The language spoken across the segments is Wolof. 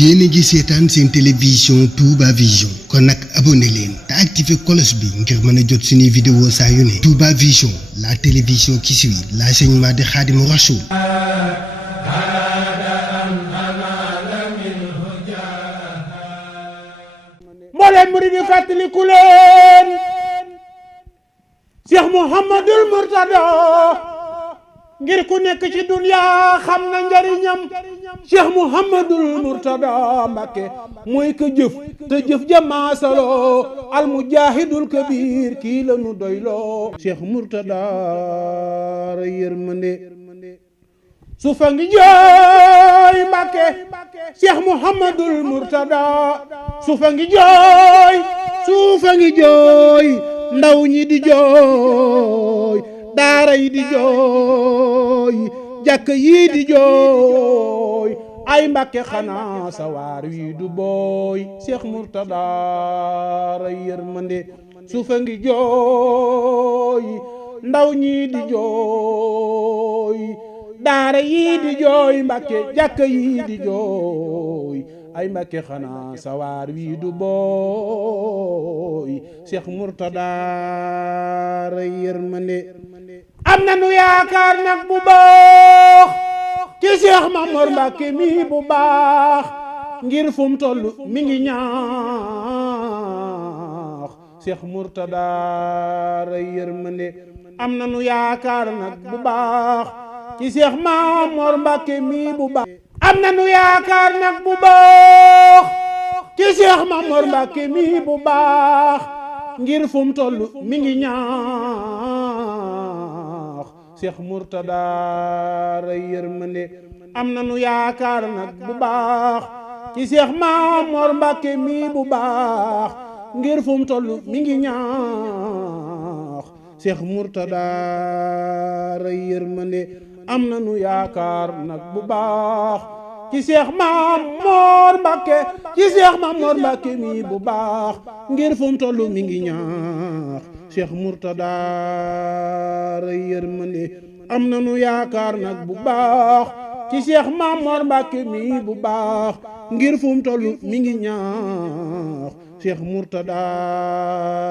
yéen a ngi seetaan seen télévision Touba Vision kon nag abonné leen te activé cloche bi ngir mën a jot suñuy vidéo saa yu ne. Touba Vision, la télévision qui suit l'enseignement de Khadimou Rassoul. mboolem murid yi fàttaliku leen Cheikh Mouhamadul Mourtada ngir ku nekk ci dunya xam na njariñam Cheikh Mouhamadul Mourtada Mbacké mooy ko jëf te jëf jamaasaloo al mujahidul kabir kii la nu doyloo Cheikh Mourtada ra yërmande su fa ngi jooy Mbacké Cheikh Mouhamadul Mourtada su fa ngi jooy ndaw ñi di jooy daara yi di jooy jàkk yi di jooy ay Mbacké xanaa sawaar wi du booy Cheikh Mourtada ra yërmande su fa ngi jooy ndaw ñi di jooy daara yi di jooy Mbacké jàkk yi di jooy ay Mbacké xanaa sawaar wi du booy Cheikh Mourtada ra yërmande am na nu yaakaar nag bu baax ci Cheikh Mamor Mbacké mi bu baax ngir fu mu toll mi ngi ñaax Cheikh Mourtada ra yërmande am na nu yaakaar nag bu baax ci Cheikh Mamor Mbacké mi bu baax am na nu yaakaar nag bu baax ci Cheikh Mamor Mbacké mi bu baax ngir fu mu toll mi ngi ñaax Cheikh Mourtada ra yërmande am na nu yaakaar nag bu baax ci Cheikh Mamor Mbacké mi bu baax ngir fu mu toll mi ngi ñaax Cheikh Mourtada ra yërmande am na nu yaakaar nag bu baax ci Cheikh Mamor Mbacké ci Cheikh Mamor Mbacké mi bu baax ngir fu mu toll mi ngi ñaax Cheikh Mourtada ra yërmande am na nu yaakaar nag bu baax ci Cheikh Mamor Mbacké mi bu baax ngir fu mu toll mi ngi ñaax Cheikh Mourtada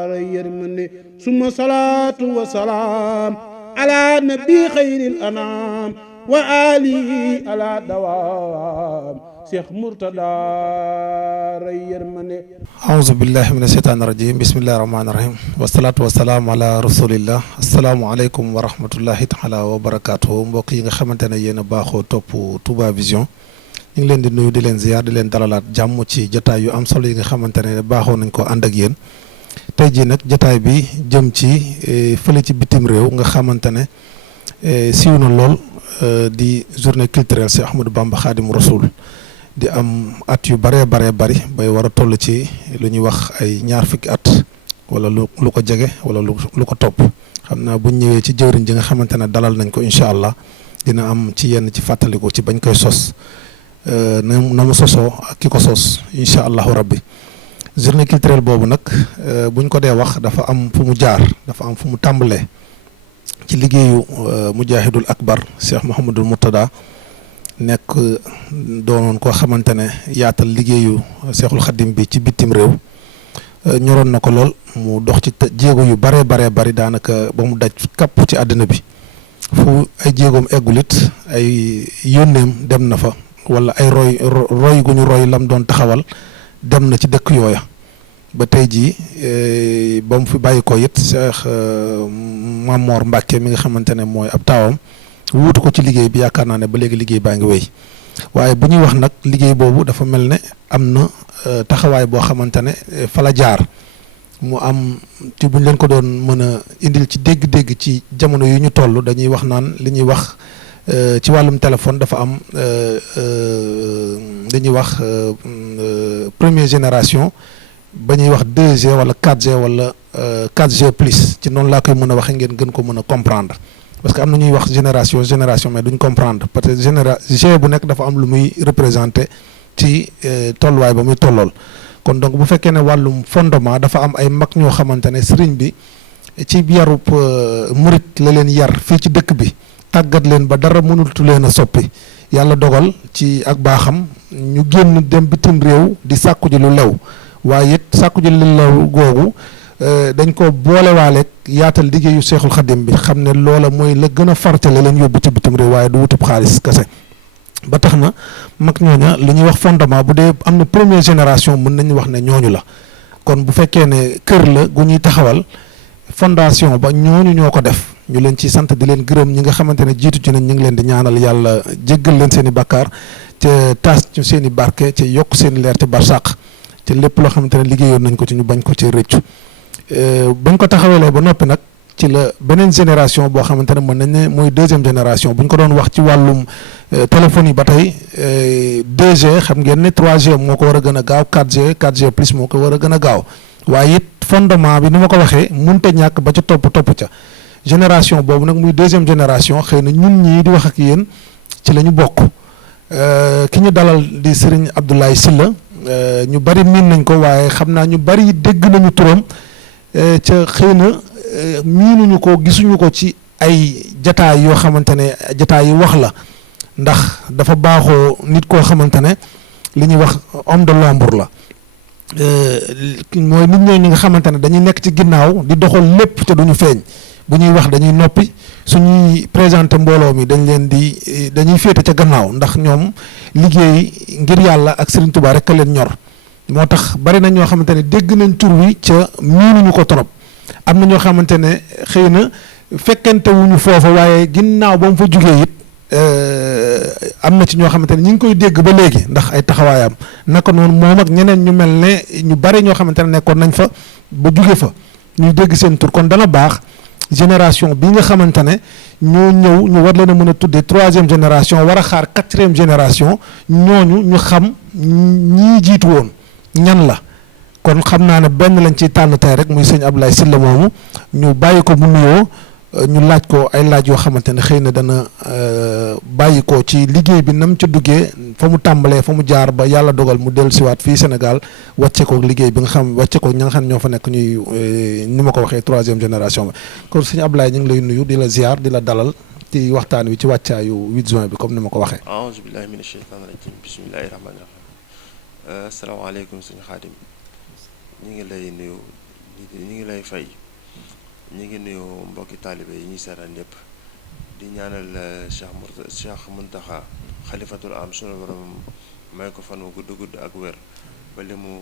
ra yërmande summa salaatu wa salaam ala nabi xayril anam wa ali ala dawam Cheikh Mourtada ra yërmande aouzu billahi mina sheytaani rajim bismillahi rahmaani rahim wasalaatu wasalaam ala rasulillah asalaamualeykum wa rahmatullahi taala wa barakatuhu mbokk yi nga xamante ne yéen a baaxoo topp Touba Vision ñu ngi leen di nuyu di leen ziyaar di leen dalalaat jàmm ci jotaay yu am solo yi nga xamante ne baaxoo nañ ko ànd ak yéen tey jii nag jotaay bi jëm ci fële ci bitim réew nga xamante ne siiw na lool di journée culturelle Cheikh Ahmadou Bamba Khadimou Rassoul di am at yu bëree bari bay war a toll ci lu ñuy wax ay ñaar fukki at wala lu ko jege wala lu ko topp xam naa buñ ñëwee ci jëwriñ ji nga xamante ne dalal nañ ko incha allah dina am ci yenn ci fàttaliku ci bañ koy sos na mu sosoo ak ki ko sos incha allahu rabbi journée culturelle boobu nag buñ ko dee wax dafa am fu mu jaar dafa am fu mu tàmbalee ci liggéeyu mujahidul akbar Cheikh Mouhamadul Mourtada nekk doonoon koo xamante ne yaatal liggéeyu Cheikhul Khadim bi ci bitim réew ñoroon na ko lool mu dox ci jéego yu baree bari daanaka ba mu daj kapp ci àddina bi fu ay jéegoom eggulit ay yónneem dem na fa wala ay roy gu ñu roy lam doon taxawal dem na ci dëkk yooya ba tey jii ba mu fi bàyyi ko it Cheikh Mamor Mbacké mi nga xamante ne mooy ab taawam wuutu ko ci liggéey bi yaakaar naa ne ba léegi liggéey baa ngi wéy waaye bu ñuy wax nag liggéey boobu dafa mel ne am na taxawaay boo xamante ne fa la jaar mu am ci bu ñu leen ko doon mën a indil ci dégg-dégg ci jamono yu ñu toll dañuy wax naan li ñuy wax ci wàllum téléphone dafa am li ñuy wax première génération ba ñuy wax 2G wala 4G wala 4G plus ci noonu laa koy mën a waxee ngeen gën ko mën a comprendre parce que am na ñuy wax génération mais duñ comprendre parce que G bu nekk dafa am lu muy représenté ci tolluwaay ba muy tollool kon donc bu fekkee ne wàllum fondement dafa am ay mag ñoo xamante ne sëriñ bi ci yarub murit la leen yar fii ci dëkk bi tàggat leen ba dara mënultu leen a soppi yàlla dogal ci ak baaxam ñu génn dem bitim réew di sàkku ji lu lew waaye it sàkku ji lu lew googu dañ ko boolewaaleeg yaatal liggéeyu Seexul Xadim bi xam ne loola mooy la gën a fartale leen yóbbu ci bitim réew waaye du wutub xaalis kese ba tax na mag ñooña li ñuy wax fondement bu dee am na première génération mën nañu wax ne ñooñu la kon bu fekkee ne kër la gu ñuy taxawal fondation ba ñooñu ñoo ko def ñu leen ci sant di leen gërëm ñi nga xamante ne jiitu ci nañ ñu ngi leen di ñaanal yàlla jéggal leen seen i bàkkaar te taas ci seen i barke te yokk seen leer ci barsàq te lépp loo xamante ne liggéeyoon nañ ko ci ñu bañ ko ci rëccu bañ ko taxawalee ba noppi nag ci la beneen génération boo xamante ne mën nañ ne mooy deuxième génération bu ñu ko doon wax ci wàllum téléphone yi ba tey 2G xam ngeen ne 3G moo ko war a gën a gaaw 4G 4G plus moo ko war a gën a gaaw waaye it fondement bi ni ma ko waxee munta ñàkk ba ca topp ca génération boobu nag muy deuxième génération xëy na ñun ñii di wax ak yéen ci la ñu bokk ki ñu dalal di Serigne Abdoulaye Sylla ñu bari miin nañ ko waaye xam naa ñu bari dégg nañu turam ca xëy na miinuñu ko gisuñu ko ci ay jataay yoo xamante ne jataay yi wax la ndax dafa baaxoo nit koo xamante ne li ñuy wax homme de l'ombre la mooy nit ñooñu nga xamante ne dañuy nekk ci ginnaaw di doxal lépp te duñu feeñ bu ñuy wax dañuy noppi suñuy présenté mbooloo mi dañuy féete ca gannaaw ndax ñoom liggéey ngir yàlla ak Serigne Touba rek a leen ñor moo tax bari na ñoo xamante ne dégg nañ tur wi ca miinuñu ko trop am na ñoo xamante ne xëy na fekkente wuñu foofa waaye ginnaaw ba mu fa jugee it am na ci ñoo xamante ne ñi ngi koy dégg ba léegi ndax ay taxawaayam naka noonu moom ak ñeneen ñu mel ne ñu bari ñoo xamante ne nekkoon nañ fa ba juge fa ñuy dégg seen tur kon dana baax génération bi nga xamante ne ñoo ñëw ñu war leen a mën a tuddee 3e génération war a xaar 4e génération ñooñu ñu xam ñii jiitu woon ñan la kon xam naa ne benn lañ ciy tànn tey rek muy sëñ Abdoulaye Sylla moomu ñu bàyyi ko mu nuyoo ñu laaj ko ay laaj yoo xamante ne xëy na dana bàyyi ko ci liggéey bi nam ca duggee fa mu tàmbalee fa mu jaar ba yàlla dogal mu dellu siwaat fii Sénégal wàcce ko liggéey bi nga xam wàcce ko ña nga xam ñoo fa nekk ñuy ni ma ko waxee 3e génération bi kon sëñ Abdoulaye ñu ngi lay nuyu di la ziar di la dalal ci waxtaan wi ci wàccaayu 8 juin bi comme ni ma ko waxee. aouzu billahi mina shaytaani rajim bismillahi rahmaani rahim asalaamaaleykum sëñ Xaadim ñu ngi lay nuyu ñu ngi lay fay ñu ngi nuyu mbokki taalibe yi ñuy seetaan yëpp di ñaanal Cheikh Muntaxa xalifatul am sunu borom may ko fan wu gudd ak wér ba li mu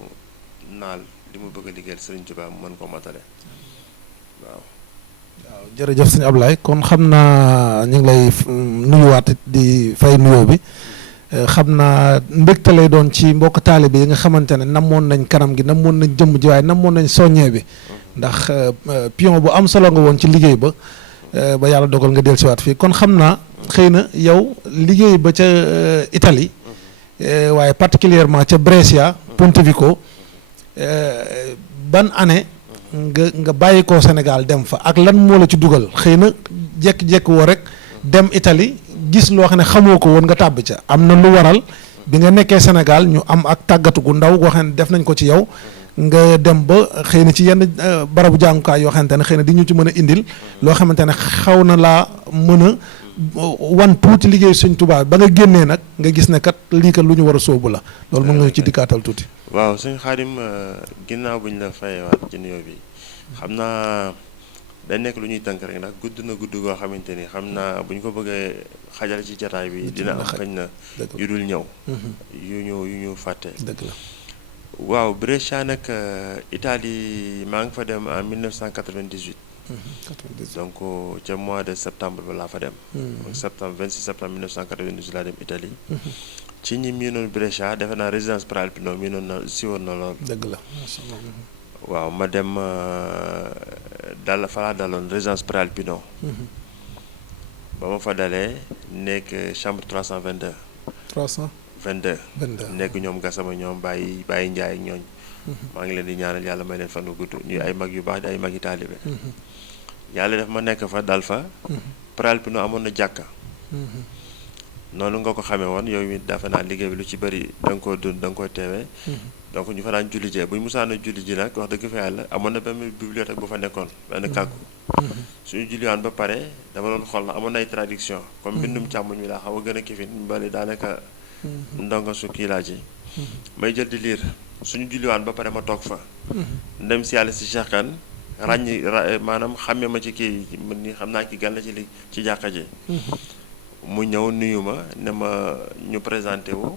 naal li mu bëgg a liggéeyal Sëriñ Tuubaa mu mën ko matale waaw. waaw jërëjëf sëñ Ablaye kon xam naa ñu ngi lay nuyuwaat di fay nuyoo bi xam naa mbégte lay doon ci mbokk taalibe yi nga xamante ne namoon nañ kanam gi namoon nañ jëmm ji waaye namoon nañ soññee bi ndax pion bu am solo nga woon ci liggéey ba ba yàlla dogal nga dellusiwaat fii kon xam naa xëy na yow liggéey ba ca Italie waaye particulièrement ca Brescia Pontevico ban année nga bàyyi ko Sénégal dem fa ak lan moo la ci dugal xëy na jékki-jékki woo rek dem Italie gis loo xam ne xamoo ko woon nga tàbb ca am na lu waral bi nga nekkee Sénégal ñu am ak tàggatu gu ndaw goo xam ne def nañ ko ci yow nga dem ba xëy na ci yenn barabu jàngukaay yoo xamante ne xëy na di ñu ci mën a indil loo xamante ne xaw na laa mën a wan tuuti liggéey Sëñ Tuubaa ba nga génnee nag nga gis ne kat lii kat lu ñu war a sóobu la loolu mën nga ci dikkaatal tuuti. waaw sëñ Xaadim ginnaaw bu ñu la fayewaat ci nuyoo bi xam naa day nekk lu ñuy tënk rek ndax gudd na gudd goo xamante ni xam naa bu ñu ko bëggee xajal ci jataay bi dina am xëñ na yu dul ñëw yu ñu fàtte dëgg la waaw Brescia nag Italie maa ngi fa dem en 1998 donc ca mois de septembre ba laa fa dem donc 26 septembre 1998 laa dem Italie ci ñi miinoon Brescia defe naa résidence Prealpino miinoon na siwoon na lool dëgg la waaw ma dem fa laa daloon résidence Prealpino ba ma fa dalee nekk chambre 322 nekk ñoom Gassama ñoom Baye Ndiaye ak ñooñ maa ngi leen di ñaanal yàlla may leen fan wu gudd ñuy ay mag yu baax di ay mag yi taalibe yàlla def ma nekk fa dal fa Prealpino amoon na jàkka noonu nga ko xamee woon yow it dafa naa liggéey bi lu ci bëri da nga koo dund da nga koy teewee donc ñu fa daan julli jee bu ñu musaan a julli ji nag wax dëgg fa yàlla amoon na benn bibliothèque bu fa nekkoon benn kàggu suñu julliwaan ba pare dama doon xool na amoon ay traduction comme mbindum càmmoñ mi laa xaw a gën a kifin bali daanaka ndongo su kii laa ci may jël di liir suñu julliwaan ba pare ma toog fa ndem si yàlla si Cheikh Kane maanaam xàmme ma ci kii man ni xam naa ki gan la ci jàkka ji mu ñëw nuyu ma ne ma ñu présenté wu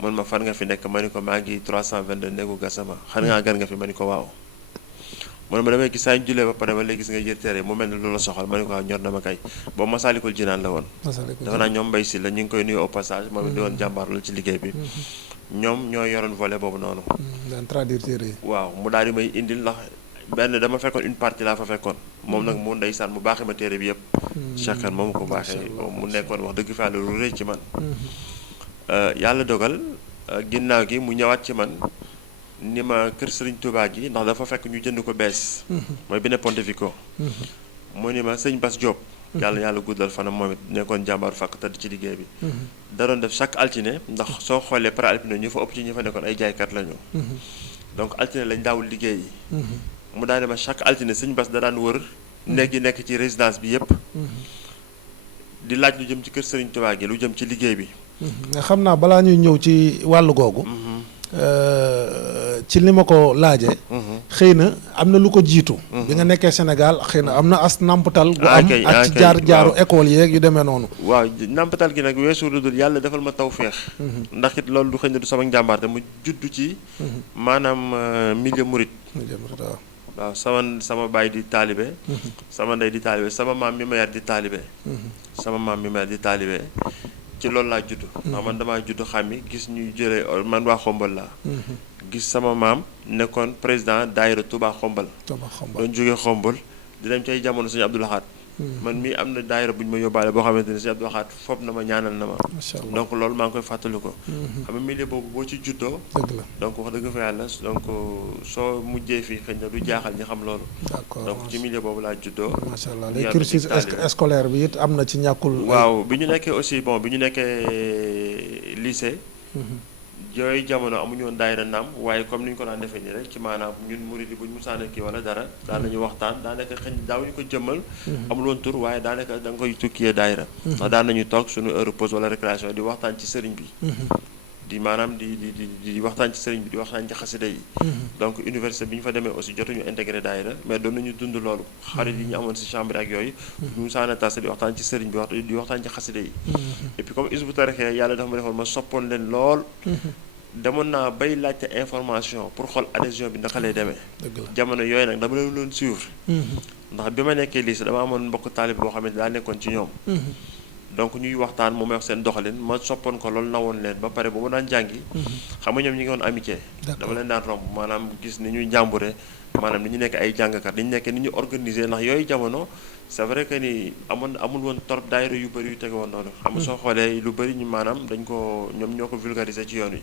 man ma fan nga fi nekk ma ni ko maa ngi 322 néegu Gassama xar ngaa gan nga fi ma ni ko waaw mu ne ma damay gis saa ñu jullee ba pare ba léegi gis nga jël téere mu mel ne loolu la soxal ma ni ko waaw ñor na ma kay boobu Masaalikul Jinaan la woon dafa naa ñoom mbay si la ñu ngi koy nuyu au passage moom it di woon jàmbaar loolu ci liggéey bi ñoom ñoo yoroon volet boobu noonu daan traduire téere yi waaw mu daal di may indil ndax benn dama fekkoon une partie laa fa fekkoon moom nag mu ndeysaan mu baaxee ma téere bi yëpp Cheikh Kane moom ko baaxee mu nekkoon wax dëgg fa lu rëy ci man yàlla dogal ginnaaw gi mu ñëwaat ci man ni ma kër Serigne Touba gi ndax dafa fekk ñu jënd ko bees mooy bi ne Pontevico mu ni ma sëñ Bass Diop yàlla guddal fanam moom it nekkoon jàmbaaru fàkk tëdd ci liggéey bi da doon def chaque altine ndax soo xoolee para alpine ñu fa ëpp ci ñi fa nekkoon ay jaaykat lañu donc altine lañ daawul liggéey yi mu daane ma chaque altine sëñ Bass da daan wër néeg yi nekk ci résidence bi yépp di laaj lu jëm ci kër Serigne Touba gi lu jëm ci liggéey bi nga xam naa balaa ñuy ñëw ci wàllu googu ci li ma ko laajee xëy na am na lu ko jiitu bi nga nekkee Sénégal xëy na am na as nampatal gu am ak ci jaaru école yeeg yu demee noonu waaw nampatal gi nag weesu lu dul yàlla defal ma tawféex ndax it loolu du xëy na du sama njàmbaarte mu juddu ci maanaam milieu murit waaw sama baay di taalibe sama ndey di taalibe sama maam mi ma yar di taalibe ci loolu laa judd ndax man damaa judd xàmmi gis ñuy jëlee man waa Xombal laa gis sama maam nekkoon président daayira Touba Xombal doon jógee Xombal di dem ci ay jamono Sëñ Abdou Lahad man mii am na daayira bu ñu ma yóbbaale boo xamante ne Sëñ Abdou Lahad fob na ma ñaanal na ma donc loolu maa ngi koy fàttali ko xam nga milieu boobu boo ci juddoo donc wax dëgg fa yàlla donc soo mujjee fii xëy na du jaaxal ñi xam loolu donc ci milieu boobu laa juddoo macha allah les cursus scolaire bi it am na ci ñàkkul waaw bi ñu nekkee aussi bi ñu nekkee lycée yooyu jamono amuñu woon daayira naam waaye comme ni ñu ko daan defee nii rek ci maanaam ñun murid yi bu ñu musaana kii wala dara daan nañu waxtaan daanaka xëy na daawuñu ko jëmmal amul woon tur waaye daanaka da nga koy tukkiyee daayira ndax daan nañu toog suñu heure pause wala récréation di waxtaan ci sëriñ bi di maanaam di waxtaan ci sëriñ bi di waxtaan ci xasida yi donc université bi ñu fa demee aussi jotuñu intégré daayira mais doon nañu dund loolu xarit yi ñu amoon si chambre ak yooyu ñu musaana tase di waxtaan ci sëriñ bi di waxtaan ci xasida yi et puis comme Hizbut Tarqiyyah yàlla dafa ma defoon ma soppoon leen lool demoon naa bay laajte information pour xool adhésion bi naka lay demee jamono yooyu nag dama leen doon suivre ndax bi ma nekkee lycée dama amoon mbokk taalib boo xam ne daa nekkoon ci ñoom donc ñuy waxtaan mu may wax seen doxalin ma soppoon ko loolu nawoon leen ba pare bu ma daan jàngi xam nga ñoom ñi ngi woon amitié dama leen daan romb maanaam gis ni ñuy jàmbure maanaam ni ñu nekk ay jàngkat ni ñu nekk ni ñu organisé ndax yooyu jamono c'est vrai que ni amul woon torop daayira yu bëri yu tege woon noonu xam nga soo xoolee lu bëri ñu maanaam dañ ko ñoom ñoo ko vulgariser ci yoon wi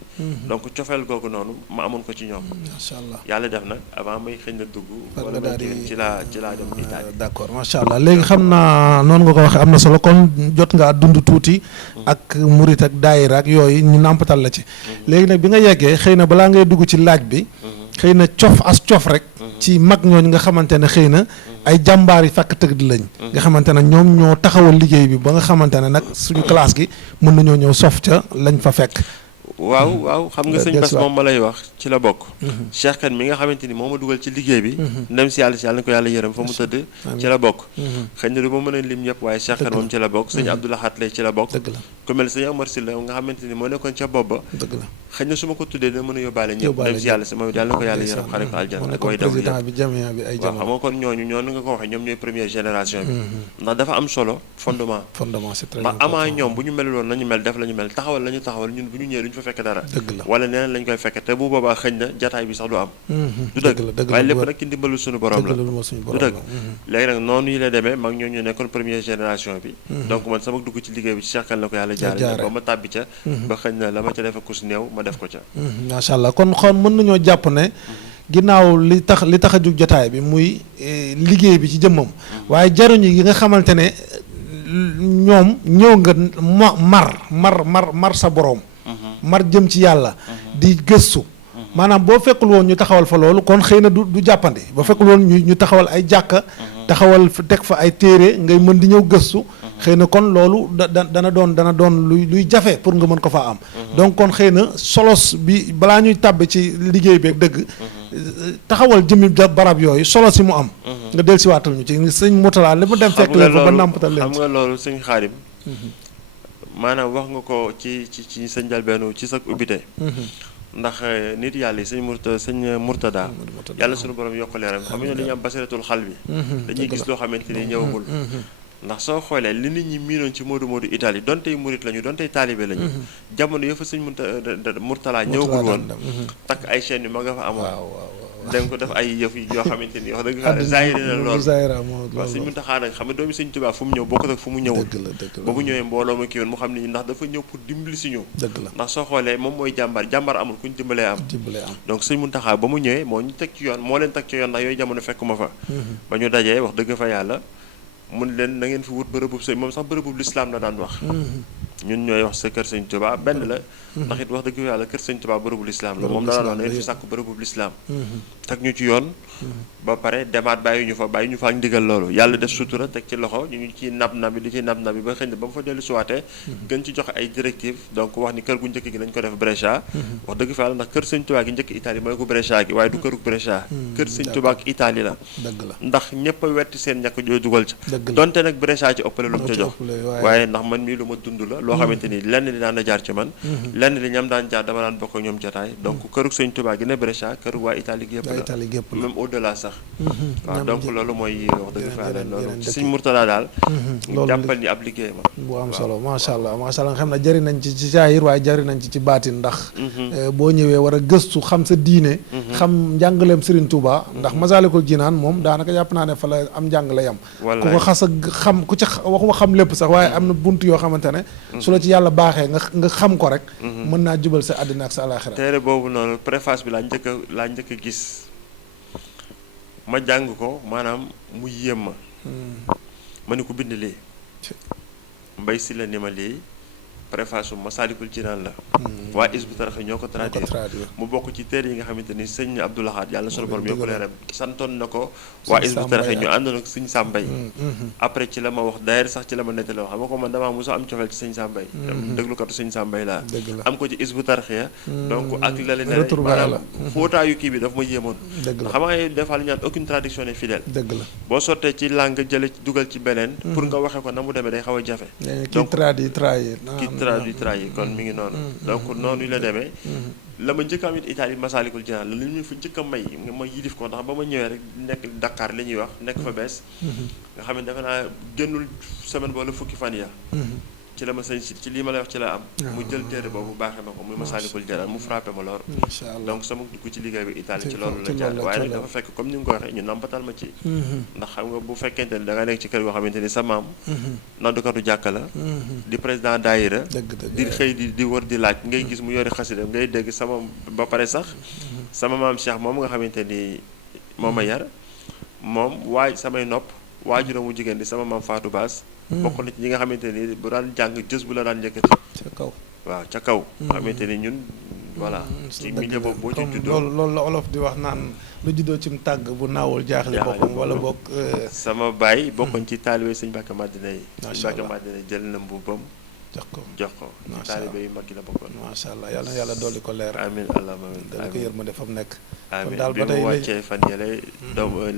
donc cofeel googu noonu ma amoon ko ci ñoom macha allah yàlla def nag avant may xëy na dugg wala may génn ci laa dem Italie d'accord macha allah léegi xam naa noonu nga ko waxee am na solo kon jot nga dund tuuti ak murit ak daayira ak yooyu ñu nàmpatal la ci léegi nag bi nga yeggee xëy na balaa ngay dugg ci laaj bi xëy na cof rek ci mag ñooñu nga xamante ne xëy na ay jàmbaar yi fàkk tëgg lañ nga xamante ne ñoom ñoo taxawal liggéey bi ba nga xamante ne nag suñu classe gi mën nañoo ñëw sof ca lañ fa fekk waaw xam nga sëñ Bass moom ma lay wax ci la bokk Cheikh Kane mi nga xamante ni moo ma dugal ci liggéey bi ndem si yàlla na ko yàlla yërëm fa mu tëdd ci la bokk xëy na du ma mën a lim ñëpp waaye Cheikh Kane moom ci la bokk sëñ Abdou Lahad lay ci la bokk ku mel sëñ Amar Sylla nga xamante ni moo nekkoon ca bopp ba xëy na su ma ko tuddee dina mën a yóbbaale ñëpp ndem si yàlla si moom yàlla na ko yàlla yërëm xare ko aljana ak way daw yëpp waaw xam nga kon ñooñu nga ko waxee ñoom ñooy première génération bi ndax dafa am solo fondement ndax amaa ñoom bu ñu mel loon nañu mel def la ñu mel taxawal la ñu taxawal ñun bu ñu ñëwee duñu fa fekk dara wala neneen lañ koy fekke te bu boobaa xëñ na jataay bi sax du am du dëgg waaye lépp nag ci ndimbalu suñu borom la du dëgg léegi nag noonu yi la demee mag ñooñu nekkoon première génération bi donc man sama dugg ci liggéey bi ci Cheikh Kane la ko yàlla jaarale ba ma tàbbi ca ba xëñ na la ma ca defe kus néew ma def ko ca macha allah kon mën nañoo jàpp ne ginnaaw li tax a jug jotaay bi muy liggéey bi ci jëmmam waaye jaruñu yi nga xamante ne ñoom ñëw nga mar sa borom mar jëm ci yàlla di gëstu maanaam boo fekkul woon ñu taxawal fa loolu kon xëy na du jàppandi boo fekkul woon ñu taxawal ay jàkka taxawal teg fa ay téere ngay mën di ñëw gëstu xëy na kon loolu dana doon luy jafe pour nga mën ko faa am donc kon xëy na solos bi balaa ñuy tàbbi ci liggéey beeg dëgg taxawal jëmmi barab yooyu solo si mu am nga del si waatal ñu ci sëñ Mourtala li mu dem fekk leen fa ba nàmpatal leen xam nga loolu sëñ Xaadim maanaam wax nga ko ci sa njalbeenu ci sa ubbite ndax nit yàlla yi sëñ Mourtada yàlla suñu borom yokk leeram xam nga dañuy am basiratul xal bi dañuy gis loo xamante ni ñëwagul ndax soo xoolee li nit ñi miinoon ci Modou Italie dontey murit lañu dontey taalibe lañu jamono yo fa sëñ Mourtala ñëwagul woon takk ay chaînes yu ma nga fa amoon danga ko def ay yëf yoo xamante ni wax dëgg fa zaahir na lool waaw sëñ Muntaxa nag xam nga doomi sëñ Tuubaa fu mu ñëw bokkut ak fu mu ñëwul ba mu ñëwee mbooloo ma kii woon mu xam ni ndax dafa ñëw pour dimbali si ñu ndax soo xoolee moom mooy jàmbar amul kuñ dimbalee am donc sëñ Muntaxa ba mu ñëwee moo ñu teg ci yoon moo leen teg ci yoon ndax yooyu jamono fekkuma fa ba ñu dajee wax dëgg fa yàlla mun leen na ngeen fi wut bërëbub sëñ moom sax bërëbub lislaam la daan wax ñun ñooy wax sa kër sëñ Tuubaa benn la ndax it wax dëgg yàlla kër sëñ Tuubaa bërëbub lislaam la moom da daan wax na ngeen fi sàkk bërëbub lislaam teg ñu ci yoon ba pare demaat bàyyi ñu fa ak ndigal loolu yàlla def sutura teg ci loxo ñu ci nab nabi di ci nab nabi ba xëy na ba mu fa dellu suwaatee gën ci joxe ay directive donc wax ni kër gu njëkk gi nañ ko def Brescia wax dëgg fa yàlla ndax kër sëñ Tuubaa gi njëkk Italie mooy ko Brescia gi waaye du këru Brescia kër sëñ Tuubaa ak Italie la ndax ñëpp a wetti seen ñàkk joo dugal ci donte nag Brescia ci ëppale lu mu ca jox waaye ndax man mii lu ma dund la loo xamante ni lenn li daan na jaar ci man lenn li ñam daan jaar dama daan bokk ak ñoom jotaay donc kërug sëñ Tuubaa gi ne Brescia kër waa Italie gi yëpp la même au-delà sax waaw donc loolu mooy wax dëgg fa yàlla loolu sëñ Mourtala daal jàppal ni ab liggéey ma bu am solo macha allah nga xam ne jëri nañ ci saahir waaye jëri nañ ci baatin ndax boo ñëwee war a gëstu xam sa diine xam njàngaleem Serigne Touba ndax Masaalikul Jinaan moom daanaka jàpp naa ne fa la am njàng la yam ku ko xas a xam ku ci waxuma xam lépp sax waaye am na bunt yoo xamante ne su la ci yàlla baaxee nga xam ko rek mën naa jubal sa àddina ak sa alaaxira téere boobu noonu préface bi laa njëkk a gis ma jàng ko maanaam mu yéem ma ni ko bind lii mbay si la ni ma lii préface Masaalikul Jinaan la waa Hizbut Tarqiyyah ñoo ko traduire mu bokk ci téere yi nga xamante ni sëñ Abdou Lahad yàlla sunu borom yokku leeram santoon na ko waa Hizbut Tarqiyyah ñu àndoon ak sëñ Sàmbay après ci la ma wax d'ailleurs sax ci la ma nettali wax xam nga ko man damaa mosoo am cofeel ci sëñ Sàmbay déglukatu sëñ Sàmbay laa am ko ci Hizbut Tarqiyyah donc ak la leen ne maanaam footaayu kii bi daf ma yéemoon xam nga des fois li ñaan aucune traduction n'est fidèle boo sottee ci langue jële dugal ci beneen pour nga waxee ko na mu demee day xaw a jafe traduit kon mi ngi noonu donc noonu la demee la ma njëkk am it Italie Masaalikul Jinaan la li ñu fa njëkk a may nga ma yilif ko ndax ba ma ñëwee rek nekk Dakar li ñuy wax nekk fa bees nga xam ne defe naa génnul semaine wala fukki fan ya ci la ma sëñ si ci lii ma lay wax ci la am mu jël téere boobu baaxee ma ko muy Masaalikul Jinaan mu frappé ma lool donc sama dugg ci liggéey bi Italie ci loolu la jaar waaye nag dafa fekk comme ni nga ko waxee ñu nampatal ma ci ndax xam nga bu fekkente ni da nga nekk ci kër goo xamante ni sa maam noddukatu jàkka la di président daayira di xëy di wër di laaj ngay gis mu yori xasida ngay dégg sama ba pare sax sama maam Cheikh moom nga xamante ni moo ma yar moom samay nopp waajuram mu jigéen di sama maam Fatou Bass bokk na ci ñi nga xamante ni bu daan jàng jës bu la daan yëkkati ca kaw waaw ca kaw xamante ni ñun voilà ci milieu boobu boo ci juddoo loolu la olof di wax naan lu juddoo ci mu tàgg bu naawul jaaxle boppam wala bokk sama baay bokkoon ci taalibe sëñ Mbàkke Madina yi sëñ Mbàkke Madina jël na mbubbam jox ko ci taalibe yu mag yi la bokkoon macha allah yal na yàlla dolli ko leer amiin allahumma amiin dolli ko yërmande fa mu nekk amiin bi mu wàccee fan yële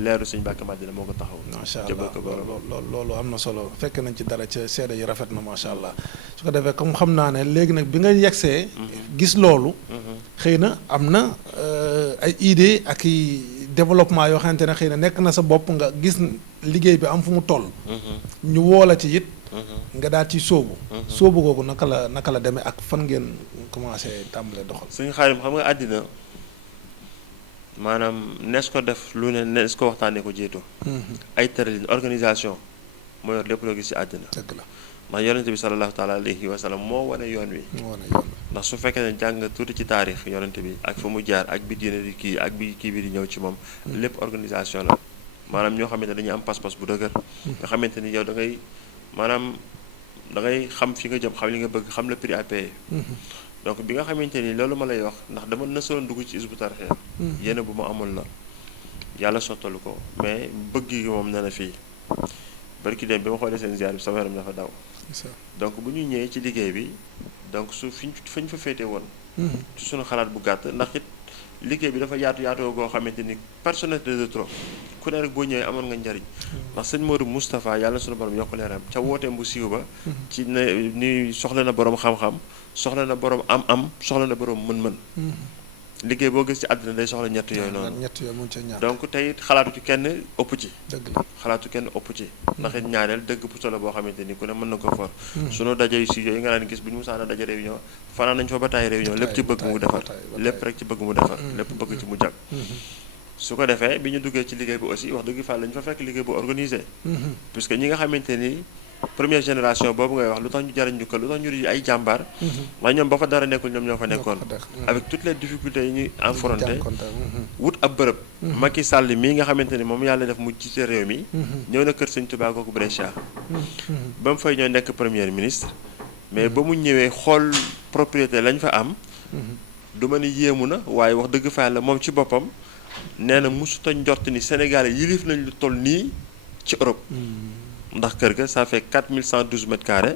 leeru sëñ Mbàkke Madina moo ko taxaw macha allah loolu am na solo fekk nañ ci dara ca seede yi rafet na macha allah su ko defee comme xam naa ne léegi nag bi nga yegsee gis loolu xëy na am na ay idée ak i développement yoo xamante ne xëy na nekk na sa bopp nga gis liggéey bi am fu mu toll ñu woola ci it nga daal ci sóobu googu naka la demee ak fan ngeen commencé tàmbale doxal suñu xaarim xam nga àddina maanaam nees ko def lu ne nees ko waxtaanee ko jiitu ay tëralin organisation moo yor lépp loo gis ci àddina dëgg la ndax yonente bi sallallahu taala alayhi wa sallam moo wane yoon wi ndax su fekkee ne jàng tuuti ci taarix yonente bi ak fa mu jaar ak bi diine di kii ak bi kii bi di ñëw ci moom lépp organisation la maanaam ñoo xamante ne dañuy am pas-pas bu dëgër nga xamante ni yow da ngay maanaam da ngay xam fi nga jëm xam li nga bëgg xam le prix à payer donc bi nga xamante ni loolu ma lay wax ndax dama nësaloon dugg ci Hizbut Tarqiyyah yéene bu ma amoon la yàlla sottalu ko mais bëgg gi moom ne na fii barki dem bi ma xoolee seen ziar bi sama yaram dafa daw. donc bu ñu ñëwee ci liggéey bi donc fañ fa féete woon. ci suñu xalaat bu gàtt ndax it liggéey bi dafa yaatoo goo xamante ni personnalité de trop ku ne rek boo ñëwee amoon nga njariñ. ndax sëñ Modou Moustapha yàlla suñu borom yokk leeram ca wooteem bu siiw ba. ci ne ni soxla na borom xam-xam soxla na borom am-am soxla na borom mën-mën. liggéey boo gis ci àddina day soxla ñett yooyu noonu. donc tey xalaatu ci kenn ëpp ci. xalaatu kenn ëpp ci. ndax it ñaareel dëgg bu solo boo xamante ni ku ne mën na ko for. sunu daje yu si yooyu nga daan gis bu ñu musaana daje réunion fanaan nañu fa bataay réunion lépp ci bëgg mu defar lépp rek ci bëgg mu defar lépp bëgg ci mu jag. su ko defee bi ñu duggee ci liggéey bi aussi wax dëgg fa lañu fa fekk liggéey bu organisé. puisque ñi nga xamante ni première génération boobu ngay wax lu tax ñu jariñ ñu ko lu tax ñu di ay jàmbaar. waaye ñoom ba fa dara nekkul ñoom ñoo fa nekkoon. avec toutes les difficultés yi ñuy affronté wut ab bërëb. Macky Sall mii nga xamante ni moom yàlla def mu jiite réew mi. ñëw na kër Sëñ Tuubaa kooku Brescia. ba mu fay ñoo nekk premier ministre. mais ba mu ñëwee xool propriété lañ fa am. du ma ni yéemu na waaye wax dëgg fa yàlla moom ci boppam nee na mosut a njort ni Sénégal yilif nañ lu toll nii ci Europe. ndax kër ga ça fait 4112 mètres carrés.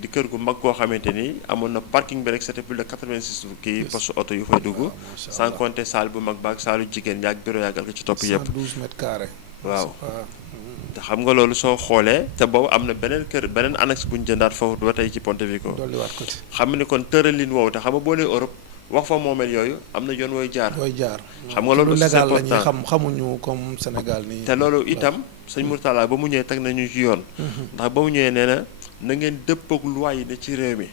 di kër gu mag goo xamante ni amoon na parking bi rek c'était plus de 86 kii poste oto yu fay dugg. sans compter salle bu mag ba ak saalu jigéen ñaak bureau yàggal ko ci topp yëpp. 112 mètres carrés. waaw te xam nga loolu soo xoolee te boobu am na beneen kër beneen annexe bu ñu jëndaat foofu ba tey ci Pontevico. dolliwaat ko ci. xam ni kon tëralin woowu te xam nga boo nee Europe wax fa moomeel yooyu am na yoon wooy jaar. xam nga loolu c'est important légal la ñuy xamuñu comme Sénégal nii. te loolu itam sëñ Mourtala ba mu ñëwee teg nañu ci yoon. ndax ba mu ñëwee nee na ngeen dëppoo ak loi yi ne ci réew mi.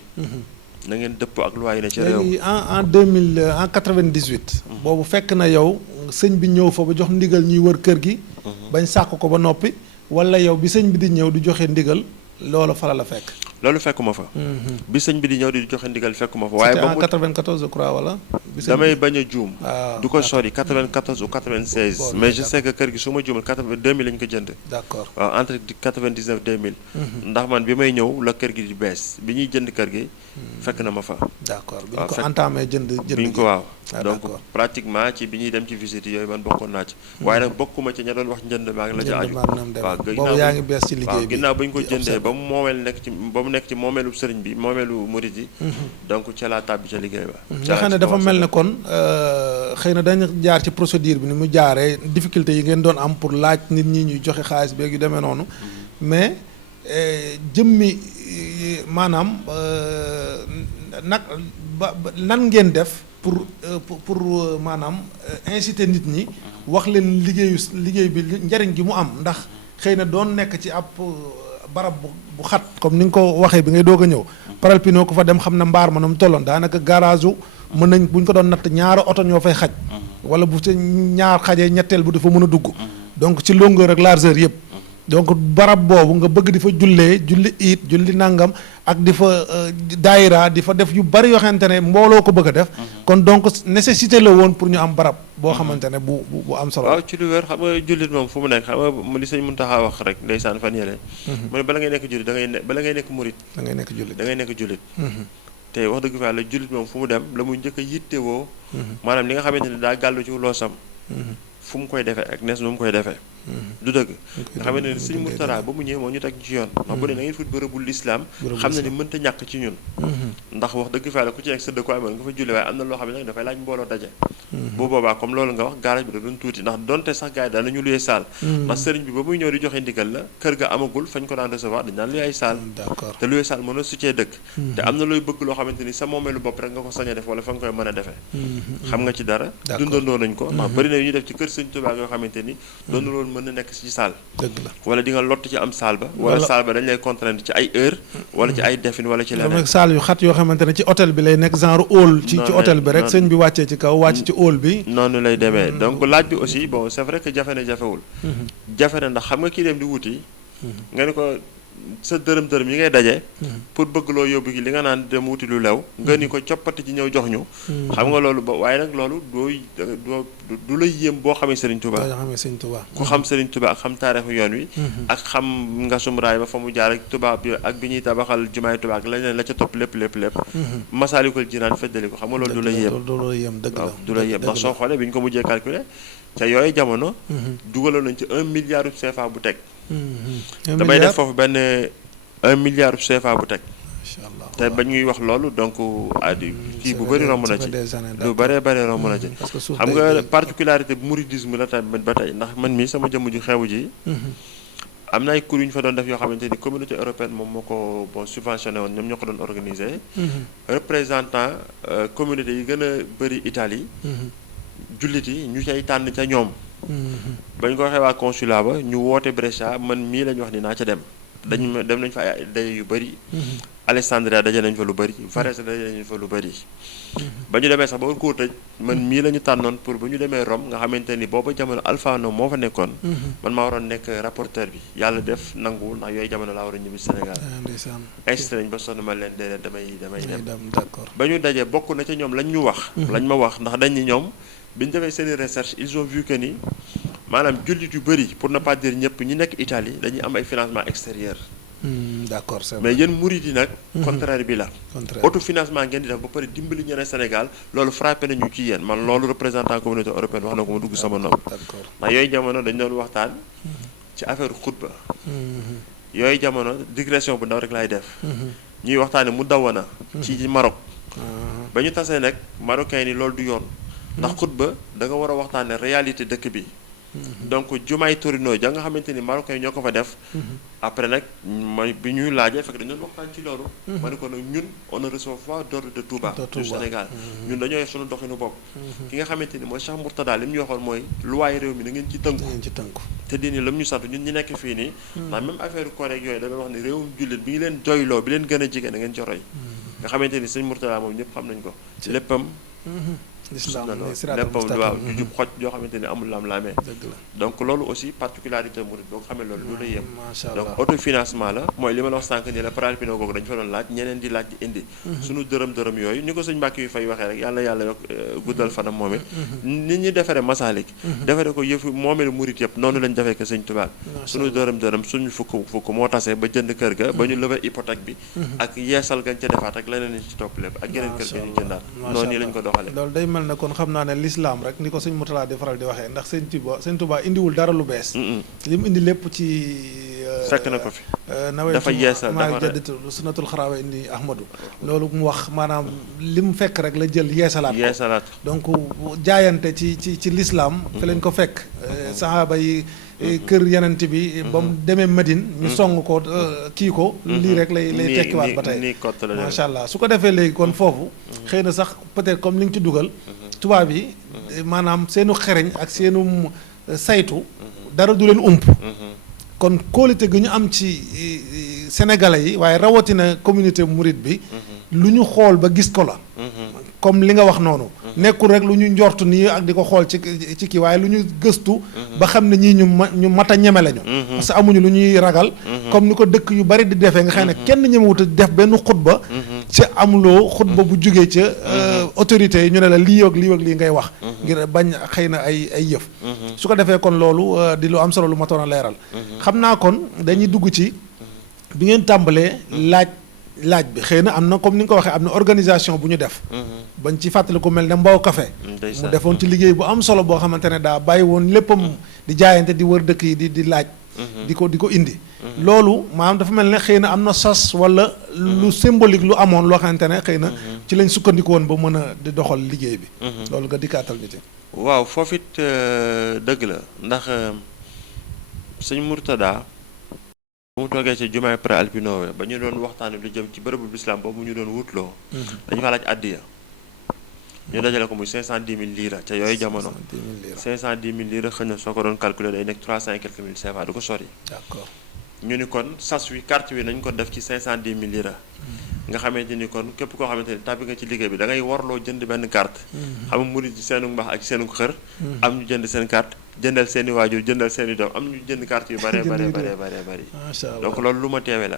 na ngeen dëppoo ak loi yi ne ci réew mi. léegi en 98. boobu fekk na yow sëñ bi ñëw fa ba jox ndigal ñuy wër kër gi. bañ sàkk ko ba noppi. wala yow bi sëñ bi di ñëw di joxe ndigal loolu fa la fekk. loolu fekkuma fa. bi sëñ bi di ñëw di joxe ndigal fekkuma fa. waaye ba mu 94 je crois wala. damay bañ a juum. du ko sori 94 ou 96. mais je sais que kër gi su ma juumul 2000 lañ ko jënd. d'accord waaw entre 99 2000. ndax man bi may ñëw la kër gi di bees bi ñuy jënd kër gi. fekk na ma fa. d'accord bi ñu ko entamé jënd bi ñu ko waaw. donc pratiquement ci bi ñuy dem ci visite yooyu man bokkoon naa ci. waaye nag bokkuma ci ña doon wax njënd maag la ca aju. waaw boobu yaa ngi bees ci liggéey bi ginnaaw ba ñu ko jëndee ba mu nekk ci moomeelu sëriñ bi moomeelu murid yi. donc ca laa tàbbi ca liggéey ba. nga xam ne dafa mel ne kon xëy na dañu jaar ci procédure bi ni mu jaaree difficulté yi ngeen doon am pour laaj nit ñi ñuy joxe xaalis beeg yu demee noonu mais jëmmi maanaam nag nan ngeen def pour maanaam inciter nit ñi wax leen liggéey bi njariñ gi mu am ndax xëy na doon nekk ci ab barab bu xat comme ni nga ko waxee bi ngay doog a ñëw Paralpino ko fa dem xam na mbaar ma na mu tolloon daanaka garage mën nañ bu ñu ko doon natt ñaari oto ñoo fay xaj wala bu ci ñaar xajee ñetteel bu dafa mën a dugg donc ci longueur ak largeur yëpp donc barab boobu nga bëgg di fa julli it julli nangam ak di fa daayira di fa def yu bari yoo xamante ne mbooloo ko bëgg a def kon donc nécessité la woon pour ñu am barab boo xamante ne bu am solo waaw ci lu wér xam nga jullit moom fu mu nekk xam nga li sëñ Muntaxa wax rek ndeysaan fan yële mu ne bala ngay nekk jullit bala ngay nekk murit da ngay nekk jullit te wax dëgg fa yàlla jullit moom fu mu dem la muy njëkk a yittewoo maanaam li nga xamante ne daa gàllu ci loosam fu mu koy defee ak nees nu mu koy defee du dëgg nga xam ne sëñ Murtala ba mu ñëwee moo ñu teg ci yoon ndax bu ne na ngeen fut bërëbul lislaam xam ne ni mënta ñàkk ci ñun ndax wax dëgg fa yàlla ku ci nekk sa dëkkuwaay mën nga fa julli waaye am na loo xam ne nag dafay laaj mbooloo daje bu boobaa comme loolu nga wax garage bi da doon tuuti ndax donte sax gars yi daan nañu luyee saal ndax sëriñ bi ba muy ñëw di joxe ndigal la kër ga amagul fañ ko daan recevoir dañ daan luyee ay saal te luyee saal mën a succee dëkk te am na looy bëgg loo xamante ni sa moomeelu bopp rek nga ko sañ a def wala fa nga koy mën a defee xam nga ci dara dundandoo nañ ko ndax bëri na yu ñu def ci kër sëñ Tuubaa yoo xamante ni doon na loolu mën na nekk ci saal dëgg la wala di nga lott ci am saal ba wala saal ba dañ lay contraindre ci ay heure wala ci ay defin wala ci leneen saal yu xat yoo xamante ne ci hôtel bi lay nekk genre hall ci hôtel bi rek sëñ bi wàccee ci kaw wàcc ci hall bi noonu lay demee donc laaj bi aussi bon c'est vrai que jafe na jafewul jafe na ndax xam nga kii dem di wuti nga ni ko sa dërëm yi ngay daje pour bëgg loo yóbbu gi li nga naan dem wuti lu lew nga ni ko coppati ci ñëw jox ñu xam nga loolu ba waaye nag loolu du lay yéem boo xamee Serigne Touba ku xam Serigne Touba ak xam taarixu yoon wi ak xam ngasum raay ba fa mu jaar ak Touba bi ak bi ñuy tabaxal jumaay Touba ak leneen la ca topp lépp Masaalikul Jinaan feddali ko xam nga loolu du lay yéem waaw du lay yéem ndax soo xoolee bi ñu ko mujjee calculer ca yooyu jamono dugaloon nañ ci 1 milliard CFA bu teg damay def foofu benn 1 milliard CFA bu teg. macha allah te ba ñuy wax loolu donc kii bu bëri romb na ci lu bëree bëri romb na ci. xam nga particularité bu mouridisme la tamit ba tey ndax man mii sama jëmm ju xewu ji. am na ay cours yu ñu fa doon def yoo xamante ni communauté européenne moom moo ko bon subventionné woon ñoom ñoo ko doon organisé. représentant communauté yi gën a bëri Italie. jullit yi ñu cay tànn ca ñoom. ba ñu ko waxee waa consulat ba ñu woote Brescia man mii la ñu wax ni naa ca dem. dem nañ fa ay day yu bëri. Alessandria daje nañ fa lu bëri Varese daje nañ fa lu bëri. ba ñu demee sax ba war koo tëj man mii la ñu tànnoon pour bu ñu demee Rome nga xamante ni booba jamono Alfano moo fa nekkoon. man maa waroon nekk rapporteur bi yàlla def nanguwul ndax yooyu jamono laa war a ñibbi Sénégal. insisté nañ ba sonn ma leen déedéet damay dem. d'accord ba ñu dajee bokk na ca ñoom lañ ñu wax. lañ ma wax ndax dañ ni ñoom bi ñu defee seen i recherche ils ont vu que ni maanaam jullit yu bëri pour ne pas dire ñëpp ñi nekk Italie dañuy am ay financement extérieur. d'accord c'est mais yéen murid yi nag. contraire bi la. autofinancement ngeen di def ba pare dimbali ñeneen Sénégal loolu frappé nañu ci yéen man loolu représentant communauté européenne wax na ko ma dugg sama nopp. d'accord ndax yooyu jamono dañ doon waxtaan. ci affaire xutba. yooyu jamono digression bu ndaw rek laay def. ñuy waxtaane mu dawana ci Maroc. ba ñu tasee nag marocain ni loolu du yoon. ndax xutba da nga war a waxtaane réalité dëkk bi. donc jumaay Torino ja nga xamante ni marocain yi ñoo ko fa def. après nag mooy bi ñuy laajee fekk dañu doon waxtaan ci loolu. ma ne ko nag ñun on ne reçoit pas d'ordre de Touba. du Sénégal ñun dañoo yor suñu doxinu bopp. ki nga xamante ni mooy Cheikh Mourtada li mu ñu waxoon mooy luwaay réew mi na ngeen ci tënku. te di ni la mu ñu sant ñun ñi nekk fii nii. ndax même affaire correct yooyu da doon wax ni réewum jullit bi ngi leen doyloo bi leen gën a jege na ngeen ci roy. nga xamante ni sëñ Mourtada moom ñëpp xam nañ ko. léppam. l'islam léppam waaw ñu jub xoj yoo xamante ni amul lam-laamee. donc loolu aussi particularité murid boo ko xamee loolu lu lay yem. donc autofinancement la mooy li ma la wax sànq ni la paralpino googu dañu fa doon laaj ñeneen di laaj di indi. suñu dërëm yooyu ni ko sëñ Mbàkke yu fay waxee rek yàlla yokk guddal fanam moom it. nit ñi defaree Masalik. defaree ko yëfu moomelu murid yëpp noonu lañ defee ko sëñ Tuubaa. suñu dërëm suñu fukk moo tase ba jënd kër ga ba ñu lever hypothèque bi. ak yeesal gañ ca defaat ak leneen ci topp lépp ak yeneen kër ga ñu jëndaat noonu nii lañ ko doxalee mel na kon xam naa ne l'islam rek ni ko sëñ Mourtada di faral di waxee ndax sëñ Touba indiwul dara lu bees. li mu indi lépp ci. fekk na ko fi. dafa yeesal maa jadditu sunnatul xaraawe indi Ahmadu. loolu mu wax maanaam li mu fekk rek la jël yeesalaat ko. donc jaayante ci l'islam. fi lañ ko fekk. saxaaba yi. kër yenent bi ba mu demee Madine ñu song ko kii ko lii rek lay tekkiwaat ba tey macha allah su ko defee léegi kon foofu xëy na sax peut-être comme li nga ci dugal tubaab yi maanaam seenu xereñ ak seenu saytu dara du leen ump kon kóolite gi ñu am ci sénégalais yi waaye rawatina communauté mouride bi lu ñu xool ba gis ko la comme li nga wax noonu nekkul rek lu ñu njort nii ak di ko xool ci kii waaye lu ñu gëstu ba xam ne ñii ñu mat a ñeme lañu parce que amuñu lu ñuy ragal comme ni ko dëkk yu bari di defee nga xam ne kenn ñemewut a def benn xutba ci amuloo xutba bu jógee ca autorités yi ñu ne la lii ak lii ngay wax ngir bañ xëy na ay yëf su ko defee kon loolu di lu am solo lu matoon a leeral xam naa kon dañuy dugg ci bi ngeen tàmbalee laaj bi xëy na am na comme ni nga ko waxee am na organisation bu ñu def bañ ci fàttali ku mel ne Mbow Café mu defoon ci liggéey bu am solo boo xamante ne daa bàyyi woon léppam di jaayante di wër dëkk yi di laaj di ko indi loolu maanaam dafa mel ne xëy na am na sas wala lu symbolique lu amoon loo xamante ne xëy na ci lañ sukkandiku woon ba mën a di doxal liggéey bi loolu nga dikkaatal ñu ci waaw foofu it dëgg la ndax sëñ Mourtada bu mu toogee ci jumaay Prealpino ba ñu doon waxtaane lu jëm ci bërëbu islam boobu ñu doon wutloo dañu fa laaj addiya ñu dajale ko muy 510 000 lira ca yooyu jamono 510 000 lira xëy na soo ko doon calculer day nekk 300 et quelques mille CFA du ko sori d'accord ñu ni kon sas wi carte wi nañ ko def ci 510 000 lira nga xamante ni kon képp koo xamante ni tàbbi nga ci liggéey bi da ngay warloo jënd benn carte xam nga murid ci seenu mbaax ak seenu xër am ñu jënd seen carte jëndal seeni waajur jëndal seeni doom am ñu jënd carte yu bare donc loolu lu ma teewee la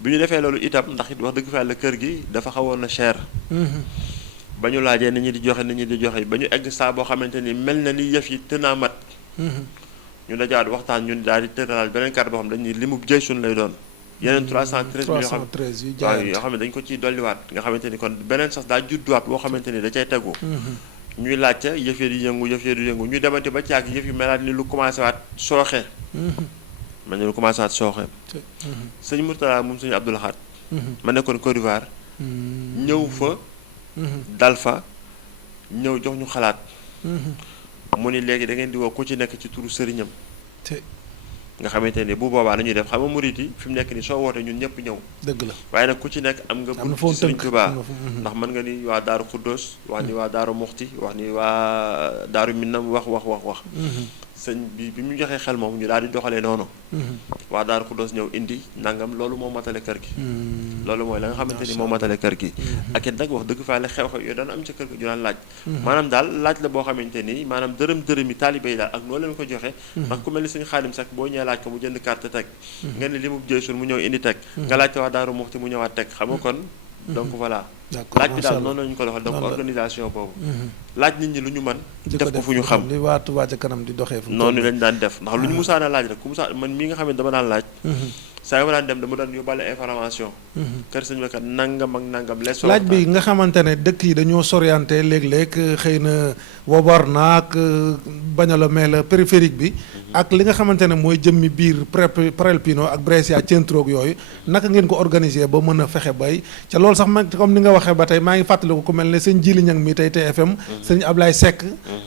bi ñu defee loolu itam ndax it wax dëgg fa yàlla kër gi dafa xawoon na cher ba ñu laajee nit ñi di joxe ba ñu egg saa boo xamante ni mel na ni yëf yi tënaa mat ñu dajaat waxtaan ñun daal di tëralaat beneen carte boo xam dañuy limub jëy suñ lay doon yeneen 313 yoo xam ne dañ ko ciy dolliwaat nga xamante ni kon beneen sax daa judduwaat boo xamante ni da cay tegu ñuy laajte yëf yi di yëngu ñu demante ba caag yëf yi melaat ni lu commencé waat sooxe mel ni lu commencé waat sooxe. sëñ Mourtala moom sëñ Abdou Lahad ma nekkoon Côte d'Ivoire ñëw fa dal fa ñëw jox ñu xalaat mu ni léegi da ngeen di woo ku ci nekk ci turu sëriñam nga xamante ni bu boobaa nañuy def xam nga murit yi fi mu nekk ni soo wootee ñun ñëpp ñëw dëgg la waaye nag ku ci nekk am nga bunt ci Sëriñ Tuubaa ndax mën nga ni waa Daaru Xuddoos wax ni waa Daaru Muxti wax ni waa Daaru Minam wax sëñ bi mu joxee xel moom ñu daal di doxalee noonu waa Daaru Xuddoos ñëw indi nangam loolu moo matale kër gi loolu mooy la nga xamante ni moo matale kër gi ak it nag wax dëgg faa la xew-xew yooyu daan am ca kër gi ñu daan laaj maanaam daal laaj la boo xamante ni maanaam dërëm yi taalibe yi daal ak noo leen ko joxe ndax ku mel ni sëñ Xaadim Sekk boo ñëwee laaj ko mu jënd carte teg nga ne li mu jëy mu ñëw indi teg nga laajte waa Daaru Muxti mu ñëwaat teg xam nga kon donc voilà laaj bi daal noonu lañu ko doxal donc organisation boobu laaj nit ñi lu ñu mën def ko fu ñu xam li waa Touba ca kanam di doxee fu noonu lañ daan def ndax lu ñu musaana laaj rek ku musaa man mii nga xam ne dama daan laaj saa yu ma daan dem dama daan yóbbaale information kër sëñ bi kat nangam ak nangam les laaj bi nga xamante ne dëkk yi dañoo sorienté léeg-léeg xëy na wobar naak bañalo mais la périphérique bi ak li nga xamante ne mooy jëmmi biir Prelpino ak Brescia Centro yooyu naka ngeen ko organiser ba mën a fexe bay ca loolu sax man comme ni nga waxee ba tey maa ngi fàttaliku ku mel ne sëñ Jili Ñang mi tey TFM sëñ Ablaye Seck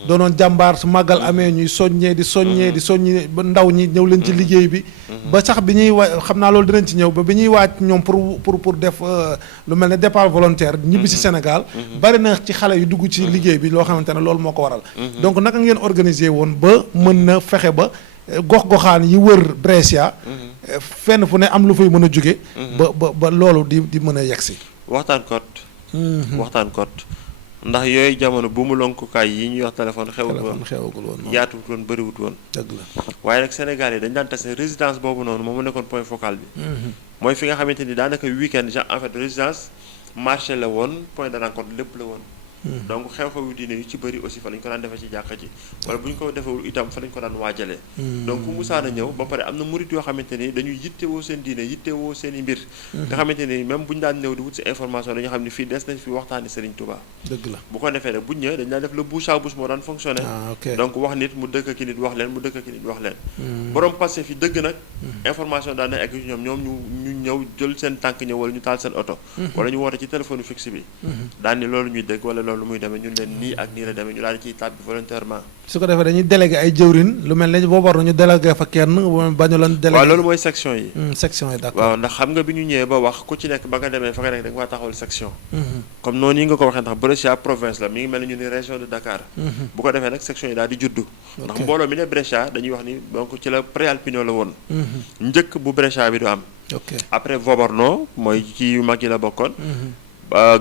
doonoon jàmbaar su màggal amee ñuy soññee di soññi ba ndaw ñi ñëw leen ci liggéey bi ba sax bi ñuy xam naa loolu dinañ ci ñëw ba bi ñuy waaj ñoom pour def lu mel ne départ volontaire ñibbi si Sénégal bari na ci xale yu dugg ci liggéey bi loo xamante ne loolu moo ko waral donc naka ngeen organiser woon ba mën na fexe ba gox-goxaan yi wër Brescia fenn fu ne am lu fay mën a jóge ba loolu di mën a yegsi waxtaan kot ndax yooyu jamono bu mu lonkukaay yi ñuy wax téléphone xewagul woon yaatuwut woon bëriwut woon dëgg la waaye nag Sénégal yi dañ daan tase résidence boobu noonu moom mu nekkoon point focal bi mooy fi nga xamante ni daanaka week-end en fait résidence marché la woon point de rencontre lépp la woon donc xew-xewu diine yu ci bëri aussi fa lañ ko daan defee ci jàkka ji wala bu ñu ko defewul itam fa lañ ko daan waajalee donc ku musaana ñëw ba pare am na murit yoo xamante ni dañuy yittewoo seen diine yittewoo seen i mbir nga xamante ni même bu ñu daan ñëw di wut si information dañu xam ne fii des nañ fi waxtaani Serigne Touba dëgg la bu ko defee rek bu ñu ñëwee dañ daan def le bouche à bouche moo daan fonctionné donc wax nit mu dëkk ki nit wax leen mu dëkk ki nit wax leen borom passé fi dëgg nag information daan na egg ci ñoom ñu ñëw jël seen tànk ñëw wala ñu taal seen oto wala ñu woote ci téléphone fixe bi daan ni loolu ñuy dégg wala loolu muy demee ñun leen nii ak nii la demee ñu daal di ciy tàbbi volontairement su ko defee dañuy délégué ay jëwrin lu mel ne boobu ñu délégué fa kenn bañu lan délégué waaw loolu mooy section yi section yi d'accord waaw ndax xam nga bi ñu ñëwee ba wax ku ci nekk ba nga demee fa nga nekk da nga waa taxawal section comme noonu yi nga ko waxee ndax Brescia province la mi ngi mel ni ñu ni région de Dakar bu ko defee nag section yi daal di juddu ndax mbooloo mi ne Brescia dañuy wax ni donc ci la Prealpino la woon njëkk bu Brescia bi du am après Voborno mooy ci yu mag yi la bokkoon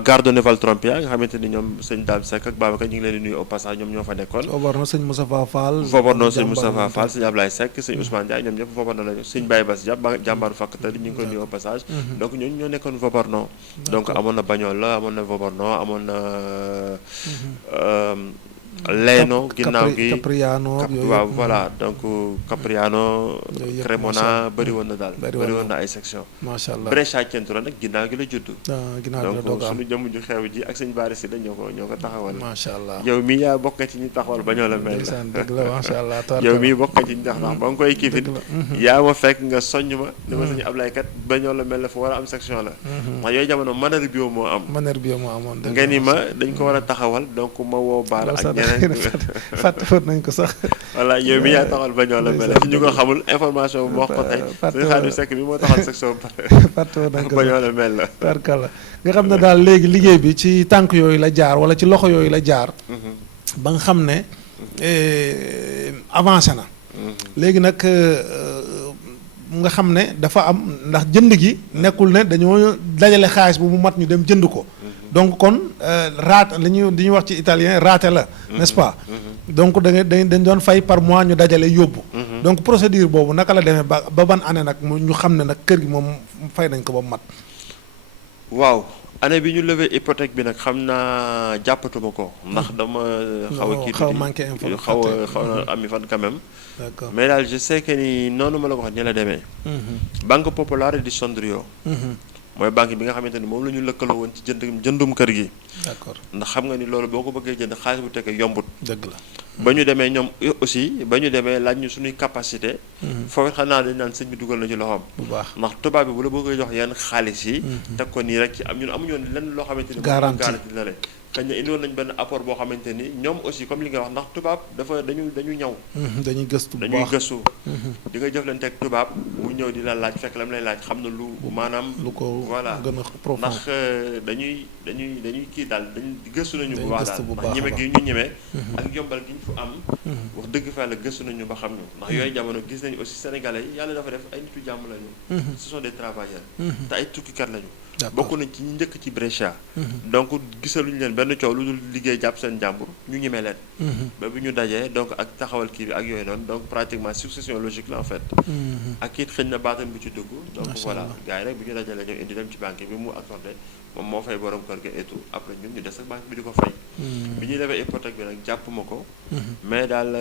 Gardone Valtrompia nga xamante ni ñoom sëñ Dame Seck ak Babacar ñu ngi leen di nuyu au passage ñoom ñoo fa nekkoon Voborno sëñ Moustapha Fall sëñ Moustapha Fall sëñ Ablaye Seck sëñ Ousmane Ndiaye ñoom ñëpp Voborno lañu sëñ Baye Bass Diab jàmbaaru fàkkatali ñu ngi koy nuyu au passage donc ñooñu ñoo nekkoon Voborno donc amoon na Bagnola amoon na Voborno amoon na Leno ginnaaw gi Capriano waaw voilà donc Capriano Cremona bëri woon na daal bëri woon na ay section macha allah Brescia Centro nag ginnaaw gi la judd donc suñu jëmm ju xew ji ak sëñ Baari si la ñoo ko taxawal macha allah yow mii yaa bokk ci ñi taxawal ba ñoo la mel la dëgg la macha allah yow mii bokk ci ñi tax ndax ba nga koy kiifin yaa ma fekk nga soññ ma ni ma sëñ Ablaye kat ba ñoo la mel la fa war a am section la ndax yooyu jamono manère bio moo am nga ni ma dañ ko war a taxawal donc ma woo baar ak fàtte foot nañ ko sax voilà yow mi yaa taxal ba ñoo la mel ci ñu ko xamul information bu wax ko tey suñu Xaadim Sekk bi moo taxal section fàtte foot nañ ko ba ñoo la mel la tarkala nga xam ne daal léegi liggéey bi ci tànk yooyu la jaar wala ci loxo yooyu la jaar ba nga xam ne avancé na léegi nag nga xam ne dafa am ndax jënd gi nekkul ne dañoo dajale xaalis bu mu mat ñu dem jënd ko donc kon raate li ñuy wax ci italien raate la n'est-ce pas donc dañ doon fay par mois ñu dajale yóbbu donc procédure boobu naka la demee ba ban année nag ñu xam ne nag kër gi moom fay nañ ko ba mat waaw année bi ñu levé hypothèque bi nag xam naa jàppatuma ko ndax dama xaw a kii xaw a manqué info xaw na ami fan quand même d'accord mais daal je sais que ni noonu ma la ko wax ni la demee Banque Popolare di Sondrio mooy banque bi nga xamante ni moom la ñu lëkkaloo woon ci jëndum kër gi d'accord ndax xam nga ni loolu boo ko bëggee jënd xaalis bu tekkee yombut dëgg la ba ñu demee ñoom aussi ba ñu demee laaj ñu suñuy capacité foofu xanaa dañ naan sëñ bi dugal na ci loxoom bu baax ndax tubaab bi bu la bëggee jox yenn xaalis yi teg ko nii rek ci am ñun amuñu woon lenn loo xamante ni garantie la le xëy na indi woon nañ benn apport boo xamante ni ñoom aussi comme li nga wax ndax tubaab dafa dañu ñaw dañuy gëstu bu baax dañuy gëstu di nga jëflante ak tubaab bu ñëw di la laaj fekk la mu lay laaj xam na lu maanaam lu ko voilà gën a profond ndax dañuy kii daal dañuy gëstu nañu bu baax daal ndax ndax ñeme gi ñu ñemee ak yombal gi ñu fu am wax dëgg fa la gëstu nañu ba xam ñu ndax yooyu jamono gis nañu aussi sénégalais yi yàlla dafa def ay nitu jàmm lañu ce sont des travailleurs te ay tukkikat lañu bokk nañ ci ñi njëkk ci Brescia donc gisaluñu leen benn coow lu dul liggéey jàpp seen jàmbur ñu ñemee leen ba bi ñu dajee donc ak taxawal kii bi ak yooyu noonu donc pratiquement succession logique la en fait ak it xëy na baatam bu ci dugg donc voilà gars yi rek bu ñu dajalee ñëw indi dem ci banque bi mu accordé moom moo fay borom kër ga et tout après ñun ñu des ak banque bi di ko fay bi ñuy defee hypothèque bi nag jàpp ma ko mais daal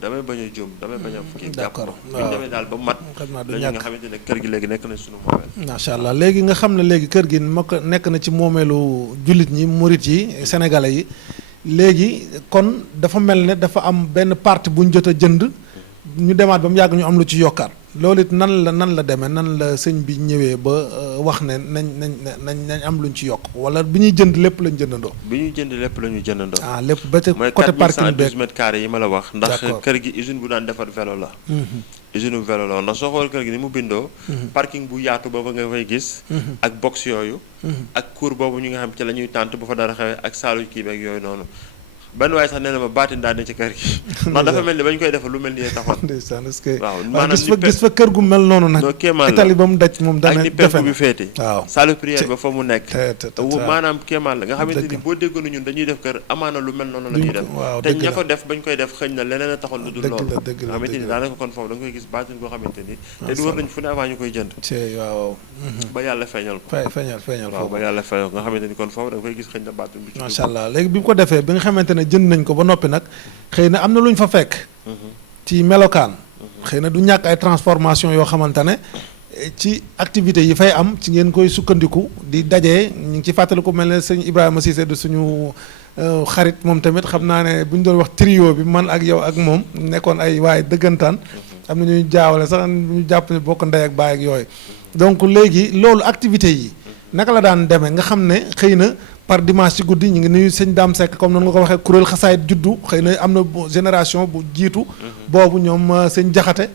damay bañ a juum damay bañ a kii jàpp ma bi ñu demee daal ba mat lañu nga xamante ne kër gi léegi nekk na suñu moomeel macha allah léegi nga xam ne léegi kër gi nekk na ci moomeelu jullit ñi murit yi sénégalais yi léegi kon dafa mel ne dafa am benn partie bu ñu jot a jënd ñu demaat ba mu yàgg ñu am lu ci yokkaat loolu it nan la demee nan la sëñ bi ñëwee ba wax ne nañ am luñ ci yokk wala bi ñuy jënd lépp lañ jëndandoo. bi ñuy jënd lépp la ñu jëndandoo. lépp ba ca côté parking beeg mooy 4112 mètres carrés yi ma la wax. ndax kër gi usine bu daan defar vélo la. usine bu vélo la ndax soo xool kër gi ni mu bindoo. parking bu yaatu boobu nga fay gis. ak box yooyu. ak cour boobu ñu nga xam ci la ñuy tànt bu fa dara xewee ak saalu kii beeg yooyu noonu. benn waaye sax nee na ma baatin daa ne ci kër gi ndax dafa mel ni bañ koy defal lu mel ni taxoon ndeysaan est-ce que waaw maanaam gis fa kër gu mel noonu nag Italie ba mu daj moom dana ak ni penku bi féete waaw salle prière ba fa mu nekk maanaam kéemaan la nga xamante ni dëgg boo déggoon ñun dañuy def kër amaana lu mel noonu la ñuy def te ña ko def bañ koy def xëñ na leneen a taxoon lu dul loolu nga xamante ni daanaka kon foofu da nga koy gis baatin koo xamante ni te du war nañ fu ne avant ñu koy jënd waaw ba yàlla feeñal ko feeñal waaw ba yàlla feeñal ko nga xamante ni kon foofu da nga koy gis xëñ na baatin bi ci macha allah léegi bi mu ko defee bi nga xamante ne jënd nañ ko ba noppi nag xëy na am na lu ñu fa fekk ci melokaan xëy na du ñàkk ay transformation yoo xamante ne ci activité yi fay am ci ngeen koy sukkandiku di dajee ñu ngi ci fàttaliku mel ne sëñ Ibrahima Cissé de suñu xarit moom tamit xam naa ne bu ñu doon wax trio bi man ak yow ak moom nekkoon ay waaye dëggantaan am na ñuy jaawale sax ñu jàpp ne bokk ndey ak baay ak yooyu donc léegi loolu activité yi naka la daan demee nga xam ne xëy na par dimanche ci guddi ñu ngi nuyu sëñ Dame Seck comme noonu nga ko waxee kuréel xasaayit juddu xëy na am na génération bu jiitu boobu ñoom sëñ Jaxate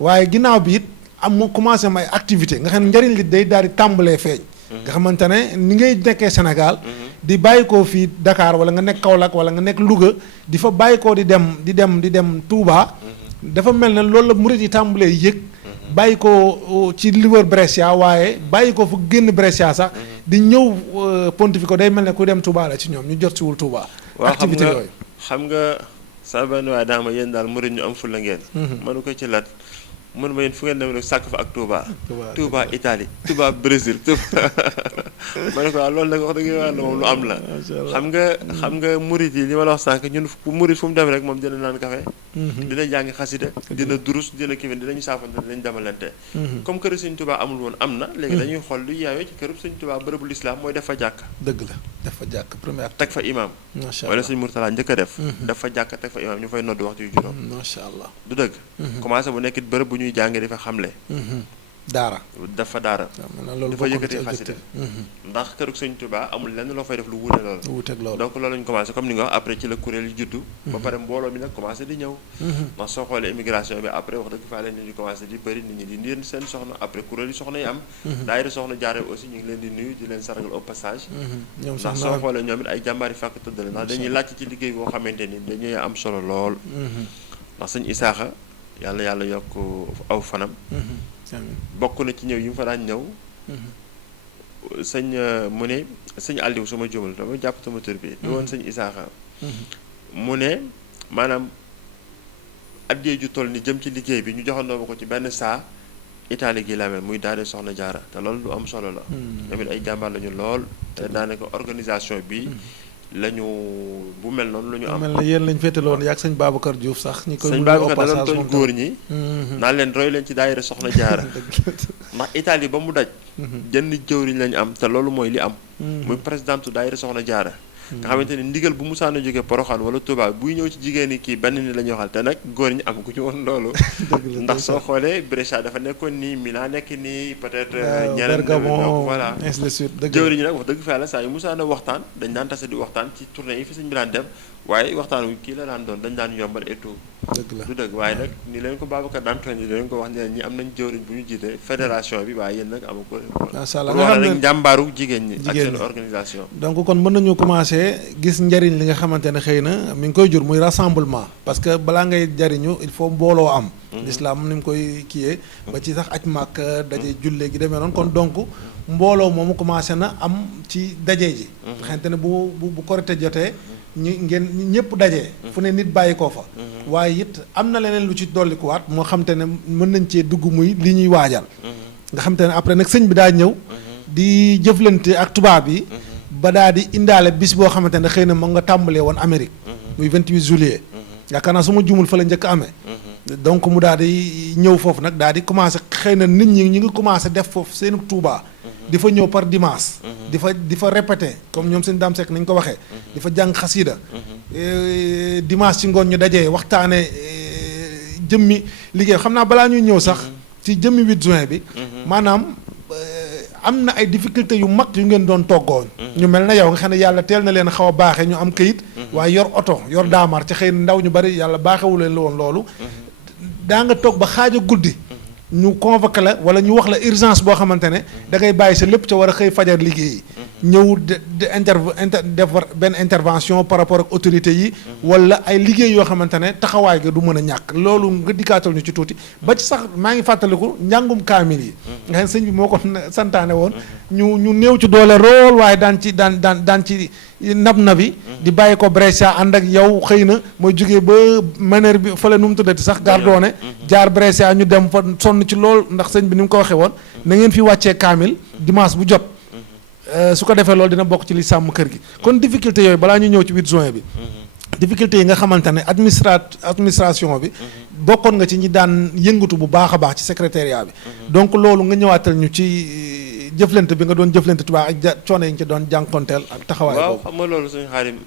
waaye ginnaaw bi it am mu commencé am ay activité nga xam ne njëriñ li day daal di tàmbalee feeñ nga xamante ne ni ngay nekkee Sénégal di bàyyi koo fii Dakar wala nga nekk Kaolack wala nga nekk Louga di fa bàyyi koo di dem Touba dafa mel ne loolu la murit yi tàmbalee yëg bàyyi ko ci li wër Brescia waaye bàyyi ko fu génn Brescia sax di ñëw Pontefico day mel ne ku dem Touba la ci ñoom ñu jot siwul Touba. activité yooyu xam nga sa benn waaye daa ma yéen daal murit ñu am fulla ngeen. mënu ko ci lat mën ma yéen fu ngeen dem rek sàkk fa ak Touba. Touba Italie Touba Brésil ma ne ko waaw loolu nag wax dëgg yàlla moom lu am la. xam nga murit yi li ma la wax sànq ñun murit fu mu dem rek moom dina naan café dina jàngi xasida dina durus dina kii dinañu saafante dinañ demalante comme kër Sëñ Touba amul woon am na léegi dañuy xool lu yaawee ci kërub Sëñ Touba bërëbu lislaam mooy def fa jàkk dëgg la def fa jàkk premier acte teg fa imam wala Sëñ Murtala njëkk a def fa jàkk teg fa imam ñu fay noddu waxtu yu juróom macha allah du dëgg commencé bu nekkit bërëb bu ñuy jàngee di fa xamle daara dafa daara dafa yëkkati xasida ndax kërug Sëñ Touba amul lenn loo fay def lu wuute loolu donc loolu lañu commencé comme ni nga wax après ci la kuréel yi juddu ba pare mbooloo mi nag commencé di ñëw ndax soo xoolee immigration bi après wax dëgg faa leen nit ñi commencé di bëri nit ñi di ndiir seen soxna après kuréel yi soxna yi am daayira soxna jaare aussi ñu ngi leen di nuyu di leen saragal au passage ndax soo xoolee ñoom it ay jàmbaari fàkk tëddale ndax dañuy laajte ci liggéey boo xamante ni dañuy am solo lool ndax sëñ Isaaxa yàlla yokk aw fanam bokk na ci ñëw yi mu fa daan ñëw sëñ mu ne sëñ Aliou sama jumal dama jàpp sama tur bi du woon sëñ Isaaxa mu ne maanaam addiyee ju toll ni jëm ci liggéey bi ñu joxandoo ma ko ci benn saa Italie gi la mel muy daane soxna jaara te loolu lu am solo la tamit ay jàmbaar lañu lool te daanaka organisation bi lañu bu mel noonu la ñu am mel na yéen lañ féetaloon yaag sëñ Babacar Diouf sax ñi koy sëñ Babacar da doon tooñ góor ñi naan leen roy leen ci daayira soxna jaara ndax Italie ba mu daj jënn jëwriñ lañu am te loolu mooy li am muy présidente daayira soxna jaara nga xamante ni ndigal bu musaana jógee Poroxaan wala Touba buy ñëw ci jigéen ñi kii benn ni la ñuy waxal te nag góor ñi am ku ñu woon loolu ndax soo xoolee Brescia dafa nekkoon nii Milan nekk nii peut-être ñeneen donc voilà jëwri ñi nag wax dëgg fa yàlla saa yu musaana waxtaan dañ daan tase di waxtaan ci tournée yi fi sëñ bi daan dem waaye waxtaan wi kii la daan doon dañ daan yombal et tout du dëgg waaye nag ni leen ko Babacar daan toñ ni leen ko wax ne ñi am nañ jëwriñ bu ñu jiite fédération bi waaye yéen nag ama ko macha allah nga xam ne njàmbaaru jigéen ñi ak seen organisation donc kon mën nañu commencer gis njariñ li nga xamante ne xëy na mi ngi koy jur muy rassemblement parce que balaa ngay jariñu il faut mbooloo am l'islam ni mu koy kiyee ba ci sax aj màkk daje julle gi demee noonu kon donc mbooloo moomu commencé na am ci daje ji xamante ne bu korite jotee ngeen ñëpp daje fu ne nit bàyyi koo fa waaye it am na leneen lu ci dollikuwaat moo xam te ne mën nañ cee dugg muy li ñuy waajal nga xam te ne après nag sëñ bi daa ñëw di jëflante ak tubaab yi ba daa di indaale bis boo xamante ne xëy na mu nga tàmbalee woon Amérique muy 28 juillet yaakaar naa su ma jumul fa la njëkk amee donc mu daal di ñëw foofu nag daal di commencé xëy na nit ñi ngi commencé def foofu seenu Touba di fa ñëw par dimanche di fa répété comme ñoom seen daam sekk nañ ko waxee di fa jàng xasida dimanche ci ngoon ñu dajee waxtaane jëmmi liggéey xam naa balaa ñuy ñëw sax ci jëmmi 8 juin bi maanaam am na ay difficultés yu mag yu ngeen doon toggoon ñu mel na yow nga xam ne yàlla teel na leen xaw a baaxee ñu am këyit waaye yor oto yor daamar ci xëy ndaw ñu bari yàlla baaxewu leen la woon loolu daa nga toog ba xaaja guddi ñu convoqué la wala ñu wax la urgence boo xamante ne da ngay bàyyi sa lépp ca war a xëy fajar liggéey ñëw def benn intervention par rapport ak autorités yi wala ay liggéey yoo xamante ne taxawaay ga du mën a ñàkk loolu nga dikkaatal ñu ci tuuti ba ci sax maa ngi fàttaliku njàngum kaamil yi nga xam sëñ bi moo ko santaane woon ñu néew ci doole rool waaye daan ci nab-nabi di bàyyi ko Brescia ànd ak yow xëy na mooy jógee ba manière bi fële nu mu tuddati sax Gardone jaar Brescia ñu dem fa sonn ci lool ndax sëñ bi ni mu ko waxee woon na ngeen fi wàccee kaamil dimanche bu jot su ko defee loolu dina bokk ci li sàmm kër gi kon difficulté yooyu balaa ñu ñëw ci 8 juin bi difficulté yi nga xamante ne administration bi bokkoon nga ci ñi daan yëngatu bu baax a baax ci secrétariat bi donc loolu nga ñëwaatal ñu ci jëflante bi nga doon jëflante tubaab ak coono yi nga ci doon jànkonteel ak taxawaay boobu. waaw xam nga loolu suñu xaarim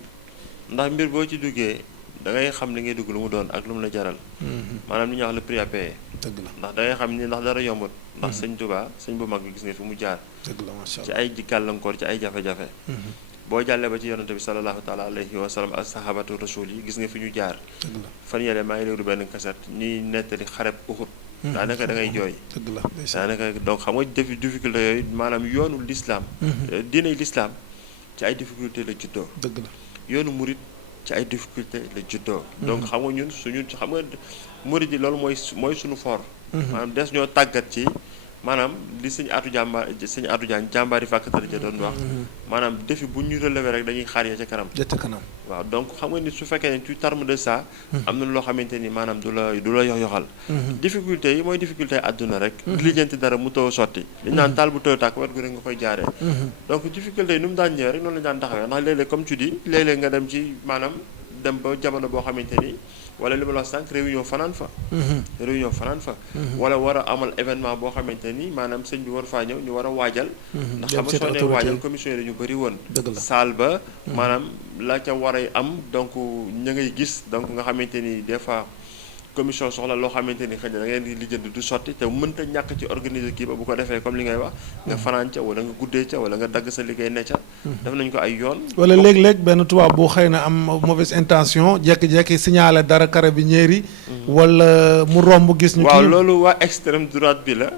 ndax mbir boo ci duggee da ngay xam li ngay dugg lu mu doon ak lu mu la jaral maanaam li ñuy wax le prix à payer dëgg la ndax da ngay xam ni ndax dara yombut ndax sëñ Tuubaa sëñ bu mag bi gis nga fi mu jaar dëgg la macha ci allah ay gàllankoor ci ay jafe-jafe boo jàllee ba ci yonante bi sallallahu taala alayhi wa sallam ak sahabatu rasul yi gis nga fi ñu jaar dëgg la fan yële maa ngi déglu benn kaset ñuy nettali xareb Uhud daanaka da ngay jooy dëgg la daanaka donc xam nga difficulté yooyu maanaam yoonu l'islam diiney l'islam ci ay difficulté la juddoo dëgg la yoonu murit ci ay difficulté la juddoo donc xam nga ñun suñu xam nga murit yi loolu mooy suñu fort maanaam des ñoo tàggat ci maanaam li sëñ Atou Diagne jàmbaari fàkkatali ja doon wax maanaam défi bu ñu relever rek dañuy xaar ya ca kanam waaw donc xam nga ni su fekkee ne tu terme de ça am na loo xamante ni maanaam du la yox-yoxal difficulté yi mooy difficulté àdduna rek lijjanti dara mu taw sotti liñu naan taal bu taw tàkk wet gu rek nga koy jaaree donc difficulté yi nu mu daan ñëwee rek noonu la daan taxawee ndax léeg-léeg comme tu dis léeg-léeg nga dem ci maanaam dem ba jamono boo xamante ni wala li ma la wax sànq réunion fanaan fa wala war a amal événement boo xamante ni maanaam sëñ bi war faa ñëw ñu war a waajal ndax xam nga soo nee waajal commission yi dañu bëri woon salle ba maanaam la ca war a am donc ña ngay gis donc nga xamante ni des fois commission soxla loo xamante ni xëy na da ngeen di lijjanti du sotti te mënta ñàkk ci organiser kii ba bu ko defee comme li ngay wax nga fanaan ca wala nga guddee ca wala nga dagg sa liggéey ne ca def nañ ko ay yoon wala léeg-léeg benn tubaab bu xëy na am mauvaise intention jekki-jekki signalé dara carabinieri wala mu romb gis ñu waaw loolu waa extrême droite bi la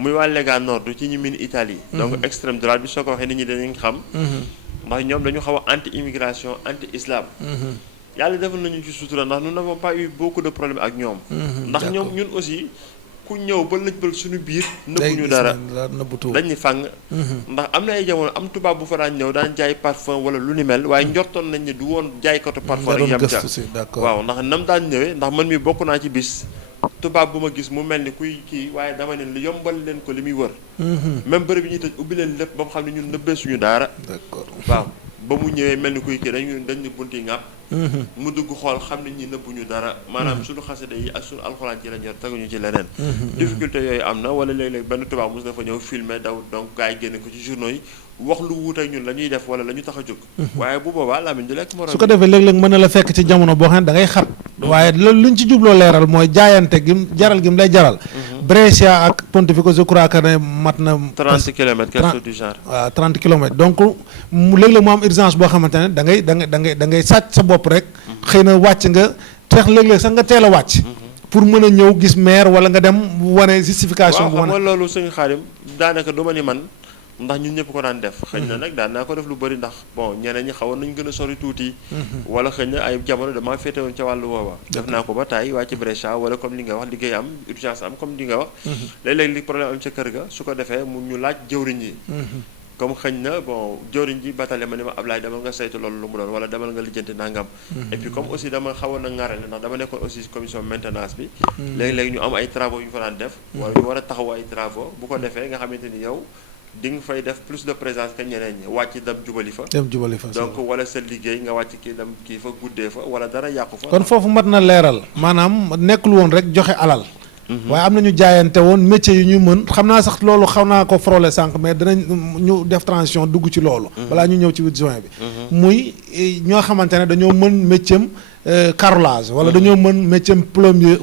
muy waa Lega Nord du ci ñu min Italie donc extrême droite bi soo ko waxee nit ñi dañuy xam ndax ñoom dañu xaw a anti immigration anti islam yàlla defal nañu ci sutura ndax nous n'avons pas eu beaucoup de problèmes ak ñoom ndax ñoom ñun aussi ku ñëw ba lëjbal suñu biir nëbbuñu dara dañ ni fàng ndax am na ay jamono am tubaab bu fa daan ñëw daan jaay parfum wala lu ni mel waaye njortoon nañ ne du woon jaaykatu parfum rek yam ca waaw ndax nam daan ñëwee ndax man mi bokk naa ci bis tubaab bu ma gis mu mel ni kuy kii waaye dama ne yombal leen ko li muy wër même bërëb bi ñuy tëj ubbi leen lépp ba mu xam ne ñun nëbbee suñu daara waaw ba mu ñëwee mel ni kuy kii dañ ni bunti ngàpp mu dugg xool xam ne ñi nëbbuñu dara maanaam suñu xasida yi ak suñu alxuraan ci lañ yor teguñu ci leneen difficulté yooyu am na wala léeg-léeg benn tubaab mos na fa ñëw filmer daw donc gars yi génne ko ci journaux yi wax lu wuut ak ñun la ñuy def wala la ñu tax a jóg. waaye bu boobaa làmmiñ du lekk morom. su ko defee léeg-léeg mën na la fekk ci jamono boo xam ne da ngay xat. waaye loolu luñ ci jubloo leeral mooy jaayante gim jaral gim lay jaral. Brescia ak Pontevico je crois que ne mat na. 30 kilomètres quelque chose du genre. waaw 30 kilomètres donc léeg-léeg mu am urgence boo xamante ne da ngay sàcc sa bopp rek. xëy na wàcc nga teex léeg-léeg sax nga teel a wàcc. pour mën a ñëw gis maire wala nga dem wane justification. bu wane waaw xam nga loolu suñu Xaadim daanaka du ma ni man. ndax ñun ñëpp ko daan def xëy na nag daan naa ko def lu bëri ndax bon ñeneen ñi xawoon nañu gën a sori tuuti wala xëy na ay jamono damaa féete woon ca wàllu booba def naa ko ba tàyyi waa ci Brescia wala comme li nga wax liggéey am urgence am comme li nga wax léeg-léeg li problème am ca kër ga su ko defee mu ñu laaj jëwriñ yi comme xëy na bon jëwriñ ji batale ma ni ma Ablaye demal nga saytu loolu lu mu doon wala demal nga lijjanti nangam et puis comme aussi dama xawoon a ŋarale ndax dama nekkoon aussi commission maintenance bi léegi-léegi ñu am ay travaux yu ñu fa daan def wala ñu war a taxaw ay travaux bu ko defee nga xamante ni yow di nga fay def plus de présence que ñeneen ñi wàcc dem jubali fa. donc wala sa liggéey nga wàcc kii dem kii fa guddee fa wala dara yàqu fa. kon foofu mat na leeral maanaam nekkul woon rek joxe alal. waaye am na ñu jaayante woon métier yu ñu mën xam naa sax loolu xaw naa ko frôler sànq mais danañ ñu def transition dugg ci loolu. balaa ñu ñëw ci 8 juin bi. muy ñoo xamante ne dañoo mën métier carrelage wala dañoo mën métier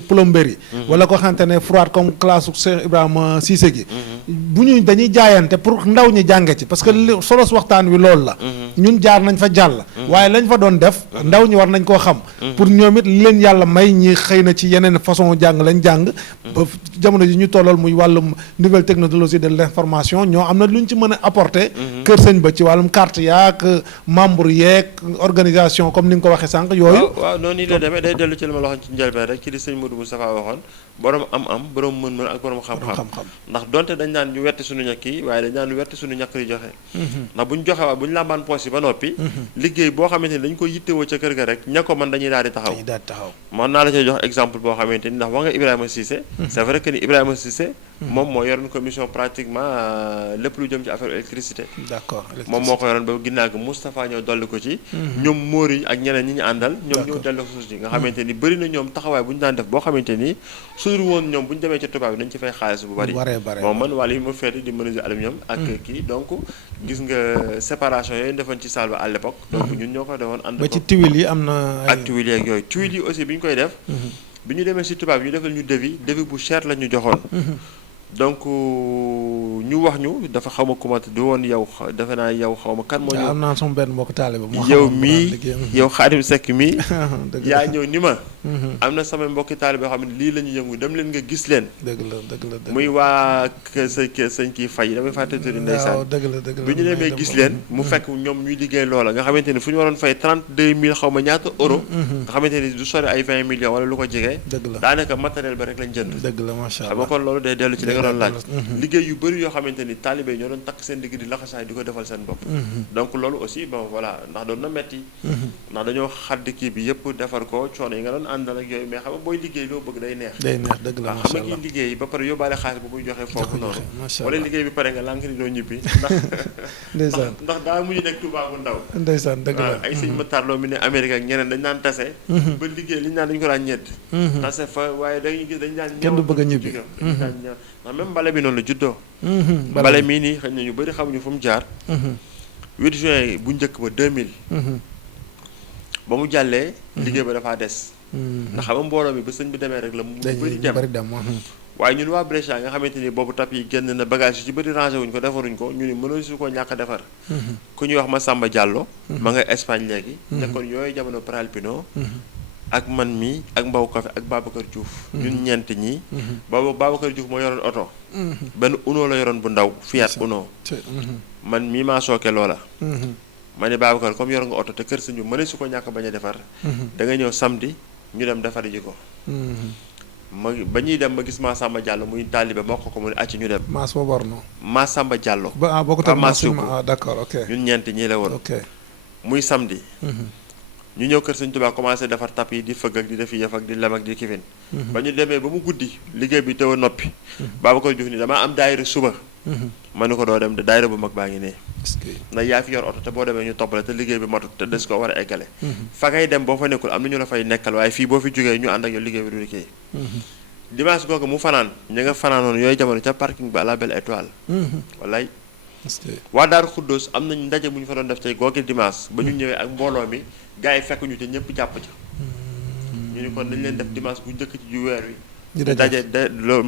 plomberie wala ko xamante ne froide comme classe Cheikh Ibrahima Cissé gi bu ñu dañuy jaayante pour ndaw ñi jànge ci parce que solos waxtaan wi loolu la ñun jaar nañ fa jàll waaye lañ fa doon def ndaw ñi war nañ koo xam pour ñoom it li leen yàlla may ñi xëy na ci yeneen façon jàng lañ jàng ba jamono ji ñu tollool muy wàllum nouvelle technologie de l'information ñoo am na lu ñu ci mën a apporter kër sëñ ba ci wàllum carte yaak membre yeeg organisation comme ni nga ko waxee sànq yooyu waaw noonu la demee day dellu ci li ma la waxoon ci njëlbeen rek ci li sëñ Modou Moustapha waxoon borom am borom mën-mën ak borom xam-xam ndax donte dañ naan ñu wetti suñu ñàkk yi waaye dañ naan ñu wetti suñu ñàkk yi joxe ndax bu ñu joxe waa bu ñu làmbaan poos yi ba noppi liggéey boo xamante ni dañ ko yittewoo ca kër ga rek ña ko man dañuy daal di taxaw man naa la cay jox exemple boo xamante ni ndax wax nga Ibrahima Cissé c'est vrai que ni Ibrahima Cissé moom moo yoroon commission pratiquement lépp lu jëm ci affaire électricité d'accord moom moo ko yoroon ba ginnaaw gi Moustapha ñëw dolli ko ci ñoom móori ak ñeneen ñi ñu àndal ñoom ñëw dellu suuf si nga xamante ni bëri na ñoom taxawaay bu ñu daan def boo xamante ni sudur woon ñoom bu ñu demee ca tubaab bi dañ ci fay xaalis bu bari moom man wàlla yi ma feeti di menuisier aluminium ak kii donc gis nga séparation yooyu defoon ci salle ba à l'époque donc ñun ñoo ko defoon ànd ba ci tuile yi am na ak tuile yeeg yooyu tuile yi aussi bi ñu koy def bi ñu demee si tubaab bi ñu defal ñu devis bu cher la ñu joxoon donc ñu wax ñu dafa xaw ma commenté du woon yow defe naa yow xaw ma kan moo ñëw am naa sama benn mbokk taalibe yow mii yow Xaadim Seck mii yaa ñëw ni ma am na sama mbokki taalibe yoo xam ne lii la ñu yëngu dem leen nga gis leen dëgg la muy waa sëñ kii fay damay fàtte turi ndeysaan bi ñu demee gis leen mu fekk ñoom ñuy liggéey loola nga xamante ni fu ñu waroon fay 32 000 xaw ma ñaata euro nga xamante ni du sori ay 20 millions wala lu ko jege daanaka matériel ba rek lañ jënd dëgg la macha Allah xam nga kon loolu day dellu ci li nga doon laaj liggéey yu bëri yoo xamante ni taalibe ñoo doon takk seen digg di laxasaay di ko defal seen bopp donc loolu aussi bon voilà ndax doon na metti ndax dañoo xadd kii bi yëpp defar ko coono yi nga doon àndal ak yooyu mais xam nga booy liggéey loo bëgg day neex dëgg la xam nga kii liggéey ba pare yóbbaale xaalis bu muy joxe foofu noonu wala liggéey bi pare nga lànk ni doo ñibbi ndax daa mujj nekk Touba bu ndaw ndeysaan dëgg la ay sëñ Matar Lo mi ne Amérique ak ñeneen dañ naan tase ba liggéey li ñu naan dañu ko daan ñett tase fa waaye dañuy gis dañu daan kenn du bëgg a ñibbi ndax même mbale bi noonu la juddoo mbale mii nii xëy na ñu bëri xamuñu fu mu jaar 8 juin bu njëkk ba 2000 ba mu jàllee liggéey ba dafaa des ndax xam nga mbooloo mi ba sëñ bi demee rek la mu bëri dem waaye ñun waa Brescia nga xamante ni boobu tap yi génn na bagage yu ci bëri rangé wuñ ko defaruñ ko ñu ni mënoo su ko ñàkk a defar ku ñuy wax Massamba Diallo ma nga Espagne léegi nekkoon yooyu jamono Pralpino ak man mi ak Mbaw Kafe ak Babacar Diouf ñun ñeent ñi boobu Babacar Diouf moo yoroon oto benn Uno la yoroon bu ndaw Fiat Uno man mii maa sooke loola ma ne Babacar comme yor nga oto te kër sañu mëne su ko ñàkk bañ a defar da nga ñëw samedi ñu dem defar ji ko ba ñuy dem ma gis Massamba Diallo muy taalibe moo ko mu ne acci ñu dem Massamba Diallo d'accord ok ñun ñeent ñii la woon muy samedi ñu ñëw kër Sëñ Tuubaa commencé defar tap yi di fëgg ak di def yëf ak di lem ak di kifin ba ñu demee ba mu guddi liggéey bi teew a noppi Babacar Diouf ni damaa am daayira suba ma ne ko doo dem de daayira bu mag baa ngi ne ndax yaa fi yor oto te boo demee ñu toppale te liggéey bi matut te des ko war a eggale fa ngay dem boo fa nekkul am na ñu la fay nekkal waaye fii boo fi jógee ñu ànd ak yow liggéey bi du liggéey dimanche googu mu fanaan ña nga fanaanoon yooyu jamono ca parking bi à la Belle Étoile wallaay waa Daaru Xuddoos am nañ ndaje bu ñu fa doon def tey googi dimanche ba ñu ñëwee ak mbooloo mi gars yi fekk ñu te ñëpp jàpp ca ñu ni kon dañ leen def dimanche bu njëkk ci ju weer wi ñu daje loolu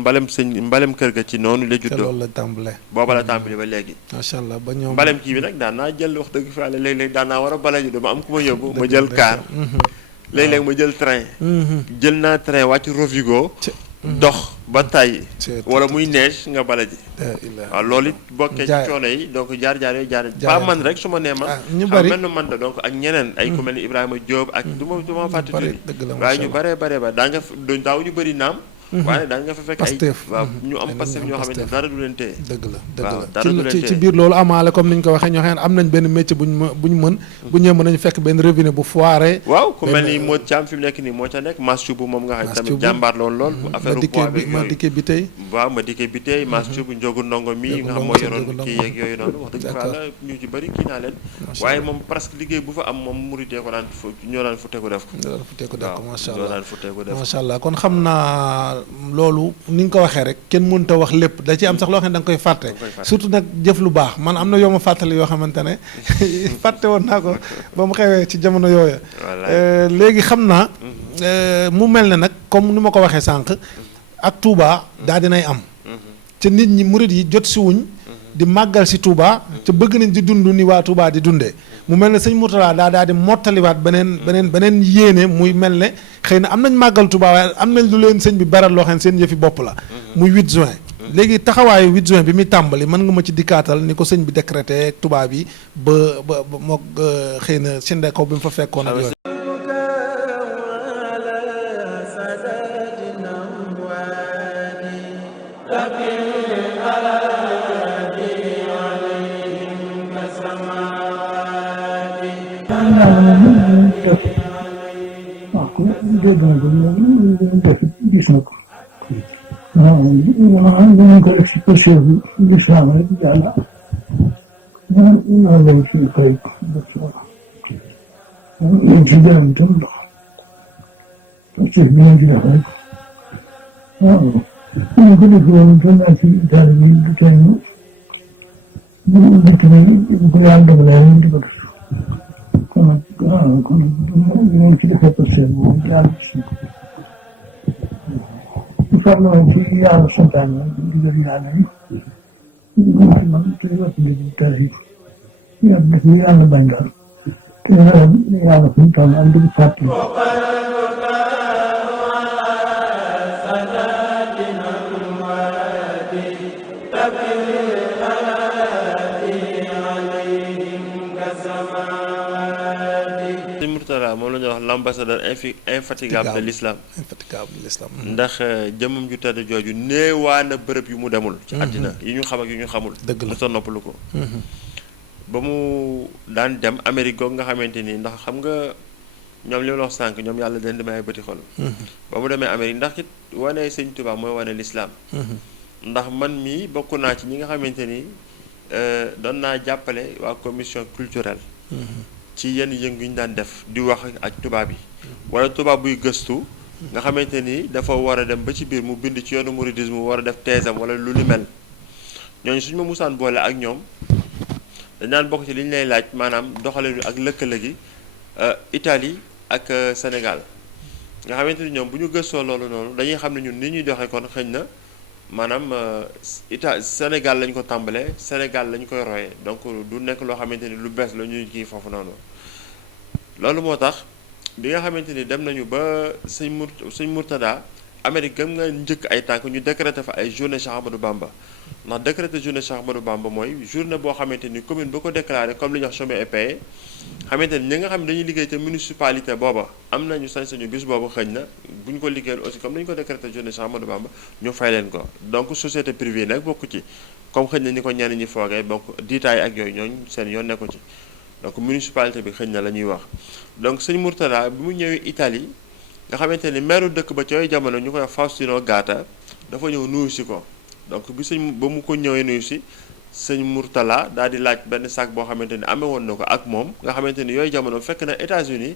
mbalem kër ga ci noonu la juddoo loolu la tàmbalee booba la tàmbali ba léegi macha allah ba ñoom mbalem kii bi nag daan naa jël wax dëgg fa léeg-léeg daan naa war a bala ju dama am ku ma yóbbu ma jël car léeg-léeg ma jël train jël naa train wàcc Rovigo dox ba tàyyi wala muy neige nga bala ji waaw loolu it bokkee ci coono yi donc jaar-jaar yooyu jaar ba man rek su ma nee man ñu bari mel na man da donc ak ñeneen ay ku mel ni Ibrahima Diop ak du ma fàtte tuuti waaye ñu baree ba daa nga daaw ñu bëri naam waaye daan nga fa fekk ay waaw ñu am Pastef ñoo xamante ne dara du leen téye dëgg la ci biir loolu amaale comme ni ñu ko waxee ñoo xam ne am nañ benn métier bu ñu mën bu ñëwee mën nañu fekk benn revenu bu foiré waaw ku mel ni moo Thiam fi mu nekk nii moo ca nekk Mass Thioub moom nga xam tamit jàmbaar loolu lool bu affaire poids beeg yooyu ma dikkee bi tey waaw ma dikkee bi tey Mass Thioub njogu ndongo mi nga xam moo yoroon kii yeeg yooyu noonu wax dëgg fa la ñu ci bëri kii naa leen waaye moom presque liggéey bu fa am moom muridee ko daan ñoo daan futteeku def ko macha allah kon xam naa loolu ni nga ko waxee rek kenn mënut a wax lépp da ci am sax loo xam ne da nga koy fàtte surtout nag jëf lu baax man am na yoo ma fàttali yoo xamante ne fàtte woon naa ko ba mu xewee ci jamono yooya léegi xam naa mu mel ne nag comme ni ma ko waxee sànq ak Touba daa dinay am ca nit ñi murit yi jot si wuñ di màggal si Touba ca bëgg nañ di dund ni waa Touba di dundee mu mel ne sëñ Mourtala daal di mottaliwaat beneen yéene muy mel ne xëy na am nañ màggal Touba waaye am nañ lu leen sëñ bi beral loo xam ne seen yëfi bopp la muy 8 juin léegi taxawaayu 8 juin bi muy tàmbali mën nga ma ci dikkaatal ni ko sëñ bi décrété Touba bi ba mook xëy na sindeko bi mu fa fekkoon ak yooyu waaw ku dégg na ko moom def gis na ko waaw dinañ ko expliqué l'islam rek yàlla ñaan lañ ci koy lañ ci jëram itam ndox parce que bi nañ ci def rek waaw ñu ko def woon toll naa ci Italie bi du tey ñu dëkk bi bu ko yàlla dogalee ñu di ko def kon dinañ ci defee pasteur moom yàlla gis na ko farlu ci yàlla santaane digal yàlla yi ñu ci man te wax dëgg tari yàlla def ñu yàlla bañ daal te yàlla fu mu toll am dëgg fàtte moom la ñuy wax l'ambassadeur infatigable de l'islam ndax jëmmam ju tedd jooju néewaana bërëb yu mu demul ci àddina yi ñu xam ak yu ñu xamul mu sa noppalu ko ba mu daan dem Amérique googu nga xamante ni ndax xam nga ñoom li ma la wax sànq ñoom yàlla dañ demee ay bëti xol ba mu demee Amérique ndax it wane sëñ Tuubaa mooy wane l'islam ndax man mii bokk naa ci ñi nga xamante ni doon naa jàppale waa commission culturelle ci yenn yëngu yu ñu daan def di wax ak tubaab yi wala tubaab buy gëstu nga xamante ni dafa war a dem ba ci biir mu bind ci yoonu mouridisme mu war a def teesam wala lu ni mel ñooñu suñu ma musaan boole ak ñoom dañ daan bokk ci li ñu lay laaj maanaam doxalin ak lëkkale gi Italie ak Sénégal nga xamante ni ñoom bu ñu gëstoo loolu noonu dañuy xam ne ñun ni ñuy doxee kon xëñ na maanaam Sénégal lañ ko tàmbalee Sénégal lañ koy royee donc du nekk loo xamante ni lu bees la ñuy kii foofu noonu loolu moo tax bi nga xamante ni dem nañu ba sëñ Mourtada Amérique gëm nga njëkk ay tànk ñu décrété fa ay journée Cheikh Ahmadou Bamba ndax décrété journée Cheikh Ahmadou Bamba mooy journée boo xamante ni commune ba ko déclaré comme li ñuy wax chômé et payé xamante ni ñi nga xam ne dañuy liggéey te municipalité booba am nañu sañ-sañu bis boobu xëñ na bu ñu ko liggéeyal aussi comme dañu ko décrété journée Cheikh Ahmadou Bamba ñu fay leen ko donc société privée nag bokku ci comme xëñ na ni ko ñenn ñi foogee donc diitaay ak yooyu ñooñu seen yoon nekku ci donc municipalité bi xëñ na la ñuy wax donc sëñ Mourtada bi mu ñëwee Italie nga xamante ni maire dëkk ba ci yooyu jamono ñu koy wax Faustino Gatta dafa ñëw nuyu si ko donc bi ba mu ko ñëwee nuyu si sëñ Mourtala daal di laaj benn sac boo xamante ni amee woon na ko ak moom nga xamante ni yooyu jamono fekk na États-Unis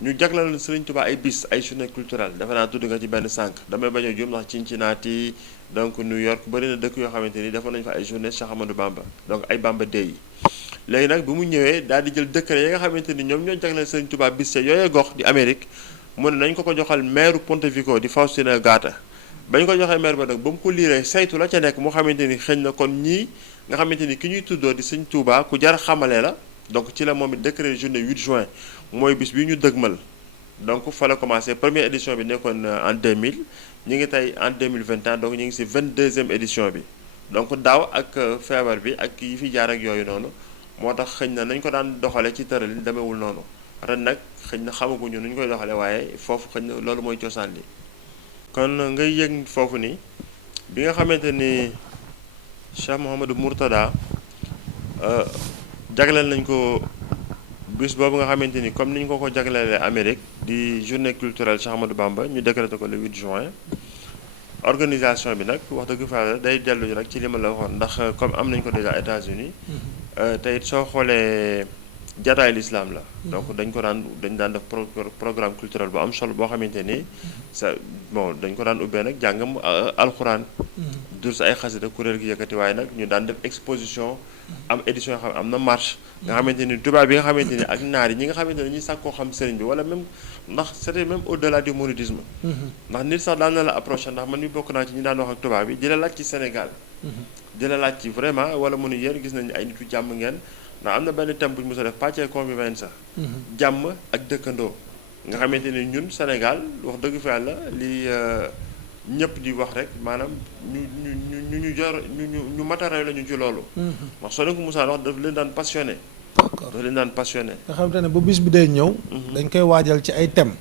ñu jagleel Serigne Touba ay bis ay journée culturelle defe naa tudd nga ci benn sànq damay bañ a juum ndax Cincinnati donc New York bëri na dëkk yoo xamante ni defoon nañu fa ay journée Cheikh Ahmadou Bamba donc ay Bamba Day yi léegi nag bi mu ñëwee daal di jël décret yi nga xamante ni ñoom ñoo jagleel Serigne Touba bis ca yooyee gox di Amérique mu ne nañ ko joxal maire Ponte Vico di Faustina Gatta bañ ko joxee maire ba nag ba mu ko liiree saytu la ca nekk mu xamante ni xëñ na kon ñii nga xamante ni ki ñuy tuddoo di Serigne Touba ku jar xamale la donc ci la moom it décret journée 8 juin mooy bis bi ñu dëgmal donc fa la commencé première édition bi nekkoon en 2000 ñu ngi tey en 2021 donc ñu ngi ci 22e édition bi donc daaw ak feebar bi ak yi fi jaar ak yooyu noonu moo tax xëñ na nañ ko daan doxale ci tëralin demewul noonu ren nag xëñ na xamaguñu nu ñu koy doxale waaye foofu xëñ na loolu mooy cosaan li kon ngay yëg foofu ni bi nga xamante ni Cheikh Mouhamadou Mourtada jagleel nañ ko bis boobu nga xamante ni comme ni ñu ko jagleelee Amérique di journée culturelle Cheikh Ahmadou Bamba ñu décrété ko le 8 juin organisation bi nag wax dëgg fa day dellu rek ci li ma la waxoon ndax comme am nañ ko déjà États-Unis te it soo xoolee jataay l'islam la donc dañ daan def programme culturel bu am solo boo xamante ni dañ ko daan ubbee nag jàngam alxuraan dur sa ay xasida kuréel gi yëkkati waaye nag ñu daan def exposition am édition yoo xam am na marche nga xamante ni tubaab bi nga xamante ni ak naar yi ñi nga xamante ni ñuy sàkkoo xam sëriñ bi wala même ndax c'était même au-delà du mouridisme ndax nit sax daan na la approché ndax man mi bokk naa ci ñi daan wax ak tubaab bi di la laaj ci Sénégal di la laaj ci vraiment wala mënu yéen gis nañu ay nitu jàmm ngeen ndax am na benn thème bu ñu mos a def pace convivenza jàmm ak dëkkandoo nga xamante ni ñun Sénégal wax dëgg fa yàlla li ñëpp di wax rek maanaam ñu matériel lañu ci loolu ndax soo leen ko Moussa wax daf leen daan passionné d'accord daf leen daan passionné nga xamante ne bu bis bi day ñëw dañ koy waajal ci ay thèmes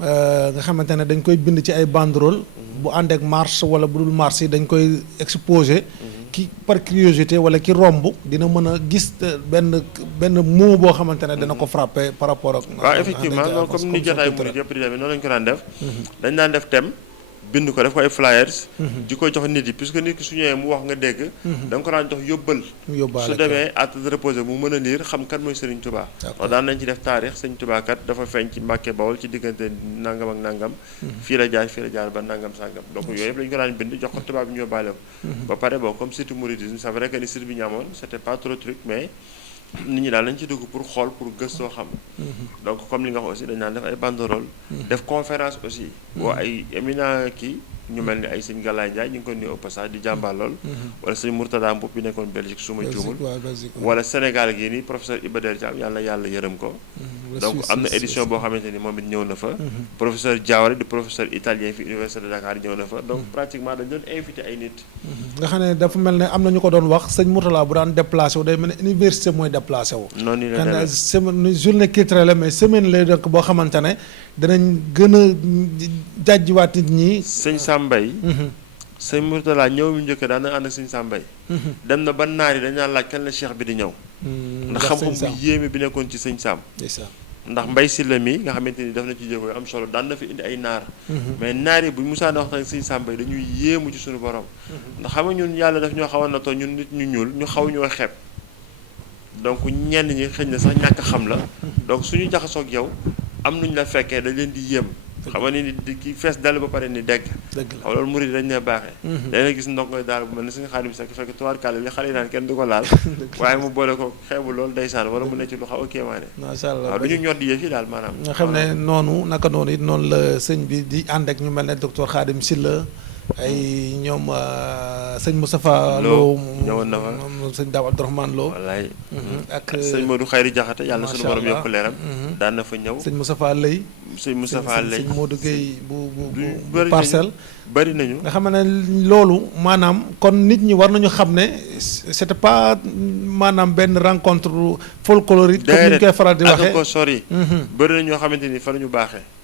nga xamante ne dañ koy bind ci ay banderole bu ànd ak marche wala bu dul marche yi dañ koy exposé ki par curiosité wala ki romb dina mën a gis benn mot boo xamante ne dana ko frappé par rapport ak waaw effectivement loolu comme ni jotaay murid yëpp di demee noonu lañu ko daan def dañ daan def thème bind ko def ko ay flyers di ko jox nit yi puisque nit ki su ñëwee mu wax nga dégg da nga ko daan jox yóbbal su demee à tête reposée mu mën a lire xam kan mooy Serigne Touba wax daan nañ ci def taarix Serigne Touba kat dafa feeñ ci Mbàkke Bawol ci diggante nangam ak nangam fii la jaar ba nangam sangam donc yooyu yëpp lañu ko daan bind jox ko tubaab bi ñu yóbbaale ko ba pare bon comme surtout mouridisme c'est vrai que ni site bi ñu amoon c'était pas trop truc mais nit ñi daal lañ ci dugg pour xool pour gëstoo xam donc comme li nga wax aussi dañ daan def ay banderole def conférence aussi boo ay éminent kii ñu mel ni ay sëñ Galaye Ndiaye ñu ngi ko nuyu au passage di jàmbaar lool wala sëñ Mourtada Mboup bi nekkoon Belgique suma juumul wala Sénégal gii nii professeur Iba Der Thiam yàlla yërëm ko donc am na édition boo xamante ni moom it ñëw na fa professeur Diawara di professeur italien fi université de Dakar ñëw na fa donc pratiquement dañ doon invité ay nit nga xam ne dafa mel ne am na ñu ko doon wax sëñ Mourtada bu daan déplacé wu day mel ne université mooy déplacé wu noonu la semaine journée culturelle mais semaine lay donc boo xamante ne danañ gën a jàjjiwaat nit ñi sëñ Sambay sëñ Mourtada ñëw mu njëkk daan na ànd ak sëñ Sambay dem na ba naar yi dañ naan laaj kan la cheikh bi di ñëw ndax xam-xam bu yéeme bi nekkoon ci sëñ Sam ndax mbay si la mi nga xamante ni daf na ci jéego am solo daan na fi indi ay naar mais naar yi bu Moussa na waxtaan ak sëñ Sambay dañuy yéemu ci suñu borom ndax xam nga ñun yàlla daf ñoo xawoon na too ñun nit ñu ñuul ñu xaw ñoo xeeb donc ñenn ñi xëy na sax ñàkk xam la donc suñu jaxasoo ak yow am nuñ la fekkee dañ leen di yéem xam nga ni di ki fees dal ba pare ni dégg xam loolu murid dañ ne baaxee dana gis ndongoy daal bu mel ne suñu Xaadim Sekk fekk tubaarkàlla li xale yi naan kenn du ko laal waaye mu boole ko xeebu loolu ndeysaan wala mu ne ci lu xaw a kéemaane macha allah waaw du ñu ñor di yëf yi daal maanaam nga xam ne noonu naka noonu it noonu la sëñ bi di ànd ak ñu mel ne docteur Khadim Sylla ay ñoom sëñ Moustapha Lo ñëwoon na fa sëñ Daw Abdourahmane Lo wallaay ak sëñ Modou Khayri Jaxate yàlla na suñu borom yokk leeram daan na fa ñëw sëñ Moustapha Lay sëñ Moustapha Lay sëñ Modou Gueye bu Parcelles bari nañu nga xam ne loolu maanaam kon nit ñi war nañu xam ne c'était pas maanaam benn rencontre folklorique comme ñu koy faral di waxee ko sori bari na ñoo xamante ni fa la ñu baaxee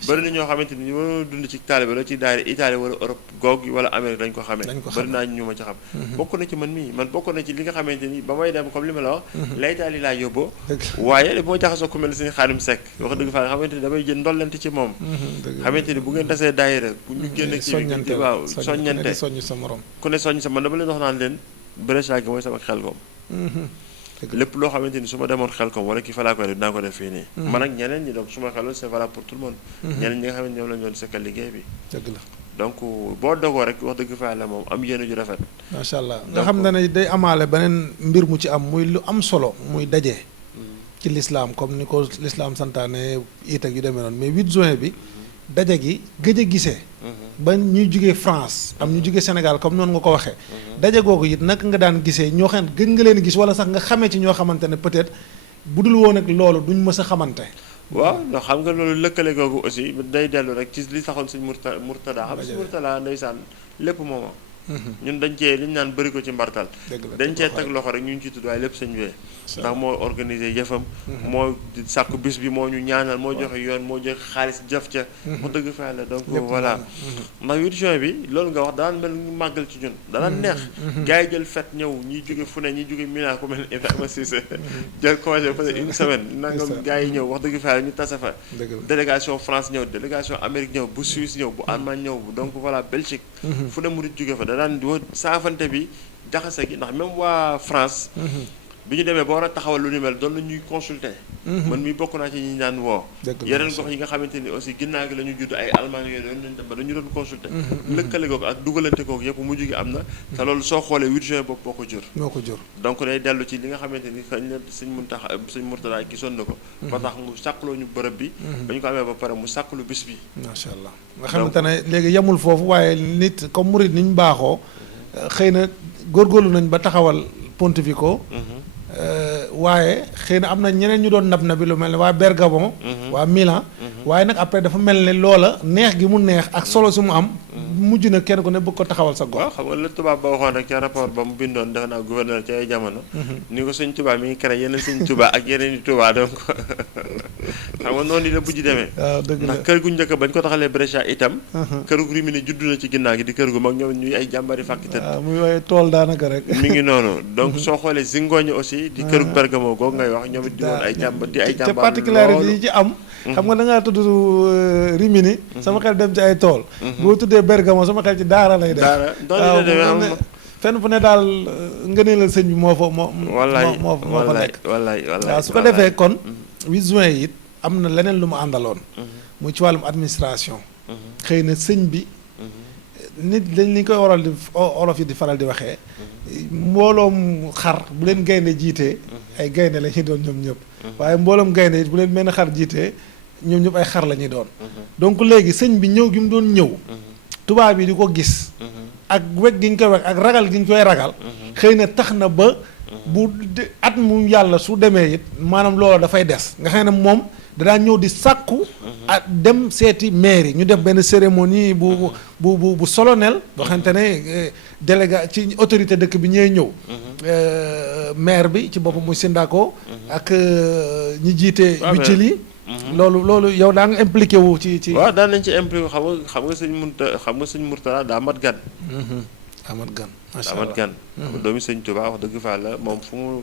bëri na ñoo xamante ni mënoo dund ci taalibe la ci daari Italie wala Europe goog wala Amérique dañ ko xamee bëri naa ñu ma ci xam bokk na ci man mii man bokk na ci li nga xamante ni ba may dem comme li ma la wax la Italie laa yóbboo waaye moo jaxasoo ku mel ni suñu Xaadim Sekk wax dëgg fa xamante ni damay jël ndollante ci moom xamante ni bu ngeen tasee daayira bu ñu génn kii waaw soññante soññ sa morom ku ne soññ sa man dama leen wax naan leen Brescia gi mooy sama xel koom lépp loo xamante ni su ma demoon xel kom wala kii fa laa koy def dinaa ko def fii nii man ak ñeneen ñi donc su ma xeloon c'est valable pour tout le monde ñeneen ñi nga xamante ñoom lañ doon sekkal liggéey bi dëgg la donc boo dogoo rek wax dëgg fa yàlla moom am yéene ju rafet macha allah nga xam ne day amaale beneen mbir mu ci am muy lu am solo muy daje ci l'islam comme ni ko l'islam santaane it ak yu demee noonu mais 8 juin bi daje gi gëj a gisee ba ñuy jugee France am ñu jugee Sénégal comme noonu nga ko waxee daje googu it naka nga daan gisee ñoo xam gën nga leen gis wala sax nga xamee ci ñoo xamante ne peut-être bu dul woon ak loolu duñ mës a xamante waaw ndax xam nga loolu lëkkale googu aussi day dellu rek ci li taxoon suñ Murtada xam suñ Murtada ndeysaan lépp mooma ñun dañ cee li ñu naan bëri ko ci mbartal dañ cee teg loxo rek ñu ngi ci tudd waaye lépp sëñ bee ndax moo organisé yëfam moo sàkku bis bi moo ñu ñaanal moo joxe yoon moo joxe xaalis jëf ca wax dëgg fa yàlla donc voilà ndax 8 juin bi loolu nga wax danaan mel ñu màggal ci ñun danaan neex gars yi jël fête ñëw ñiy jóge fu ne ñiy jóge Mina ku mel Ibrahima Cissé jël congé peut-être une semaine nangam gars yi ñëw wax dëgg fa yàlla ñu tase fa délégation France ñëw délégation Amérique ñëw bu Suisse ñëw bu Allemagne ñëw donc voilà Belgique fu ne murit jóge fa danaan saafante bi jaxase gi ndax même waa France bi ñu demee ba war a taxawal lu ni mel doon na ñuy consulter man mi bokk naa ci ñi naan woo yeneen gox yi nga xamante ni aussi ginnaaw gi la ñu judd ay Allemagne yooyu doon nañ dem ba dañu doon consulter lëkkale googu ak dugalante googu yëpp mujj gi am na te loolu soo xoolee 8 juin boobu moo ko jur donc day dellu ci li nga xamante ni xëy na sëñ Murtada gisoon na ko ba tax mu sàkkloo ñu bërëb bi ba ñu ko amee ba pare mu sàkklu bis bi macha allah nga xamante ne léegi yemul foofu waaye nit comme murid ni ñu baaxoo xëy na góorgóorlu nañ ba taxawal Pontevico waaye xëy na am na ñeneen ñu doon nab na bi lu mel ne waa Bergamo waa Milan waaye nag après dafa mel ne loola neex gi mu neex ak solo su mu am mujj na kenn ku ne bëgg ko taxawal sa gox. waaw xam nga la tubaab ba waxoon rek ca rapport ba mu bindoon defe naa gouverneur ci ay jamono ni ko sëñ Tuubaa mi ngi créé yeneen sëñ Tuubaa ak yeneen i Tuubaa donc xam nga noonu la mujj demee waaw dëgg la ndax kër gu njëkk bañ ko taxalee Brescia itam kër gu Rimini judd na ci ginnaaw gi di kër gu mag ñoom ñuy ay jàmbari fàkki tëdd waaw muy waaye tool daanaka rek mi ngi noonu donc soo xoolee Zingoña aussi di kër gu Bergamo googu ngay wax ñoom it di woon ay jàmbar di ay jàmbar te particularité yi ci am xam nga da ngaa tudd Rimini sama xel dem ci ay tool boo tuddee Bergamo sama xel ci daara lay def waaw fenn fu ne daal ngëneelal sëñ bi moo fa moo fa nekk waaw su ko defee kon 8 juin it am na leneen lu mu àndaloon muy ci wàllum administration xëy na sëñ bi nit dañ li koy waral di olof yi di faral di waxee mbooloom xar bu leen gaynde jiitee ay gaynde la ñuy doon ñoom ñëpp waaye mbooloom gaynde it bu leen mel ne xar jiitee ñoom ñëpp ay xar la ñuy doon donc léegi sëñ bi ñëw gi mu doon ñëw tubaab yi di ko gis ak weg gi ñu koy weg ak ragal gi ñu koy ragal xëy na tax na ba bu at mu yàlla su demee it maanaam loolu dafay des nga xam ne moom danaa ñëw di sàkku ak dem seeti mairie ñu def benn cérémonie bu solennel boo xamante ne délégué ci autorité dëkk bi ñooy ñëw maire bi ci boppam muy Sindako ak ñi jiite huissier yi loolu yow daa nga impliqué wu ci waaw daan nañ ci impliqué xam nga sëñ Murtada daa mat gan amat gan macha allah amat gan doomi sëñ Tuubaa wax dëgg fa la moom fu mu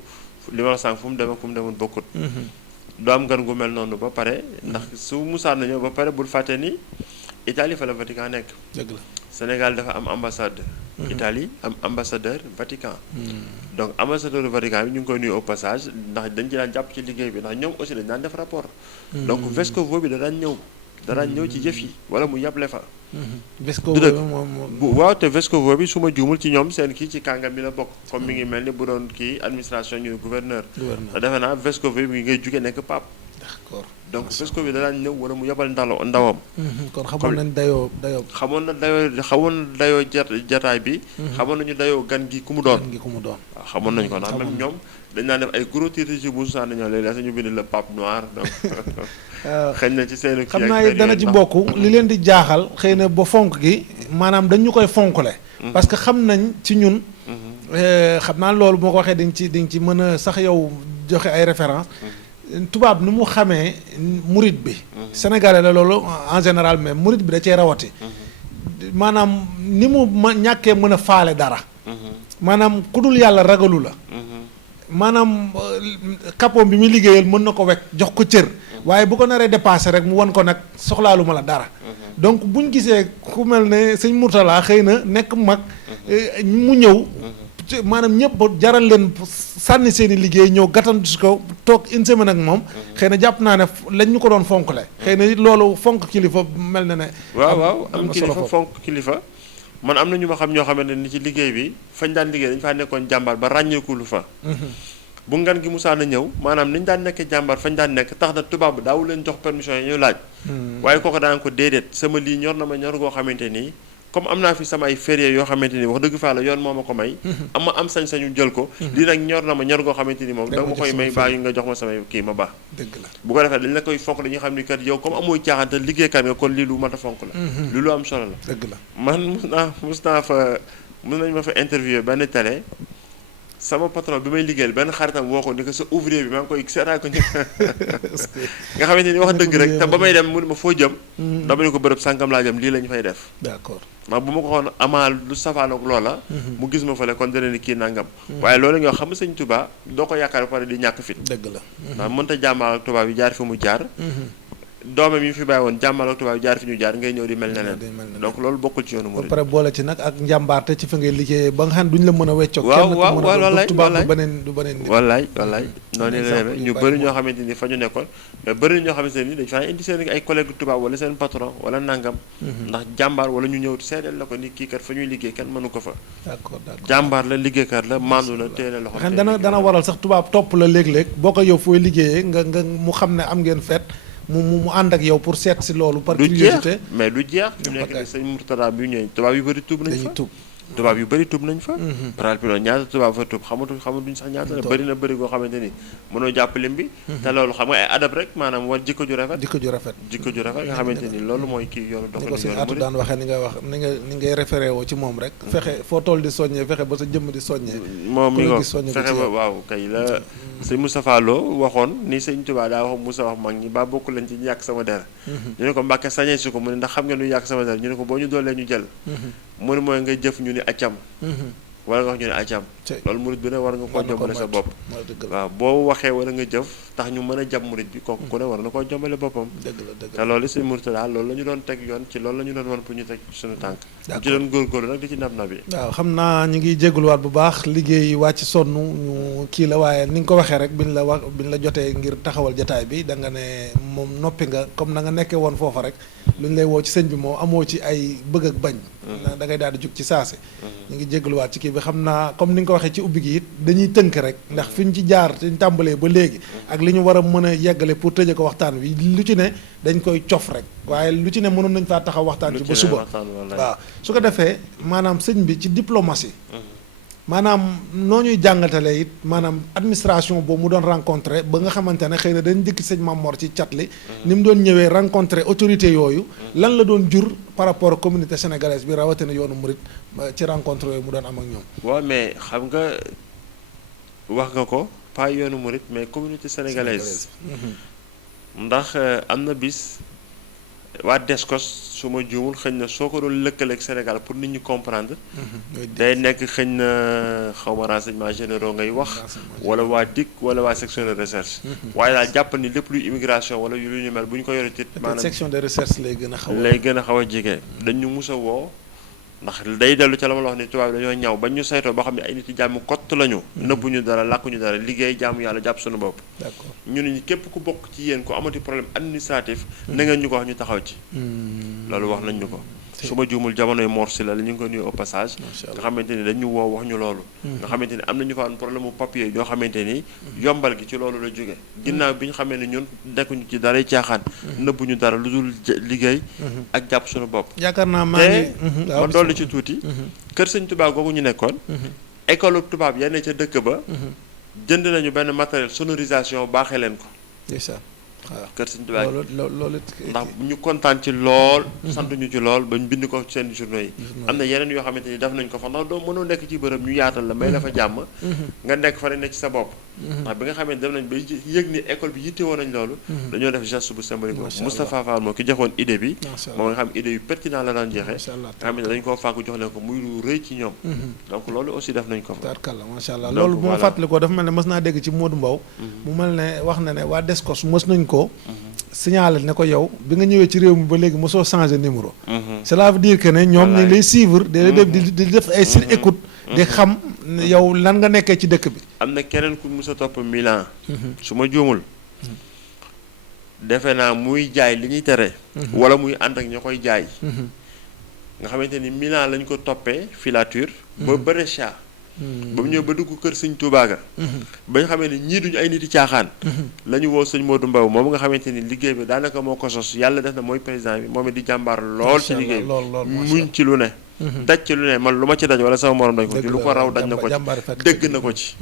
li ma la sànq fu mu demee fu mu demoon bokkut doo am gan gu mel noonu ba pare ndax su musaan na ñëw ba pare bul fàtte ni Italie fa la Vatican nekk dëgg la Sénégal dafa am ambassade Italie am ambassadeur Vatican donc ambassadeur Vatican bi ñu ngi koy nuyu au passage ndax dañ ci daan jàpp ci liggéey bi ndax ñoom aussi dañ daan def rapport donc vescovo bi da daan ñëw ci jëf yi wala mu yàble fa vescovo waaw te vescovo bi su ma juumul ci ñoom seen kii ci kàngam bi la bokk comme mi ngi mel ni bu doon kii administration ñu ne gouverneur te defe naa vescovo bi ngay jóge nekk pape d'accord donc vescovo bi da daan ñëw wala mu yebal ndawam kon xamoon nañ dayoo xamoon na dayoo jataay bi xamoon nañu dayoo gan gi ku mu doon waaw xamoon nañu ko ndax même ñoom dañ daan def ay gros titres ci buusu saan nañoo léeg-léeg sañu bind le pape noir donc xëy na ci seen xam naa it dana ci bokk li leen di jaaxal xëy na ba fonk gi maanaam dañ ñu koy fonkle parce que xam nañ ci ñun xam naa loolu moo ko waxee di nga ci mën a sax yow joxe ay référence tubaab ni mu xamee murit bi sénégalais la loolu en général mais murit bi da cee rawati maanaam ni mu ñàkkee mën a faale dara maanaam ku dul yàlla ragalu la maanaam capot bi muy liggéeyal mën na ko wekk jox ko cër waaye bu ko naree dépassé rek mu won ko nag soxlaalu ma la dara donc buñ gisee ku mel ne sëñ Murtala xëy na nekk mag mu ñëw maanaam ñëpp jaral leen sànni seen i liggéey ñëw gàttandu si kaw toog une semaine ak moom xëy na jàpp naa ne lañ ñu ko doon fonkle xëy na loolu fonk kilifa mel na ne waaw am kilifa fonk kilifa man am na ñu ma xam ñoo xamante ni ci liggéey bi fañ daan liggéey dañu faa nekkoon jàmbaar ba ràññeeku lu fa bu ngan gi musaana ñëw maanaam niñ daan nekkee jàmbaar fañ daan nekk tax na tubaab bi daawu leen jox permission yi ñu laaj waaye kooku daan ko déedéet sama lii ñor na ma ñor goo xamante nii comme am naa fi sama ay férié yoo xamante ni wax dëgg faa la yoon moo ma ko may am sañ-sañu jël ko lii nag ñor na ma ñor goo xamante ni moom da ma koy may bàyyi nga jox ma samay kii ma baax dëgg la bu ko defee dañ la koy fonk dañuy xam ni kat yow comme amoo caaxaan te liggéeykat nga kon lii lu mat a fonk la lii lu am solo la dëgg la man mus nañ ma fa interview benn télé sama patron bi may liggéeyal benn xaritam woo ko ni ko sa ouvrier bi maa ngi koy seetaan ko ni nga xamante ni wax dëgg rek te ba may dem mu ne ma foo jëm dama ne ko bërëb sàngam laa jëm lii la ñu fay def d'accord ndax bu ma ko xoon amaal lu safaanook loola mu gis ma fale kon dana ni kii nangam waaye loolu nga xam sëñ Touba doo ko yaakaar ba pare di ñàkk fit dëgg la ndax mënta jàmmaal ak tubaab yi jaar fi mu jaar doomam yi fi bàyyi woon jàmmal ak tubaab jaar fi ñu jaar ngay ñëw di mel neneen donc loolu bokkul ci yoonu murid ba pare boole ci nag ak njàmbaarte ci fa ngay liggéeyee ba nga xam ne duñu la mën a weccoog waaw kenn waaw ku mën a doon tubaab wallaay du beneen nit wallaay noonu la demee ñu bëri ñoo xamante ni fa ñu nekkoon mais bëri ñoo xamante ni dañ faa indi seen ay collègue tubaab wala seen patron wala nangam ndax jàmbaar wala ñu ñëw seedeel la ko ni kii kat fa ñuy liggéey kenn mënu ko fa d'accord jàmbaar la liggéeykat la mandu la téele loxo xam dana waral sax tubaab topp la léeg-léeg boo ko yow fooy liggéeyee nga mu xam ne am ngeen feet mu ànd ak yow pour seet si loolu par curiosité mais du jeex fi mu nekk ni sëñ Mourtada bi ñëw tubaab yu bëri tuub nañ fa tubaab yu bëri tuub nañ fa paral pi ñaata tubaab fa tuub xamatuñ sax ñaata la bëri na bëri goo xamante ni mënoo jàpp lim bi te loolu xam nga ay adab rek maanaam war jikko ju rafet nga xamante ni loolu mooy kii yoonu doxal ni ko sëñ Atou daan waxee ni nga wax ni ngay référé woo ci moom rek fexe foo toll di soññee fexe ba sa jëmm di soññee moom mi ngo fexe ba waaw kay la sëñ Moustapha Lo waxoon ni sëñ Touba daa wax Moussa wax mag ñi ba bokk lañ ci ñu yàq sama der ñu ne ko Mbàkke sañee si ko mu ne ndax xam ngeen lu yàq sama der ñu ne ko boo ñu doolee ñu jël mu ne mooy nga jëf ñu ni accam wala nga wax ñu ne accam loolu murid bi ne war nga koo jombale sa bopp waaw boo waxee wala nga jëf tax ñu mën a jàpp murid bi kooku ku ne war na koo jombale boppam te loolu sëñ Mourtada loolu la ñu doon teg yoon ci loolu la ñu doon wan pour ñu teg suñu tànk ci doon góorgóorlu nag di ci nab nabi waaw xam naa ñu ngi jégaluwaat bu baax liggéey wàcc sonn ñu kii la waaye ni nga ko waxee rek biñ la jotee ngir taxawal jataay bi da nga ne moom noppi nga comme na nga nekkee woon foofa rek lu ñu lay woo ci sëñ bi moom amoo ci ay bëgg ak bañ da ngay daal di jug ci saasi ñu ngi jégaluwaat ci kii bi xam naa comme ni nga ko waxee ci ubbi gi it dañuy tënk rek ndax fi ñu ci jaar te ñu tàmbalee ba léegi ak li ñu war a mën a yeggale pour tëje ko waxtaan wi lu ci ne dañ koy cof rek waaye lu ci ne mënoon nañ faa taxaw waxtaan ci ba suba waaw su ko defee maanaam sëñ bi ci diplomatie maanaam noo ñuy jàngatale it maanaam administration boobu mu doon rencontré ba nga xamante ne xëy na dañ dëkk sëñ Mamor ci cat li ni mu doon ñëwee rencontré autorité yooyu lan la doon jur par rapport ak communauté sénégalaise bi rawatina yoonu murit ci rencontre yooyu mu doon am ak ñoom waaw mais xam nga wax nga ko pas yoonu murit mais communauté sénégalaise ndax am na bis waa Descos su ma juumul xëñ na soo ko doon lëkkaleeg Sénégal pour nit ñi comprendre day nekk xëñ na xaw ma renseignement généraux ngay wax wala waa DIC wala waa section de recherche waaye daal jàpp ni lépp luy immigration wala yu lu ñu mel bu ñu ko yore tit maanaam section de recherche lay gën a xaw a jege dañu mus a woo ndax day dellu ca la ma la wax ni tubaab dañoo ñaw ba ñu saytoo ba xam ne ay nit yi jàmm kott lañu nëbbuñu dara làkkuñu dara liggéey jaamu yàlla jàpp suñu bopp d'accord ñu ne képp ku bokk ci yéen ku amati problème administratif na ngeen ñu ko wax ñu taxaw ci loolu wax nañ ñu ko su ma juumul jamonoy morsi la ñu ngi ko nuyu au passage nga xamante ni dañu woo wax ñu loolu nga xamante ni am nañu fa am problème mu papier ñoo xamante ni yombal gi ci loolu la jóge ginnaaw bi ñu xamee ne ñun nekkuñu ci dara caaxaan nëbbuñu dara lu dul liggéey ak jàpp suñu bopp yaakaar naa te ma dolli ci tuuti kër sëñ tubaab googu ñu nekkoon école tubaab yenn ca dëkk ba jënd nañu benn matériel sonorisation baaxee leen ko waaw kër sëñ tubaab loolu ndax ñu kontaan ci lool sant ñu ci lool ba ñu bind ko seen journaux yi am na yeneen yoo xamante ni def nañ ko fa ndax doo mënoo nekk ci bërëb ñu yaatal la may la fa jàmm nga nekk fa ne ci sa bopp ndax bi nga xamee dem nañ ba yëg ni école bi yitte woon nañ loolu dañoo def geste bu symbolique Moustapha Fall moo ki joxoon idée bi moom nga xam idée yu pertinent la daan jeexee nga xam ne dañ koo fàggu jox leen ko muy lu rëy ci ñoom donc loolu aussi def nañ ko fa tarkalla macha allah loolu bu ma fàttali ko dafa mel ne mës naa dégg ci Modou Mbow mu mel ne wax na ne waa Descos mës nañ ko signalé ne ko yow bi nga ñëwee ci réew mi ba léegi mosoo changé numéro cela veut dire que ne ñoom ñu ngi lay suivre di def ay sur écoute di xam yow lan nga nekkee ci dëkk bi. am na keneen ku mus a topp Milan. su ma juumul. defe naa muy jaay li ñuy tere. wala muy ànd ak ña koy jaay. nga xamante ni Milan lañ ko toppee filature. ba Brescia. ba mu ñëw ba dugg kër sëñ Touba ga. ba ñu xamee ne ñii duñu ay nit yi caaxaan. la ñu woo sëñ Modou Mbaw moom nga xamante ni liggéey bi daanaka moo ko sos yàlla def na mooy président bi moom it di jàmbaar lool ci liggéey bi muñ ci lu ne. daj ci lu ne man lu ma ci daj wala sama morom daj ko ci lu ko raw daj na ko ci dëgg na ko ci.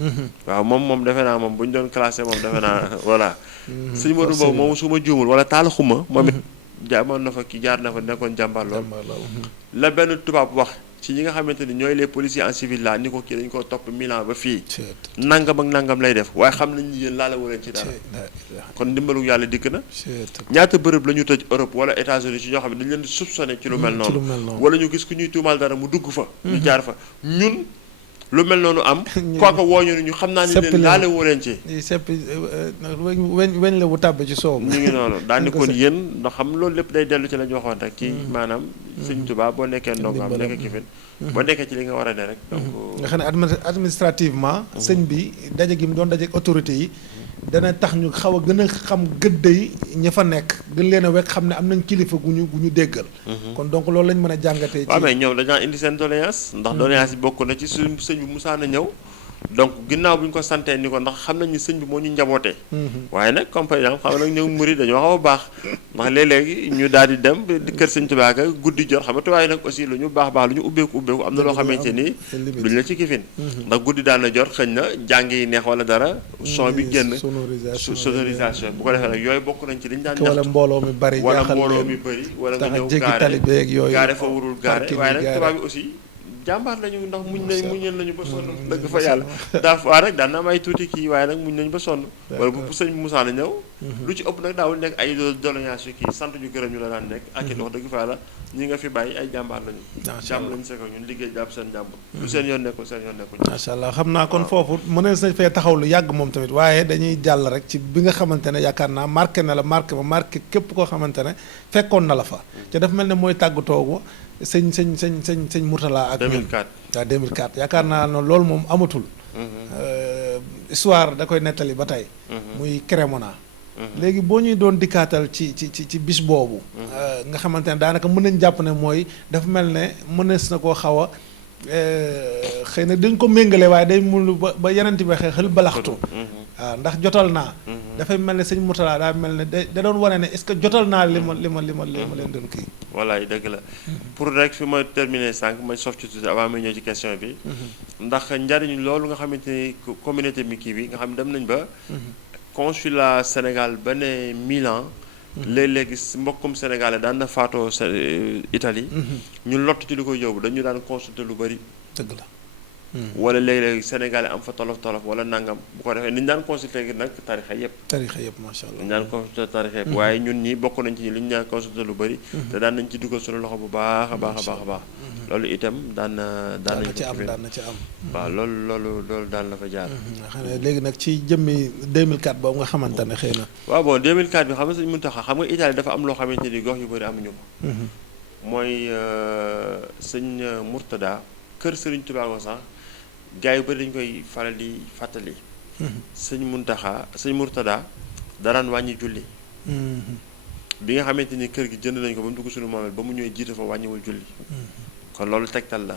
waaw moom defe naa moom bu ñu doon classé moom defe naa voilà. sëñ Modou Mbaw moom su ma juumul wala taal xuma moom it jaamoon na fa ki jaar na fa nekkoon jàmbaar lool. la benn tubaab wax. ci ñi nga xamante ni ñooy les policiers en civil la ni ko kii dañu ko topp Milan ba fii nangam ak nangam lay def waaye xam nañ ni yéen laala waleen ci dara kon ndimbalu yàlla dikk na ñaata bërëb la ñu tëj Europe wala États-Unis ci ñoo xam ne dañu leen di soupçonné ci lu mel noonu wala ñu gis ku ñuy tuumaal dara mu dugg fa ñu jaar fa ñun lu mel noonu am kooka wooñu ñu xam naa ni leen laale woo leen ci seppi weñ la bu tàbbi ci soow ñu ngi noonu daani kon yéen ndax xam loolu lépp day dellu ci la ñu waxoon rek ci maanaam sëñ Tuubaa boo nekkee ndongo am nekkee kifin boo nekkee ci li nga war a ne rek donc nga xam ne administrativement sëñ bi daje gi mu doon daje ak autorité yi dana tax ñu xaw a gën a xam gëdd yi ña fa nekk gën leen a wekk xam ne am nañ kilifa gu ñu déggal kon donc loolu lañ mën a jàngatee ci waaw mais ñoom dañaa indi seen doléance ndax doléance yi bokk na ci suñ sëñ bi Musaa na ñëw donc ginnaaw bu ñu ko santee ni ko ndax xam nañ ni sëñ bi moo ñu njabootee waaye nag comme par exemple xam nag ñëw murid dañoo xaw a baax ndax léeg-léegi ñu daal di dem di kër sëñ Tuubaa ka guddi jot xam nga tubaab yi nag aussi lu ñu baax lu ñu ubbeeku am na loo xamante ni duñ la ci kifin ndax guddi daan na jot xëñ na jàng yi neex wala dara son bi génn sonorisation bu ko defee nag yooyu bokk nañ ci liñ daan wala mbooloo mi bari wala mbooloo mi bëri wala nga ñëw gaare fa wurul gaare waaye nag tubaab yi aussi jàmbaar lañu ndax muñal nañu ba sonn dëgg fa yàlla daa fois rek daan na am ay tuuti kii waaye nag muñ nañu ba sonn wala bu sëñ Moussa na ñëw lu ci ëpp nag daawul nekk ay doléance yu kii sant ñu gërëm ñu la daan nekk ak it wax dëgg fa yàlla ñi nga fi bàyyi ay jàmbaar lañu jàmm lañu seko ñun liggéey jàpp seen jàmbur lu seen yoon nekkul seen yoon nekkul macha allah xam naa kon foofu mënees nañ fee taxaw lu yàgg moom tamit waaye dañuy jàll rek ci bi nga xamante ne yaakaar naa marqué na la marqué képp koo xamante ne fekkoon na la fa te dafa mel ne mooy tàggatoo sëñ Mourtala ak 2004 waaw 2004 yaakaar naa ne loolu moom amatul histoire da koy nettali ba tey muy Crémona léegi boo ñuy doon dikkaatal ci bis boobu nga xamante ne daanaka mën nañ jàpp ne mooy dafa mel ne mënees na koo xaw a xëy na dañ ko méngale waaye day mul ba yeneen bi waxee xel balaxtu waaw ndax jotal naa dafay mel ne sëñ Mourtala daa mel ne da doon wane ne est-ce que jotal naa li ma leen doon kii wallaay dëgg la pour rek fi ma terminer sànq ma sof ci tuuti avant ma ñëw ci question bi ndax njariñ loolu nga xamante ni communauté mi kii bi nga xam dem nañ ba consulat Sénégal ba ne Milan léeg-léegi mbokkum sénégalais daan na faatoo Italie ñu lott ci li koy yóbbu dañu daan consulter lu bari dëgg la wala léeg-léegi sénégalais am fa tolof wala nangam bu ko defee ni ñu daan consulter nag tarixa yëpp macha allah ni ñu daan consulter tarixa yëpp waaye ñun ñi bokk nañ ci li ñu daan consulter lu bari te daan nañ ci dugal suñu loxo bu baax a baax loolu itam daan nañ ci am waaw loolu daan la fa jaar xam ne léegi nag ci jëmmi 2004 boobu nga xamante ne xëy na waaw bon 2004 bi xam nga sëñ Muntaxa xam nga Italie dafa am loo xamante ni gox yu bari amuñu ko mooy sëñ Mourtada kër Sëriñ Tuubaa ko sax gars yu bari dañu koy faral di fàttali sëñ Mourtada daraan wàññi julli bi nga xamante ni kër gi jënd nañ ko ba mu dugg suñu moomeel ba mu ñëwee jiite fa wàññiwul julli kon loolu tegtal la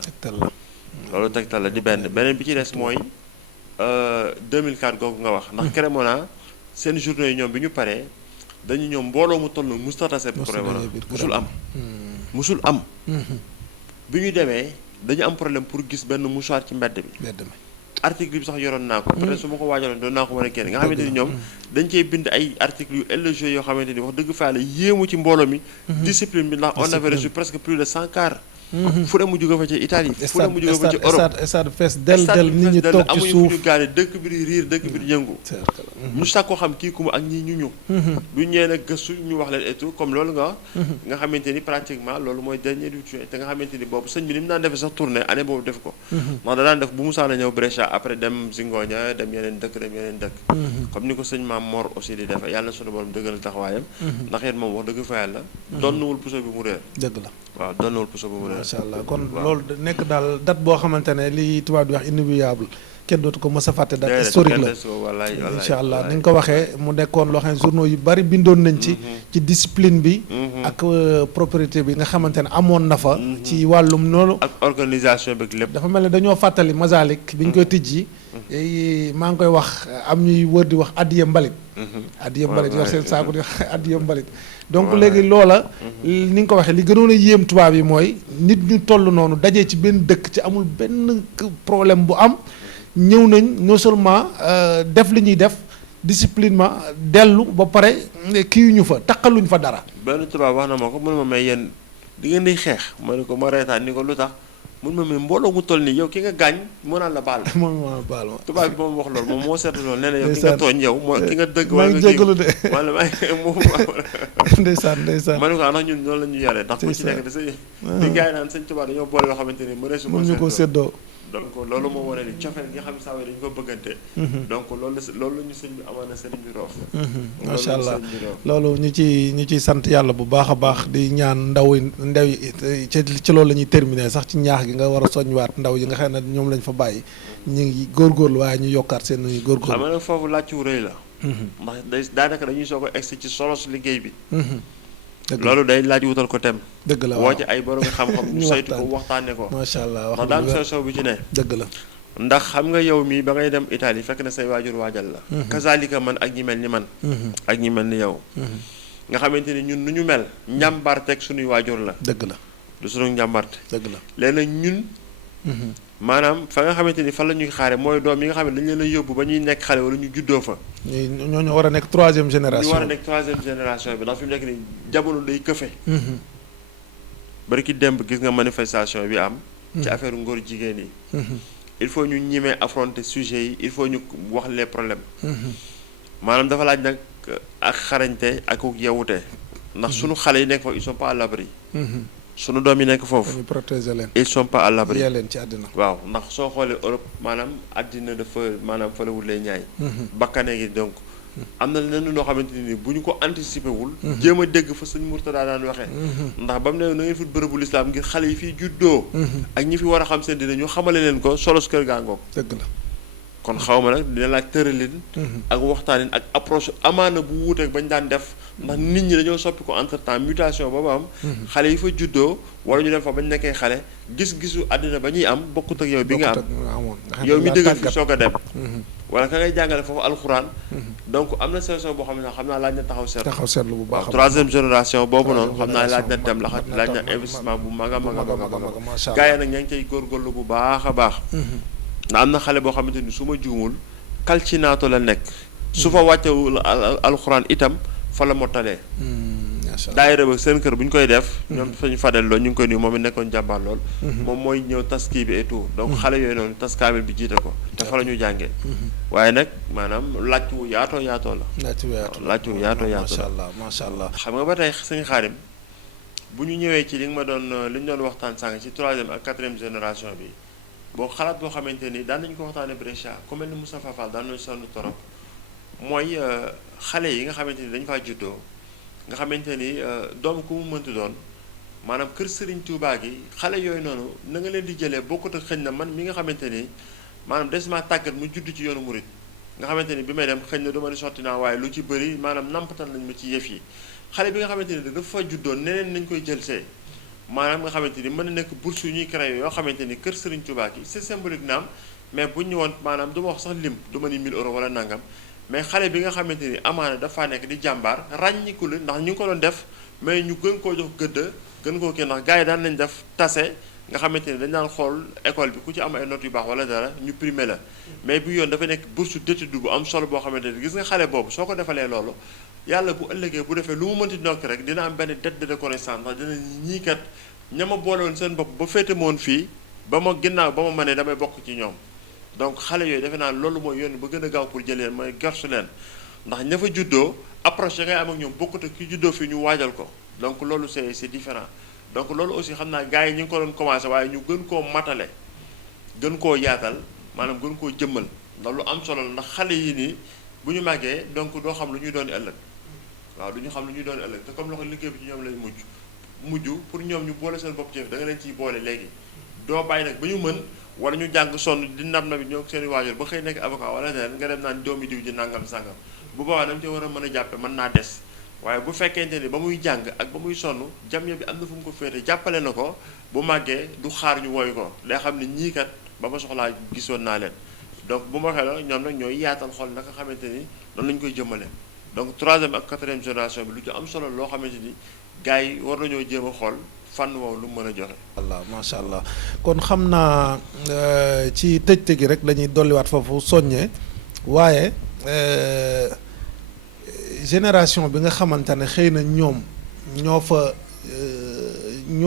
loolu tegtal la di beneen bi ci des mooy 2004 googu nga wax ndax Crémona seen journée yi ñoom bi ñu paree dañu ñoom mbooloo mu toll noonu musta tase bu Crémona musul am bi ñu demee dañu am problème pour gis benn mouchoir ci mbedd bi article bi sax yoroon naa ko peut-être su ma ko waajaloon doon naa ko mën a génne nga xamante ni ñoom dañ cee bind ay articles yu élogieux yoo xamante ni wax dëgg fa la yéemu ci mbooloo mi discipline bi ndax on avait reçu presque plus de 100 cars fu ne mu jóge fa ci Italie fu ne mu jóge fa ci Europe stade fees del nit ñi toog ci suuf amuñu fu ñu gaane dëkk bi di riir dëkk bi di yëngu ñu sàkkoo xam kii ku mu ak ñii ñu ñëw bu ñëwee nag gëstu ñu wax leen et tout comme loolu nga nga xamante ni pratiquement loolu mooy dernier du juin te nga xamante ni boobu sëñ bi ni mu daan defee sax tournée année boobu def ko ndax da daan def bu Musaa na ñëw Brescia après dem Zingoña dem yeneen dëkk comme ni ko sëñ Maam Mor aussi di defee yàlla na sunu borom dëggal taxawaayam ndax yéen moom wax dëgg fa yàlla donnuwul puso bi mu réer dëgg la waaw donnuwul puso bi mu réer macha allah kon loolu nekk daal date boo xamante ne li tubaab di wax inoubliable kenn dootu ko mës a fàtte date historique la incha allah ni nga ko waxee mu nekkoon loo xam ne journaux yu bari bindoon nañ ci discipline bi ak propriété bi nga xamante ne amoon na fa ci wàllum noonu ak organisation bi lépp dafa mel ne dañoo fàttali Masalik bi ñu koy tijji maa ngi koy wax am ñuy wër di wax addiye mbalit addiye mbalit yor seen saako di wax addiye mbalit donc léegi loola ni nga ko waxee li gënoon a yéem tubaab yi mooy nit ñu toll noonu dajee ci benn dëkk ci amul benn problème bu am ñëw nañ non seulement def li ñuy def disciplinement dellu ba pare kii ñu fa taqaluñ fa dara. benn tubaab wax na ma ko mun ma may yéen di ngeen di xeex ma ne ko ma reetaan ni ko lu tax mun ma may mbooloo mu toll nii yow ki nga gaañ moo naan la baal ma. moom baal ma tubaab bi moom wax loolu moom moo seetlu loolu nee na yow ki nga tooñ yow moo ki nga dëgg. maa ngi jégalu de wala maa ngi ndeysaan ma ne ko ndax ñun noonu la ñu yaree ndax ku ci nekk da sa di gars yi naan sëñ tubaab dañoo boole yoo xamante ni mëneesu ko séddoo donc loolu moo wane ni cofeel nga xam saa dañu ko bëggante donc loolu la ñu sëñ bi amoon na sëriñ bi roof macha allah loolu ñu ci sant yàlla bu baax a baax di ñaan ndaw yi ci loolu la ñuy terminer sax ci ñaax gi nga war a soññwaat ndaw yi nga xam ne ñoom lañ fa bàyyi ñu ngi góorgóorlu waaye ñu yokkaat seen góorgóorlu xam nga nag foofu laaj wu rëy la ndax daanaka dañuy soog a egsi ci solo su liggéey bi loolu day laaj wutal ko tem dëgg la woo ci ay borom xam-xam ñu saytu ko waxtaane ko macha allah ndax daam sew bi ci ne dëgg la ndax xam nga yow mii ba ngay dem Italie fekk na say waajur waajal la kazalika man ak ñi mel ni man ak ñi mel ni yow nga xamante ni ñun nu ñu mel njàmbaarteeg suñuy waajur la dëgg la du suñu njàmbarte dëgg la léegi nag ñun maanaam fa nga xamante ni fan la ñuy xaare mooy doom yi nga xam ne dañu leen a yóbbu ba ñuy nekk xale wala ñu juddoo fa ñooñu war a nekk troisième génération ñu war a nekk troisième génération bi ndax fi mu nekk ni jamono day këfe bari ki démb gis nga manifestation bi am ci affaire ngóor jigéen yi il faut ñu ñimee affronter sujet yi il faut ñu wax les problèmes maanaam dafa laaj nag ak xarañte ak yewute ndax sunu xale yi nekk foofu ils sont pas à l'abri sunu doom yi nekk foofu ñu protéger leen ils sont pas à l'abri yee leen ci àddina waaw ndax soo xoolee Europe maanaam àddina dafa maanaam fa la wut lay ñaay bakkane gi donc am na leneen loo xamante ni bu ñu ko anticiper wul jéem a dégg fa sëñ Murtada daan waxee ndax ba mu ne na ngeen fi bërëbu lislaam ngir xale yi fiy juddoo ak ñi fi war a xam seen dina ñu xamale leen ko solo su kër gaa ngoog dëgg la kon xaw ma nag dina laaj tëralin ak waxtaanin ak approche amaana bu wuuteeg bañ daan def ndax nit ñi dañoo soppi ko entre temps mutation boobu am xale yi fa juddoo wala ñu dem fa bañ nekkee xale gis-gisu àddina ba ñuy am bokkut ak yow bi nga am yow mi dëggal fi soog a dem wala ka ngay jàngale foofu alxuraan donc am na solution boo xam ne xam naa laaj na taxaw seetlu bu baax troisième génération boobu noonu xam naa laaj na dem laaj na investissement bu mag a mag a mag gars yi nag ña ngi cay góorgóorlu bu baax a baax ndax am na xale boo xamante ni su ma juumul calcinato la nekk su fa wàccewul alxuraan itam fa la mottalee daayira ba seen kër bu ñu koy def ñoom fañu fadel loolu ñu ngi koy nuyu moom it nekkoon jàmbaar lool moom mooy ñëw tas kii bi et tout donc xale yooyu noonu tas kaamil bi jiite ko te fa la ñu jàngee waaye nag maanaam laaj wu yaatoo la laaj wu yaatoo la macha allah xam nga ba tey sëñ Xaadim bu ñu ñëwee ci li nga ma doon li ñu doon waxtaan sànq ci troisième ak quatrième génération bi boo xalaat boo xamante ni daan nañu ko waxtaane Brescia ku mel ni Moustapha Fall daan nañu sonn torop mooy xale yi nga xamante ni dañu faa juddoo nga xamante ni doom ku mu mënti doon maanaam kër Serigne Touba gi xale yooyu noonu na nga leen di jëlee bokkut ak xëñ na man mi nga xamante ni maanaam des ma tàggat mu judd ci yoonu murit nga xamante ni bi may dem xëñ na du ma ni sotti naa waaye lu ci bëri maanaam nampatal nañ ma ci yëf yi xale bi nga xamante ni dafa fa juddoo neneen nañ koy jël see maanaam nga xamante ni mën na nekk bourse yu ñuy créé yoo xamante ni kër Serigne Touba gi c'est symbolique naam mais bu ñu woon maanaam du ma wax sax lim du ma ni 1000 euros wala nangam mais xale bi nga xamante ni amaana dafa nekk di jàmbaar ràññiku la ndax ñu ngi ko doon def mais ñu gën koo jox gëdd gën koo kii ndax gars yi daan nañ def tase nga xamante ni dañ daan xool école bi ku ci am ay notes yu baax wala dara ñu primé la mais bi yoon dafa nekk bourse d'étude bu am solo boo xamante ni gis nga xale boobu soo ko defalee loolu yàlla bu ëllëgee bu defee lu mu mënti nokk rek dina am benn dette de reconnaissance ndax dina ñii kat ña ma boole woon seen bopp ba féete moon fii ba ma ginnaaw ba ma mënee damay bokk ci ñoom donc xale yooyu defe naa loolu mooy yoon ba gën a gaaw pour jël leen mooy gersu leen ndax ña fa juddoo approche ya ngay am ak ñoom bokkut ak ki juddoo fii ñu waajal ko donc loolu c'est différent donc loolu aussi xam naa gars yi ñu ngi ko doon commencé waaye ñu gën koo matale gën koo yaatal maanaam gën koo jëmmal ndax lu am solo la ndax xale yi nii bu ñu màggee donc doo xam lu ñuy doon ëllëg waaw du ñu xam lu ñuy doon ëllëg te comme loxo liggéey bi ci ñoom lay mujj mujj pour ñoom ñu boole seen bopp ci da nga leen ciy boole léegi doo bàyyi nag ba ñu mën wala ñu jàng sonn di nab na bi ñoo seen i waajur ba xëy nekk avocat wala leneen nga dem naan doomi diw ji nangam sangam bu boobaa dama ci war a mën a jàppe mën naa des waaye bu fekkente ni ba muy jàng ak ba muy sonn jamya bi am na fu mu ko féete jàppale na ko bu màggee du xaar ñu woy ko day xam ne ñii kat ba ma soxlaa gisoon naa leen donc bu ma waxee la ñoom nag ñooy yaatal xol naka xamante ni noonu la ñu koy jëmale donc 3e ak 4e génération bi lu ci am solo loo xamante ni gars yi war nañoo jéem a xool fànn woowu lu mu mën a joxe. allah macha allah kon xam naa ci tëjte gi rek la ñuy dolliwaat foofu soññee waaye génération bi nga xamante ne xëy na ñoom ñoo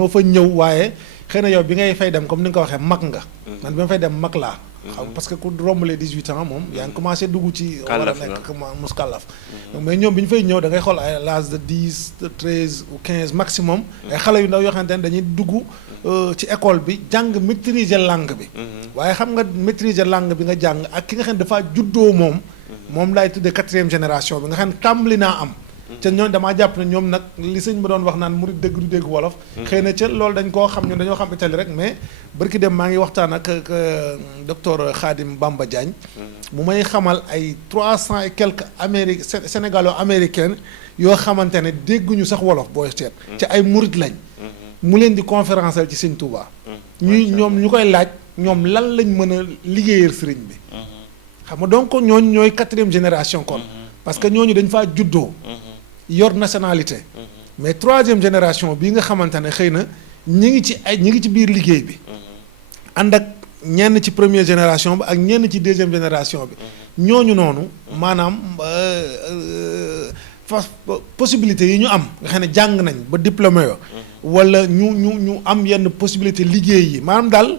fa ñëw waaye xëy na yow bi ngay fay dem comme ni nga ko waxee mag nga. man bi ma fay dem mag laa. xam parce que ku romb les 18 ans moom yaa ngi commencé dugg ci. war a nekk muskàllaf mais ñoom bi ñu fay ñëw da ngay xool ay l'âge de 10 de 13 ou 15 maximum. ay xale yu ndaw yoo xamante ne dañuy dugg ci école bi jàng maîtriser langue bi. waaye xam nga maîtriser langue bi nga jàng ak ki nga xam ne dafa juddoo moom. moom laay tuddee 4e génération bi nga xam ne tàmbali naa am. te ñooñu damaa jàpp ne ñoom nag li sëñ ma doon wax naan murid dëgg du dégg wolof. xëy na ca loolu dañ koo xam ñun dañoo xam Italie rek mais barki dem maa ngi waxtaan ak docteur Khadim Bamba Diagne. mu may xamal ay 300 et quelques sénégalo-américains yoo xamante ne dégguñu sax wolof booy seet. ca ay murid lañ. mu leen di conférencier ci sëñ Touba. ñoom ñu koy laaj ñoom lan lañ mën a liggéeyal sëriñ bi. xam nga donc ñooñu ñooy 4e génération kon. parce que ñooñu dañ faa juddoo. yor nationalité. mais 3e génération bii nga xamante ne xëy na ñi ngi ci biir liggéey bi. ànd ak ñenn ci 1re génération bi ak ñenn ci 2e génération bi. ñooñu noonu maanaam possibilité yi ñu am nga xam ne jàng nañ ba diplômé yo wala ñu am yenn possibilité liggéey yi maanaam daal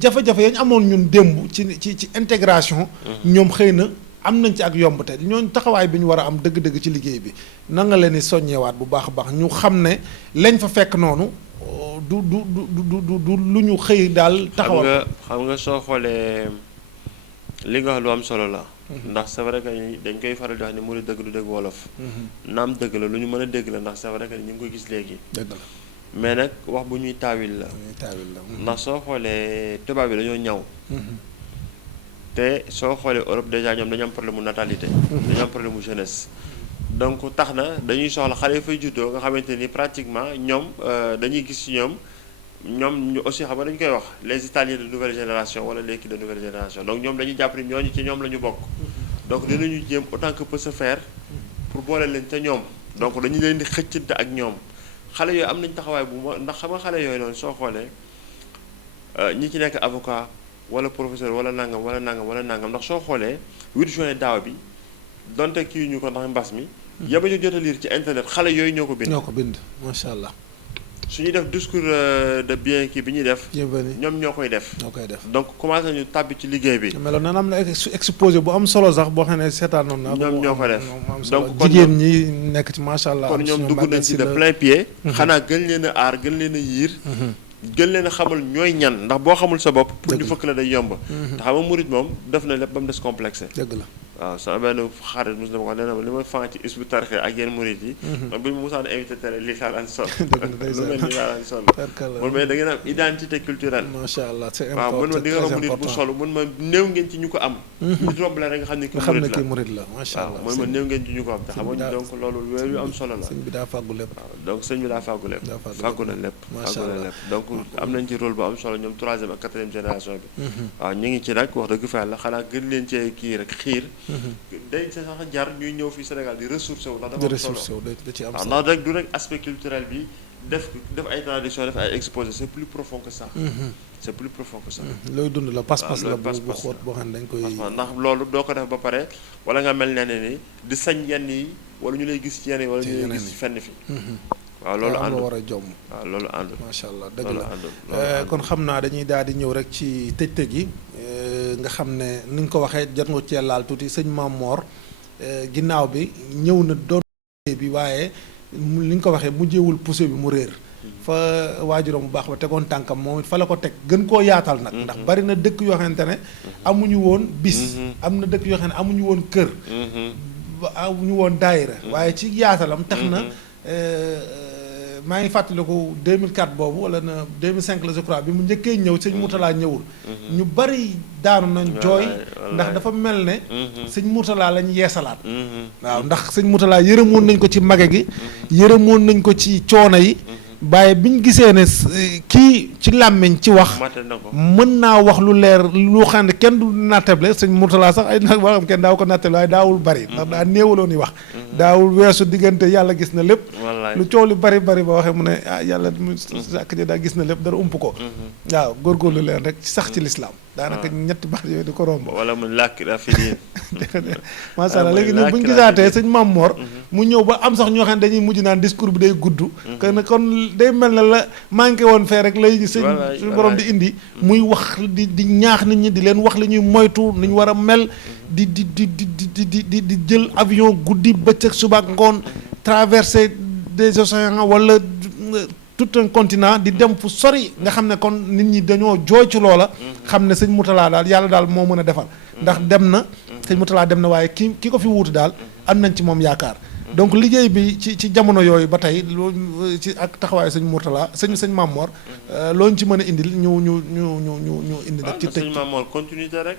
jafe-jafe yañ amoon ñun démb ci intégration. ñoom xëy na. am nañ ci ak yombute ñooñu taxawaay bi ñu war a am dëgg-dëgg ci liggéey bi na nga leen di soññewaat bu baax a baax ñu xam ne lañ fa fekk noonu du lu ñu xëy daal. taxawal xam nga soo xoolee li nga wax lu am solo la. ndax c'est vrai que dañ koy faral di wax ni murid dëgg du dëgg wolof. naam dëgg la lu ñu mën a dégg la ndax c'est vrai que ñu ngi koy gis léegi. dëgg la mais nag wax bu ñuy taawil la. ndax soo xoolee tubaab bi dañoo ñaw. te soo xoolee Europe déjà ñoom dañu am problème mu natalité. dañu am problème mu jeunesse. donc tax na dañuy soxla xale yi fay juddoo nga xamante ni pratiquement ñoom dañuy gis ci ñoom ñu aussi xam nga dañu koy wax les Italiens de nouvelle génération wala les kii de nouvelle génération donc ñoom dañuy jàpp ni ñooñu ci ñoom la ñu bokk. donc dinañu jéem autant que peut se faire pour boole leen te ñoom donc dañu leen di xëccante ak ñoom xale yooyu am nañ taxawaay bu ma ndax xam nga xale yooyu noonu soo xoolee ñi ci nekk avocat. wala professeur wala nangam wala nangam wala nangam ndax soo xoolee 8 juin daaw bi donte kii ñu ko ndax mbas mi. yaba ñu jot a lire ci internet xale yooyu ñoo ko bind. Macha allah. su ñuy def discours de bien kii bi ñuy def. ñoom ñoo koy def. donc commencé nañu tàbbi ci liggéey bi. meloon na am na exposé bu am solo sax boo xam ne seetaan noonu na. ñoom ñoo ko def donc kon jigéen ñi nekk ci macha allah. kon ñoom dugg nañ ci de plein pied. xanaa gën leen a aar gën leen a yiir. gën leen a xamal ñooy ñan ndax boo xamul sa bopp. pour ñu fëkk la day yomb. te xam nga murit moom def na lépp ba mu des complexé. dëgg la waaw sama benn xarit mos na ma ko nee na ma li may fan ci Hizbut Tarqiyyah ak yenn murit yi. man bu ñu musaan invité télé lii laa daan sol. lu mel ni laa daan sol. mun ma da ngeen am identité culturelle. macha allah c'est important waaw mun ma di nga romb nit bu solo mun ma néew ngeen ci ñu ko am. nit romb la rek nga xam ne kii murit la macha allah mun ma néew ngeen ci ñu ko am te xam nga donc loolu lu am solo la. sëñ bi daa fàggu lépp. waaw donc sëñ bi daa fàggu lépp. fàggu na lépp. macha fàggu na lépp donc am nañ ci rôle bu am solo ñoom 3e ak 4e génération bi. waaw ñu ngi ci nag wax dëgg fa yàlla xanaa gën leen cee kii rek xiir day sax jar ñuy ñëw fii Sénégal di ressourcé wu ndax dafa am solo da ci am solo ndax rek du rek aspect culturel bi def ay tradition def ay exposé c'est plus profond que ça. c'est plus profond que ça. looy dund la pas-pas la bu xóot boo xam ne dañ koy. ndax loolu doo ko def ba pare wala nga mel ne ni di sañ yenn yi wala ñu lay gis ci yenn yi wala ñu lay gis ci fenn fi. waaw loolu ànd war a jomm. waaw loolu ànd. macha allah dëgg la kon xam naa dañuy daal di ñëw rek ci tëj-tëj yi nga xam ne ni nga ko waxee jot nga cee laal tuuti sëñ Mame Mor ginnaaw bi ñëw na doon bi waaye li nga ko waxee mujjeewul poussé bi mu réer. fa waajuram bu baax ba tegoon tànkam moom it fa la ko teg gën koo yaatal nag. ndax bari na dëkk yoo xamante ne amuñu woon bis. am na dëkk yoo xam ne amuñu woon kër. amuñu woon daayira waaye ci yaatalam tax na. maa ngi fàttaliku 2004 boobu wala na 2005 la je crois bi mu njëkkee ñëw sëñ Mourtala ñëwul. ñu bari daanu nañ jooy. ndax dafa mel ne. sëñ Mourtala lañ yeesalaat. waaw ndax sëñ Mourtala yërëmoon nañ ko ci mage gi. yërëmoon nañ ko ci coono yi. bàyyi bi ñu gisee ne kii ci làmmiñ ci wax mën naa wax lu leer lu xam ne kenn du nattable sëñ Mourtala sax ay nag waxam kenn daaw ko nattable waaye daawul bari ndax daa néewaloon yi wax daawul weesu diggante yàlla gis na lépp lu coow li bari ba waxee mu ne yàlla mu sàkk ji daa gis na lépp dara ump ko waaw góorgóorlu leen rek sax ci lislaam daanaka ñetti bax yooyu di ko romb wala mu làkk rafet macha allah léegi ñun bu ñu gisaatee sëñ Mamor mu ñëw ba am sax ñoo xam ne dañuy mujj naan discours bi day gudd kon day mel na la manqué woon fee rek lay sëñ borom di indi muy wax di ñaax nit ñi di leen wax li ñuy moytu ni ñu war a mel di jël avion guddi bëccëg suba ak ngoon traverser des océans wala tout un continent di dem fu sori nga xam ne kon nit ñi dañoo jooy ci loola xam ne sëñ Mourtala daal yàlla daal moo mën a defal ndax dem na sëñ Mourtala dem na waaye ki ko fi wuutu daal am nañ ci moom yaakaar donc liggéey bi ci jamono yooyu ba tey loolu ci ak taxawaayu sëñ Mourtala sëñ Mamor looñu ci mën a indil ñu indi nag ci tëj sëñ Mamor continuité rek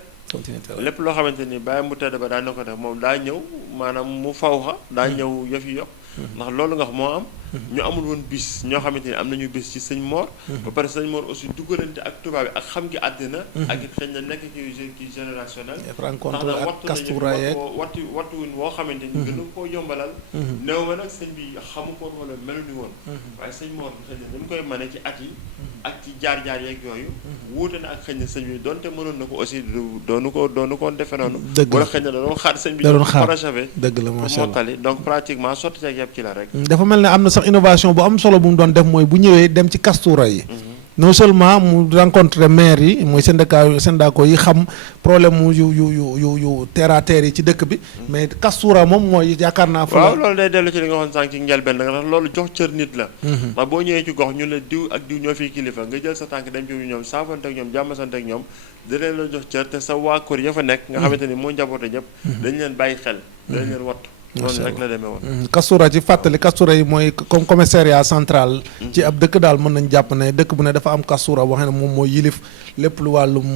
lépp loo xamante ni bàyyi mu tedd ba daan na ko def moom daa ñëw maanaam mu fawxa daa ñëw yëf yi yokk ndax loolu nga xam moo am ñu amul woon bis ñoo xamante ni am nañu bis ci sëñ Mor ba pare sëñ Mor aussi duggalante ak tubaab bi ak xam gi àddina ak it xëy na nekk ci générationnel rencontre ak Kastoura yeeg wattuwun woo xamante ni gën a koo yombalal néew ma nag sëñ bi xamu ko wala melu ni woon waaye sëñ Mor xëy na dañu koy mane ci at yi ak ci jaar-jaar yeeg yooyu wuute na ak xëy na sëñ bi donte mënoon na ko aussi doonu ko defe noonu wala xëy na da doon xaar sëñ bi parachevé dëgg la macha allah mottali donc pratiquement sotti ceeg yëpp ci la rek dafa mel ne am na sax innovation bu am solo bu mu doon def mooy bu ñëwee dem ci Kastoura yi non seulement mu rencontré maire yi mooy syndicats yi xam problème mu yu terre à terre yi ci dëkk bi mais Kastoura moom mooy yaakaar naa fa waaw loolu day dellu ci li nga waxoon sànq ci njëlbeen da nga tax loolu jox cër nit la ndax boo ñëwee ci gox ñu la diw ak diw ñoo fiy kilifa nga jël sa tànk dem ci ñoom saafante ak ñoom jàmmasante ak ñoom da leen la jox cër te sa waa kër ya fa nekk nga xamante ni moo njaboote ñëpp dañ leen bàyyi xel dañ leen wattu noonu rek la demee woon Kastoura ci fàttali Kastoura yi mooy comme commissariat central ci ab dëkk daal mën nañ jàpp ne dëkk bu ne dafa am Kastoura boo xam ne moom mooy yilif lépp lu wàllum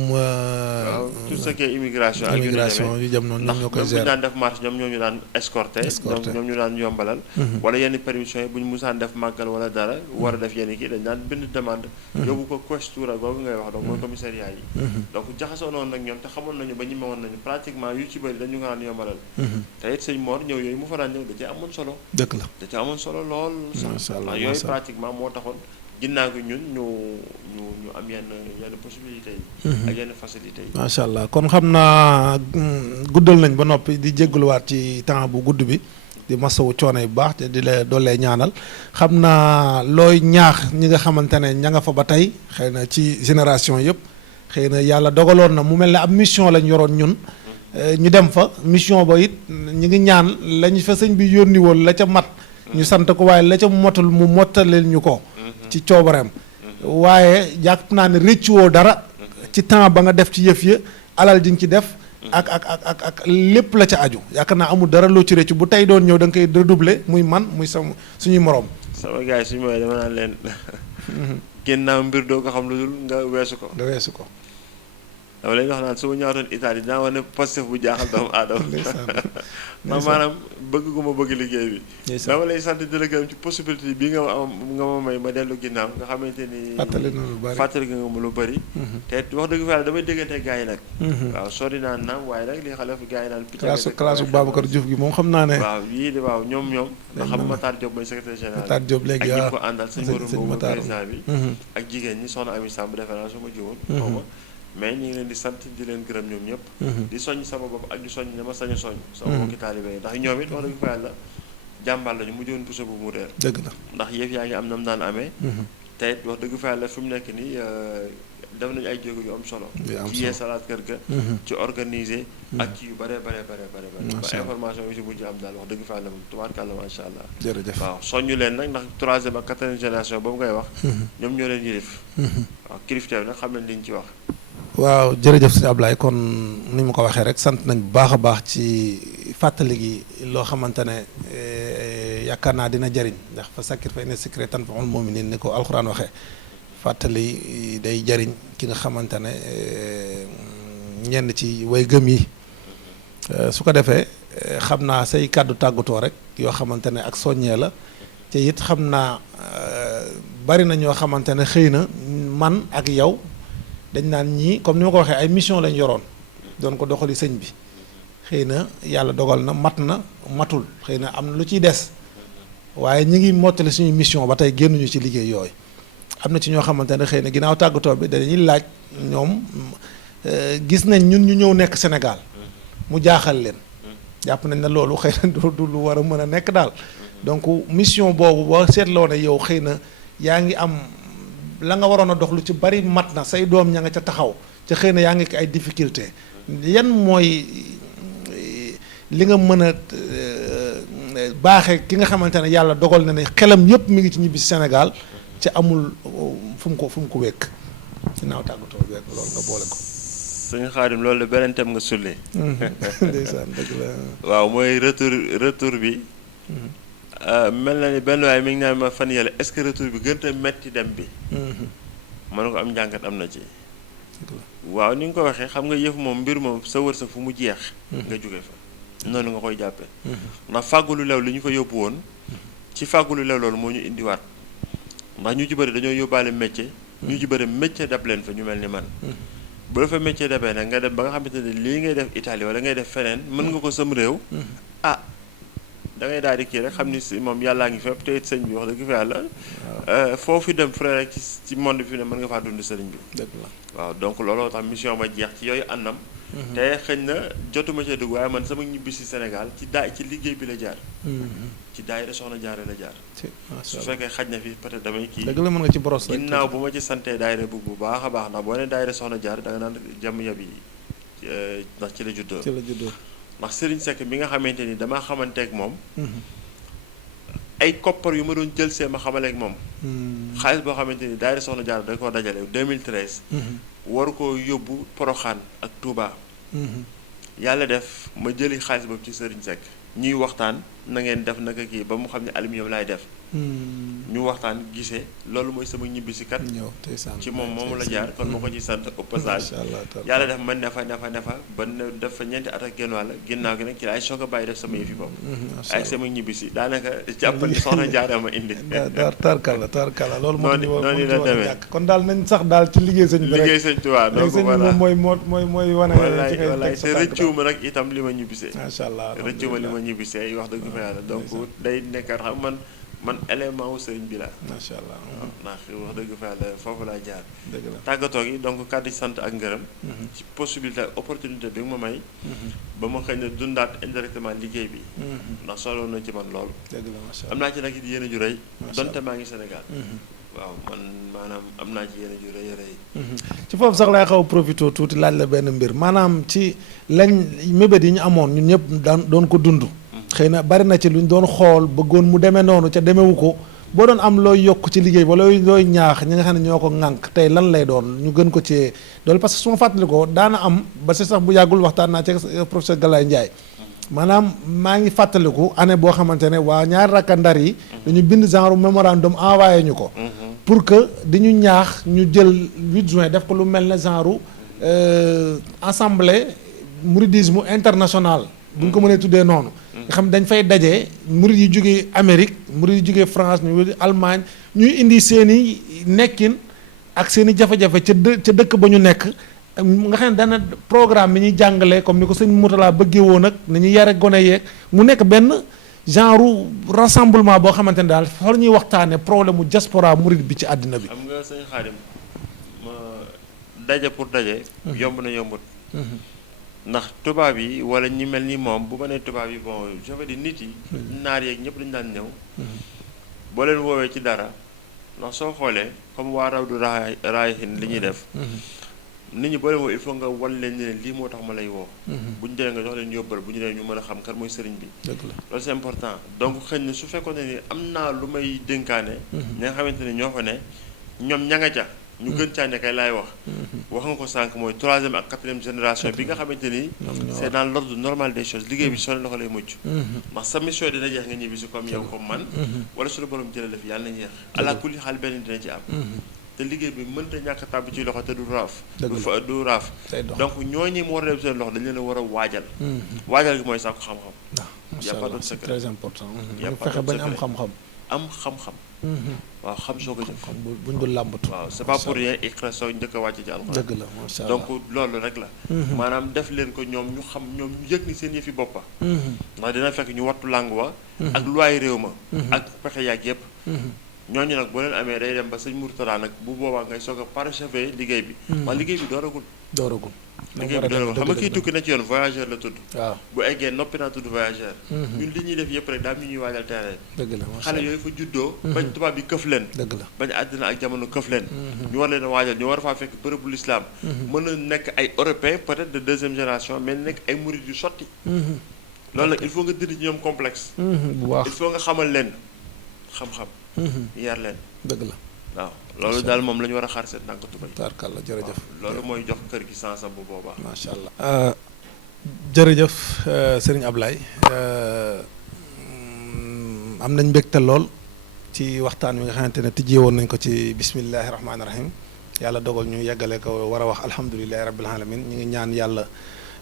tout ce qui est immigration ak yu jëm noonu ñoom ñoo koy gérer bu ñu daan def marche ñoom ñoo ñu daan escorté donc ñoom ñu daan yombalal wala yenn permission yi bu ñu musaan def màggal wala dara war a def yenn kii dañ daan bind demande yóbbu ko questura googu ngay wax donc mooy commissariat yi donc jaxasoo noonu nag ñoom te xamoon nañu ba ñime woon nañu pratiquement yu ci bëri dañu ko daan yombalal te it sëñ Mor ñëw yooyu mu fa daan ñëw da cee amoon solo dëgg la da cee amoon solo lool macha allah yooyu pratiquement moo taxoon ginnaaw gi ñun ñu am yenn possibilités yi ak yenn facilités yi macha allah kon xam naa guddal nañ ba noppi di jégaluwaat ci temps bu gudd bi di masawu coono yu baax te di la doolee ñaanal xam naa looy ñaax ñi nga xamante ne ña nga fa ba tey xëy na ci génération yëpp xëy na yàlla dogaloon na mu mel ne ab mission lañ yoroon ñun ñu dem fa mission ba it ñu ngi ñaan lañ fa sëñ bi yónni woon la ca mat ñu sant ko waaye la ca motul mu mottaleel ñu ko ci coobareem waaye jàpp naa ne rëccuwoo dara ci temps ba nga def ci yëf ya alal ji nga ci def ak lépp la ca aju yaakaar naa amul dara loo ci rëccu bu tey doon ñëw da nga koy redoubler muy man muy suñuy moroom sama gars yi suñu mooy dama naan leen génnaaw mbir doo ko xam lu dul nga weesu ko dama leen wax naan su ma ñëwaatoon Italie dinaa wax ne positif bu jaaxal doomu aadama maanaam bëgg gu ma bëgg liggéey bi dama lay sant di la gërëm ci possibilité bi nga ma may ma dellu ginnaaw nga xamante ni fàttali nga ma lu bëri te wax dëgg fa yàlla damay déggante gars yi nag waaw sori naan naam waaye nag li xale fi gars yi naan classe bu Babacar Diouf gi moom xam naa ne waaw yii de waaw ñoom nga xam Matar Diop mooy secrétaire général Matar Diop léegi ak ñi ko àndal sëñ Mourou Mbow président bi ak jigéen ñi soxna Ami Samb defe naa su ma jiwoon xaw ma mais ñu ngi leen di sant di leen gërëm ñoom ñëpp di soññ sama bopp ak di soññ dama sañ a soññ sama mbokki taalibe yi ndax ñoom it wax dëgg fa yàlla jàmbaar lañu mu joon puso bu mu réer dëgg la ndax yëf yaa ngi am na mu daan amee te it wax dëgg fa yàlla fi mu nekk nii def nañu ay jéego yu am solo ci yee salaat kër ga ci organiser ak ci yu bare ba information yi si mujj am daal wax dëgg fa yàlla moom tubaarkàlla macha allah jërëjëf waaw soññu leen nag ndax 3e ak 4e génération boobu ngay wax ñoom ñoo leen yilif waaw kilifteef nag xam nañ liñ ci wax waaw jërëjëf sëñ Ablaye kon ni ma ko waxee rek sant nañ bu baax a baax ci fàttali gi loo xamante ne yaakaar naa dina jariñ ndax fa sakkir fa inna zikraa tanfa'ul mu'miniin ni ko alxuraan waxee fàttali day jariñ ki nga xamante ne ñenn ci way gëm yi su ko defee xam naa say kàddu tàggatoo rek yoo xamante ne ak soññee la te it xam naa bari na ñoo xamante ne xëy na man ak yow dañ naan ñii comme ni ma ko waxee ay mission lañ yoroon doon ko doxali sëñ bi xëy na yàlla dogal na mat na matul xëy na am na lu ciy des waaye ñi ngi mottali suñu mission ba tey génnuñu ci liggéey yooyu am na ci ñoo xamante ne xëy na ginnaaw tàggatoo bi dañuy laaj ñoom gis nañ ñun ñu ñëw nekk Sénégal mu jaaxal leen jàpp nañ ne loolu xëy na du lu war a mën a nekk daal donc mission boobu boo seetloo ne yow xëy na yaa ngi am la nga waroon a dox lu ci bari mat na say doom ña nga ca taxaw ca xëy na yaa ngi ay difficulté yan mooy li nga mën a baaxee ki nga xamante ne yàlla dogal na ne xelam yépp mi ngi ci ñibbi Sénégal ci amul fu mu ko wekk ginnaaw tàggatoo bi loolu nga boole ko. sëñ Xaadim loolu beneen thème nga sulli. ndeysaan dëgg la. waaw mooy retour bi. mel na ni benn waaye mi ngi naan ma fan yàlla est-ce que retour bi gën a metti dem bi. mën na ko am njàngat am na ci. waaw ni nga ko waxee xam nga yëf moom mbir moom sa wërsëg fu mu jeex. nga jóge fa noonu nga koy jàppee. ndax fàggulu lew li ñu fa yóbbu woon. ci fàggulu lew loolu moo ñu indiwaat. ndax ñu ci bëri dañoo yóbbaale métier. ñu ci bëri métier dab leen fa ñu mel ni man. bu la fa métier dabee nag nga dem ba nga xamante ne lii ngay def Italie wala ngay def feneen mën nga ko sam réew. ah da ngay daal di kii rek xam ni si moom yàllaa ngi fépp te it sëñ bi wax dëgg fa yàlla. foofu dem frère rek ci monde bi fi ne mën nga faa dund sëriñ bi. dëgg la waaw donc looloo tax mission ba jeex ci yooyu àndam. te xëñ na jotuma cee dugg waaye man sama ñibbi si Sénégal ci liggéey bi la jaar. ci daayira Soxna Jaara la jaar. su fekkee xaj na fi peut-être damay kii. dëgg la mën nga ci boros rek ginnaaw bu ma ci santee daayira bu baax a baax ndax boo nee daayira Soxna Jaara da nga naan jàmm yab yi ndax ci la juddoo. ndax Serigne Seck bi nga xamante ni damaa xamanteeg moom. ay koppar yu ma doon jël see ma xamaleeg moom. xaalis boo xamante ni daayira Soxna Jaara da koo dajale 2013. waru ko yóbbu Poroxaan ak Touba. yàlla def ma jëli xaalis boobu ci Serigne Seck ñuy waxtaan na ngeen def naka kii ba mu xam ne aluminium laay def. ñu waxtaan gisee loolu mooy sama ñibbisi kat. ci moom moomu la jaar kon ma ko ci sant au passage. yàlla def ma ne fa ba def fa ñeenti at ak genn wàll ginnaaw gi nag ci laay soog a bàyyi def sama yëfi bopp. ay sama ñibbisi daanaka jàppal ni Soxna Jaara ma indi. tarkala loolu noonu la demee kon daal nañ sax daal ci liggéey sëñ bi rek liggéey sëñ Tuubaa donc voilà mooy wane. wallaay te rëccuwuma nag itam li ma ñibbisee. macha allah rëccuma li ma ñibbisee wax dëgg fa yàlla donc day nekkaat xam man élément wu sëriñ bi la. macha allah ndax wax dëgg fa yàlla foofu laa jaar. dëgg la tàggatoo gi donc kàddu sant ak ngërëm. ci possibilité opportunité bi nga ma may. ba ma xëy na dundaat indirectement liggéey bi. ndax solo na ci man lool. dëgg la macha allah am naa ci nag it yéene ju rëy. donte maa ngi Sénégal. waaw man maanaam am naa ci yéene ju rëy a rëy. ci foofu sax laay xaw a profité tuuti laaj la benn mbir maanaam ci lañ mébét yi ñu amoon ñun ñëpp daan doon ko dund. xëy na bari na ci luñ doon xool bëggoon mu demee noonu ca demewu ko boo doon am looy yokk ci liggéey ba looy ñaax ñi nga xam ne ñoo ko ŋànk tey lan lay doon ñu gën ko ci doole parce que su ma fàttali ko daana am ba si sax bu yàggul waxtaan naa ci professeur Galaye Ndiaye maanaam maa ngi fàttaliku année boo xamante ne waa ñaari rakka ndar yi dañu bind genre mémorandum envoyé ñu ko pour que di ñu ñaax ñu jël 8 juin def ko lu mel ne genre assemblée mouridisme international bu ñu ko mënee tuddee noonu nga xam dañ fay daje murid yi jógee Amérique murid yi jógee France ñu Allemagne ñuy indi seen i nekkin ak seen i jafe-jafe ca dëkk ba ñu nekk nga xam ne dana programme bi ñuy jàngalee comme ni ko sëñ Moutala bëggee woon nag ni ñuy yare gone yeeg mu nekk benn genre rassemblement boo xamante ne daal fa ñuy waxtaanee problème mu diaspora murid bi ci àddina bi. xam nga sëñ Xaadim ma daje pour daje. yomb na yombut. ndax tubaab yi wala ñi mel ni moom bu ma nee tubaab yi bon je veux dire nit yi. naar yeeg ñëpp dañu daan ñëw. boo leen woowee ci dara ndax soo xoolee comme waa Rawdu Rayaahiin li ñuy def. nit ñi boo leen woo il faut nga wan leen ne lii moo tax ma lay woo. bu ñu demee nga jox leen yóbbal bu ñu demee ñu mën a xam kan mooy sëriñ bi. loolu c'est important donc xëy na su fekkoon ne ni am naa lu may dénkaane. ñi nga xamante ne ñoo fa ne ñoom ña nga ca ñu gën caa ne kay laay wax nga ko sànq mooy 3e ak 4e génération bi nga xamante ni c'est dans l'ordre normal des choses liggéey bi solo loxo lay mucc ndax sa mission dina jeex nga ñibbi si comme yow comme man wala suñu borom jëlee la fi yàlla na jeex ala kulli xaal benn dina ci am te liggéey bi mënta ñàkk tàbb ci loxo te du raaf du raaf donc ñooñu mu war a dem seen loxo dañ leen a war a waajal gi mooy sàkku xam-xam y a pas de secret, c'est très important y a ñu pas fexe de bañ am secret. xam-xam am xam-xam waaw xam soo ko jëf xam buñ dul làmbatu waaw c'est pas pour rien Iqra soo njëkk a wàcc ci alxuraan dëgg la macha allah donc loolu rek la maanaam def leen ko ñoom ñu xam ñoom ñu yëg ni seen yëfi boppa ndax dina fekk ñu wattu langue wa ak luwaay réew ma ak pexe yaag yëpp ñooñu nag boo leen amee day dem ba sëñ Mourtada nag bu boobaa ngay soog a parachever liggéey bi wax liggéey bi dooragul liggéey bi dooragul xam nga kii tukki na ci yoon voyageur la tudd waaw bu eggee noppi naa tudd voyageur ñun li ñuy def yëpp rek daam ñu ñuy waajal terrain dëgg la xale yooyu fa juddoo bañ tubaab bi këf leen dëgg la bañ àddina ak jamono këf leen ñu war leen a waajal ñu war a faa fekk bërëbu l'islam mën na nekk ay européens peut-être de 2e génération mais nekk ay murid yu sotti loolu nag il faut nga dindi ci ñoom complexe bu baax il faut nga xamal leen xam-xam yar leen dëgg la waaw loolu daal moom la ñu war a xaar seen ndànk tubay tarkalla jërëjëf loolu mooy jox kër gi sansam bu boobaa macha allah jërëjëf sëriñ Ablaye am nañ mbégte lool ci waxtaan wi nga xamante ne tijjee woon nañ ko ci bismillahi rahmaani rahim yàlla dogal ñu yeggale ko war a wax alhamdulilahi rabbil alamin ñu ngi ñaan yàlla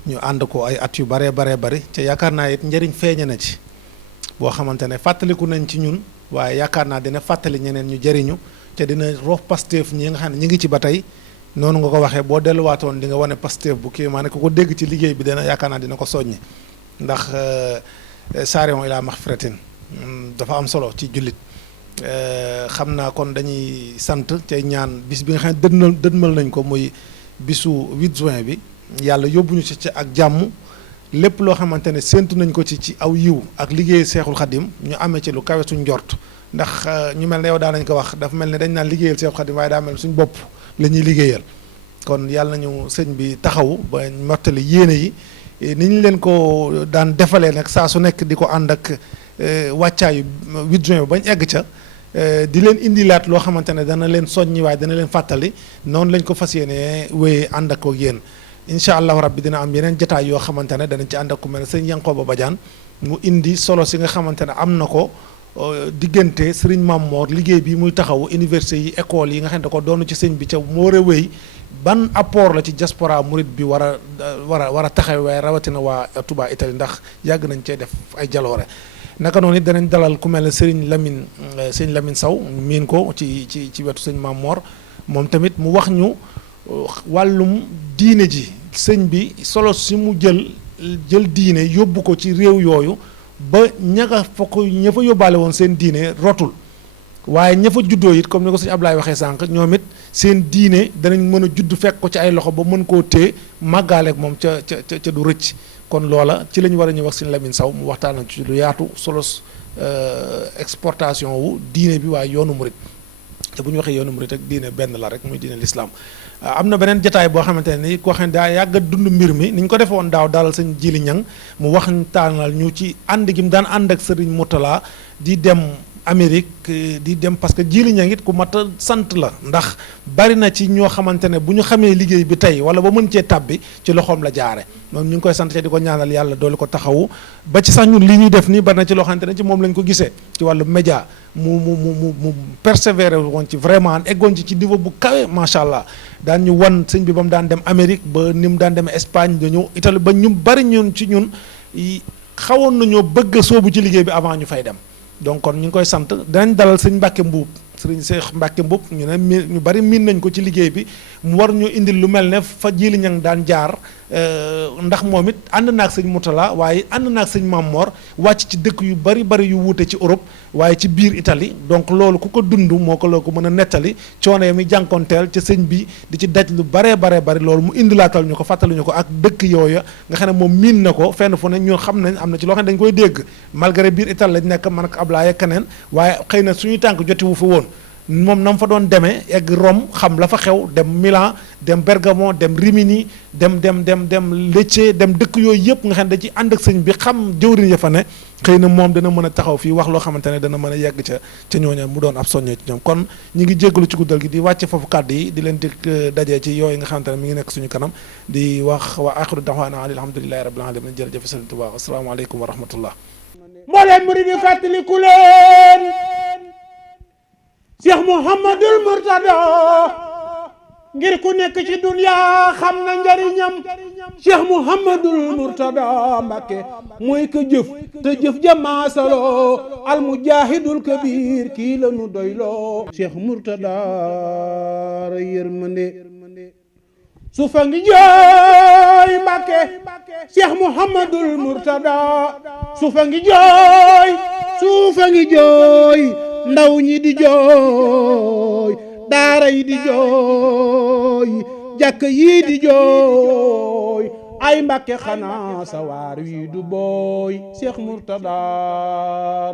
ñu ànd ko ay at yu baree bari te yaakaar naa it njëriñ feeñe na ci boo xamante ne fàttaliku nañ ci ñun waaye yaakaar naa dina fàttali ñeneen ñu jëriñu te dina roof Pastef ñi nga xam ne ñi ngi ci ba tey noonu nga ko waxee boo delluwaatoon di nga wane Pastef bu kii maa ne ko dégg ci liggéey bi dina yaakaar naa dina ko soññi ndax saarion ila maxfiratin dafa am solo ci jullit xam naa kon dañuy sant tey ñaan bis bi nga xam ne dënmal nañ ko muy bisu 8 juin bi yàlla yóbbuñu ci ak jàmm lépp loo xamante ne séntu nañ ko ci aw yiw ak liggéey seexul xadim ñu amee ci lu kawe suñ njort ndax ñu mel ne yow daa nañ ko wax dafa mel ne dañ naan liggéeyal seexul xadim waaye daa mel suñ bopp la ñuy liggéeyal kon yàlla nañu sëñ bi taxawu ba mottali yéene yi ni ñu leen ko daan defalee nag saa su nekk di ko ànd ak wàccaayu 8 juin bi bañ egg ca di leen indilaat loo xamante ne dana leen soññi waaye dana leen fàttali noonu lañ ko fas yéenee wéyee ànd ak ko yéen incha allahu rabbi dina am yeneen jataay yoo xamante ne danañ ci ànd ak ku mel ne sëñ Yankoba Badiane mu indi solo si nga xamante ne am na ko diggante sëriñ Mamor liggéey bi muy taxaw université yi école yi nga xam ne ko doonu ci sëñ bi ca mu war a wéy ban apport la ci diaspora murid bi war a taxaw waaye rawatina waa Touba Italie ndax yàgg nañ cee def ay jaloore naka noonu it danañ dalal ku mel ne sëriñ Lamine Sow miin ko ci wetu sëñ Mamor moom tamit mu wax ñu wàllum diine ji sëñ bi solo si mu jël diine yóbbu ko ci réew yooyu ba ña fa yóbbaale woon seen diine rotul waaye ña fa juddoo it comme ni ko sëñ Ablaye waxee sànq ñoom it seen diine danañ mën a judd fekk ko ci ay loxo ba mën koo téye màggaaleeg moom ca du rëcc kon loola ci la ñu war a ñëw wax sëñ Lamine Sow mu waxtaan ci lu yaatu solos exportation wu diine bi waaye yoonu murit te bu ñu waxee yoonu murit ak diine benn la rek muy diine l'islam am na beneen jataay boo xamante ne ni koo xam ne daa yàgg a dund mbir mi ni ñu ko defoon daaw dalal sëñ Jili Ñang mu waxtaanal ñu ci ànd gi mu daan ànd ak sëriñ Mourtala di dem Amérique di dem parce que Jili Ñang it ku mat a sant la ndax bari na ci ñoo xamante ne bu ñu xamee liggéey bi tey wala ba mën cee tàbbi ci loxoom la jaare moom ñu ngi koy sant te di ko ñaanal yàlla doole ko taxawu ba ci sax ñun li ñuy def nii bari na ci loo xamante ne ci moom lañ ko gisee ci wàllu média mu persévérer woon ci vraiment eggoon ci niveau bu kawe macha allah daan ñu wan sëñ bi ba mu daan dem Amérique ba ni mu daan demee Espagne da ñëw Italie ba ñu bari ñun ci ñun xawoon nañoo bëgg a soobu ci liggéey bi avant ñu fay dem donc kon ñu ngi koy sant danañ dalal sëñ Mbàkke Mbuub sëriñ Seex Mbàkke Mbuub ñu bari miin nañ ko ci liggéey bi mu war ñu indil lu mel ne fa Jili Ñang daan jaar ndax moom it ànd naag sëñ Mourtala waaye ànd naag sëñ Mamor wàcc ci dëkk yu bari yu wuute ci Europe waaye ci biir Italie donc loolu ku ko dund moo ko loo ko mën a nettali coono yi muy jànkonteel ca sëñ bi di ci daj lu bari loolu mu indilaatal ñu ko fàttali ñu ko ak dëkk yooyu nga xam ne moom miin na ko fenn fu ne ñun xam nañ am na ci loo xam ne dañ koy dégg malgré biir Italie lañ nekk man ak Ablaye keneen waaye xëy na suñuy tànk jotiwu fa woon moom na mu fa doon demee egg Rome xam la fa xew dem Milan dem Bergamo dem Rimini dem Lecce dem dëkk yooyu yëpp nga xam ne da ci ànd ak sëñ bi xam jëwriñ ya fa ne xëy na moom dana mën a taxaw fii wax loo xamante ne dana mën a yegg ca ñooña mu doon ab soññee ci ñoom kon ñi ngi jéggalu ci guddal gi di wàcce foofu kàddu yi di leen dikk dajee ci yooyu nga xamante ne mi ngi nekk suñu kanam di wax wa axiru daxwaana alhamdulillahi rabbil alamin jërëjëf sëriñ Tuubaa asalaamaaleykum wa rahmatullah mbooleem murid yi fàttaliku leen Cheikh Mouhamadul Mourtada ngir ku nekk ci dunya xam na njariñam Cheikh Mouhamadul Mourtada Mbakke mooy ko jëf te jëf jamaasaloo al mujahidul kabir kii la nu doyloo Cheikh Mourtada ra yërmande su fa ngi jooy Mbakke Cheikh Mouhamadul Mourtada su fa ngi jooy ndaw ñi di jooy daara yi di jooy jàkk yi di jooy ay Mbakke xanaa sawaar wi du booy Cheikh Mourtada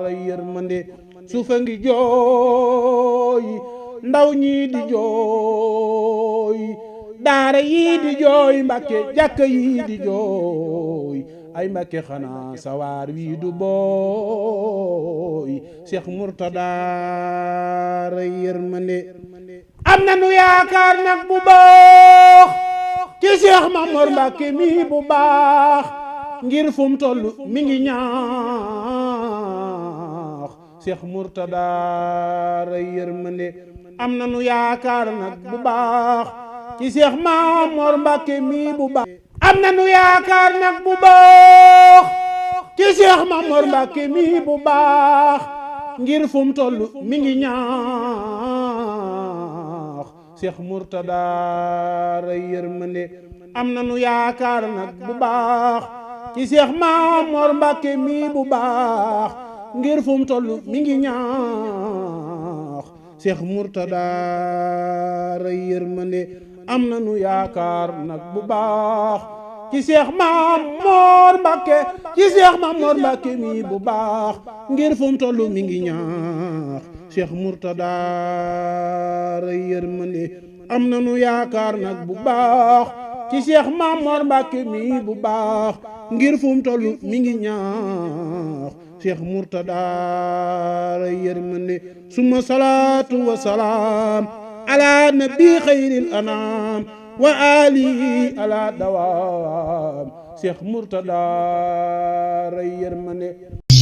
ra yërmande su fa ngi jooy ndaw ñi di jooy daara yi di jooy Mbakke jàkk yi di jooy ay Mbakke xanaa sawaar wi du booy Cheikh Mourtada ra yërmande am na nu yaakaar nag bu baax ci Cheikh Mamor Mbakke mi bu baax ngir fu mu toll mi ngi ñaax Cheikh Mourtada ra yërmande am na nu yaakaar nag bu baax ci Cheikh Mamor Mbakke mi bu baax am na nu yaakaar nag bu baax ci Cheikh Mamor Mbakke mi bu baax ngir fu mu toll mi ngi ñaax Cheikh Mourtada ra yërmande am na nu yaakaar nag bu baax ci Cheikh Mamor Mbakke mi bu baax ngir fu mu toll mi ngi ñaax Cheikh Mourtada ra yërmande am na nu yaakaar nag bu baax ci Cheikh Mamor Mbakke ci Cheikh Mamor Mbakke mi bu baax ngir fu mu toll mi ngi ñaax Cheikh Mourtada ra yërmande am na nu yaakaar nag bu baax ci Cheikh Mamor Mbakke mi bu baax ngir fu mu toll mi ngi ñaax Cheikh Mourtada ra yërmande suma salaatu wa salaam ala nabi xayril anam wa ali ala dawaam Cheikh Mourtada ra yërmande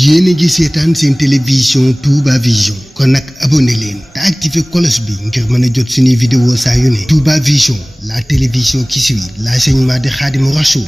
yéen a ngi seetaan seen télévision Touba Vision kon nag abonné leen te activé cloche bi ngir mën a jot suñuy vidéo saa yu ne Touba Vision la télévision qui suit l'enseignement de Khadimou Rassoul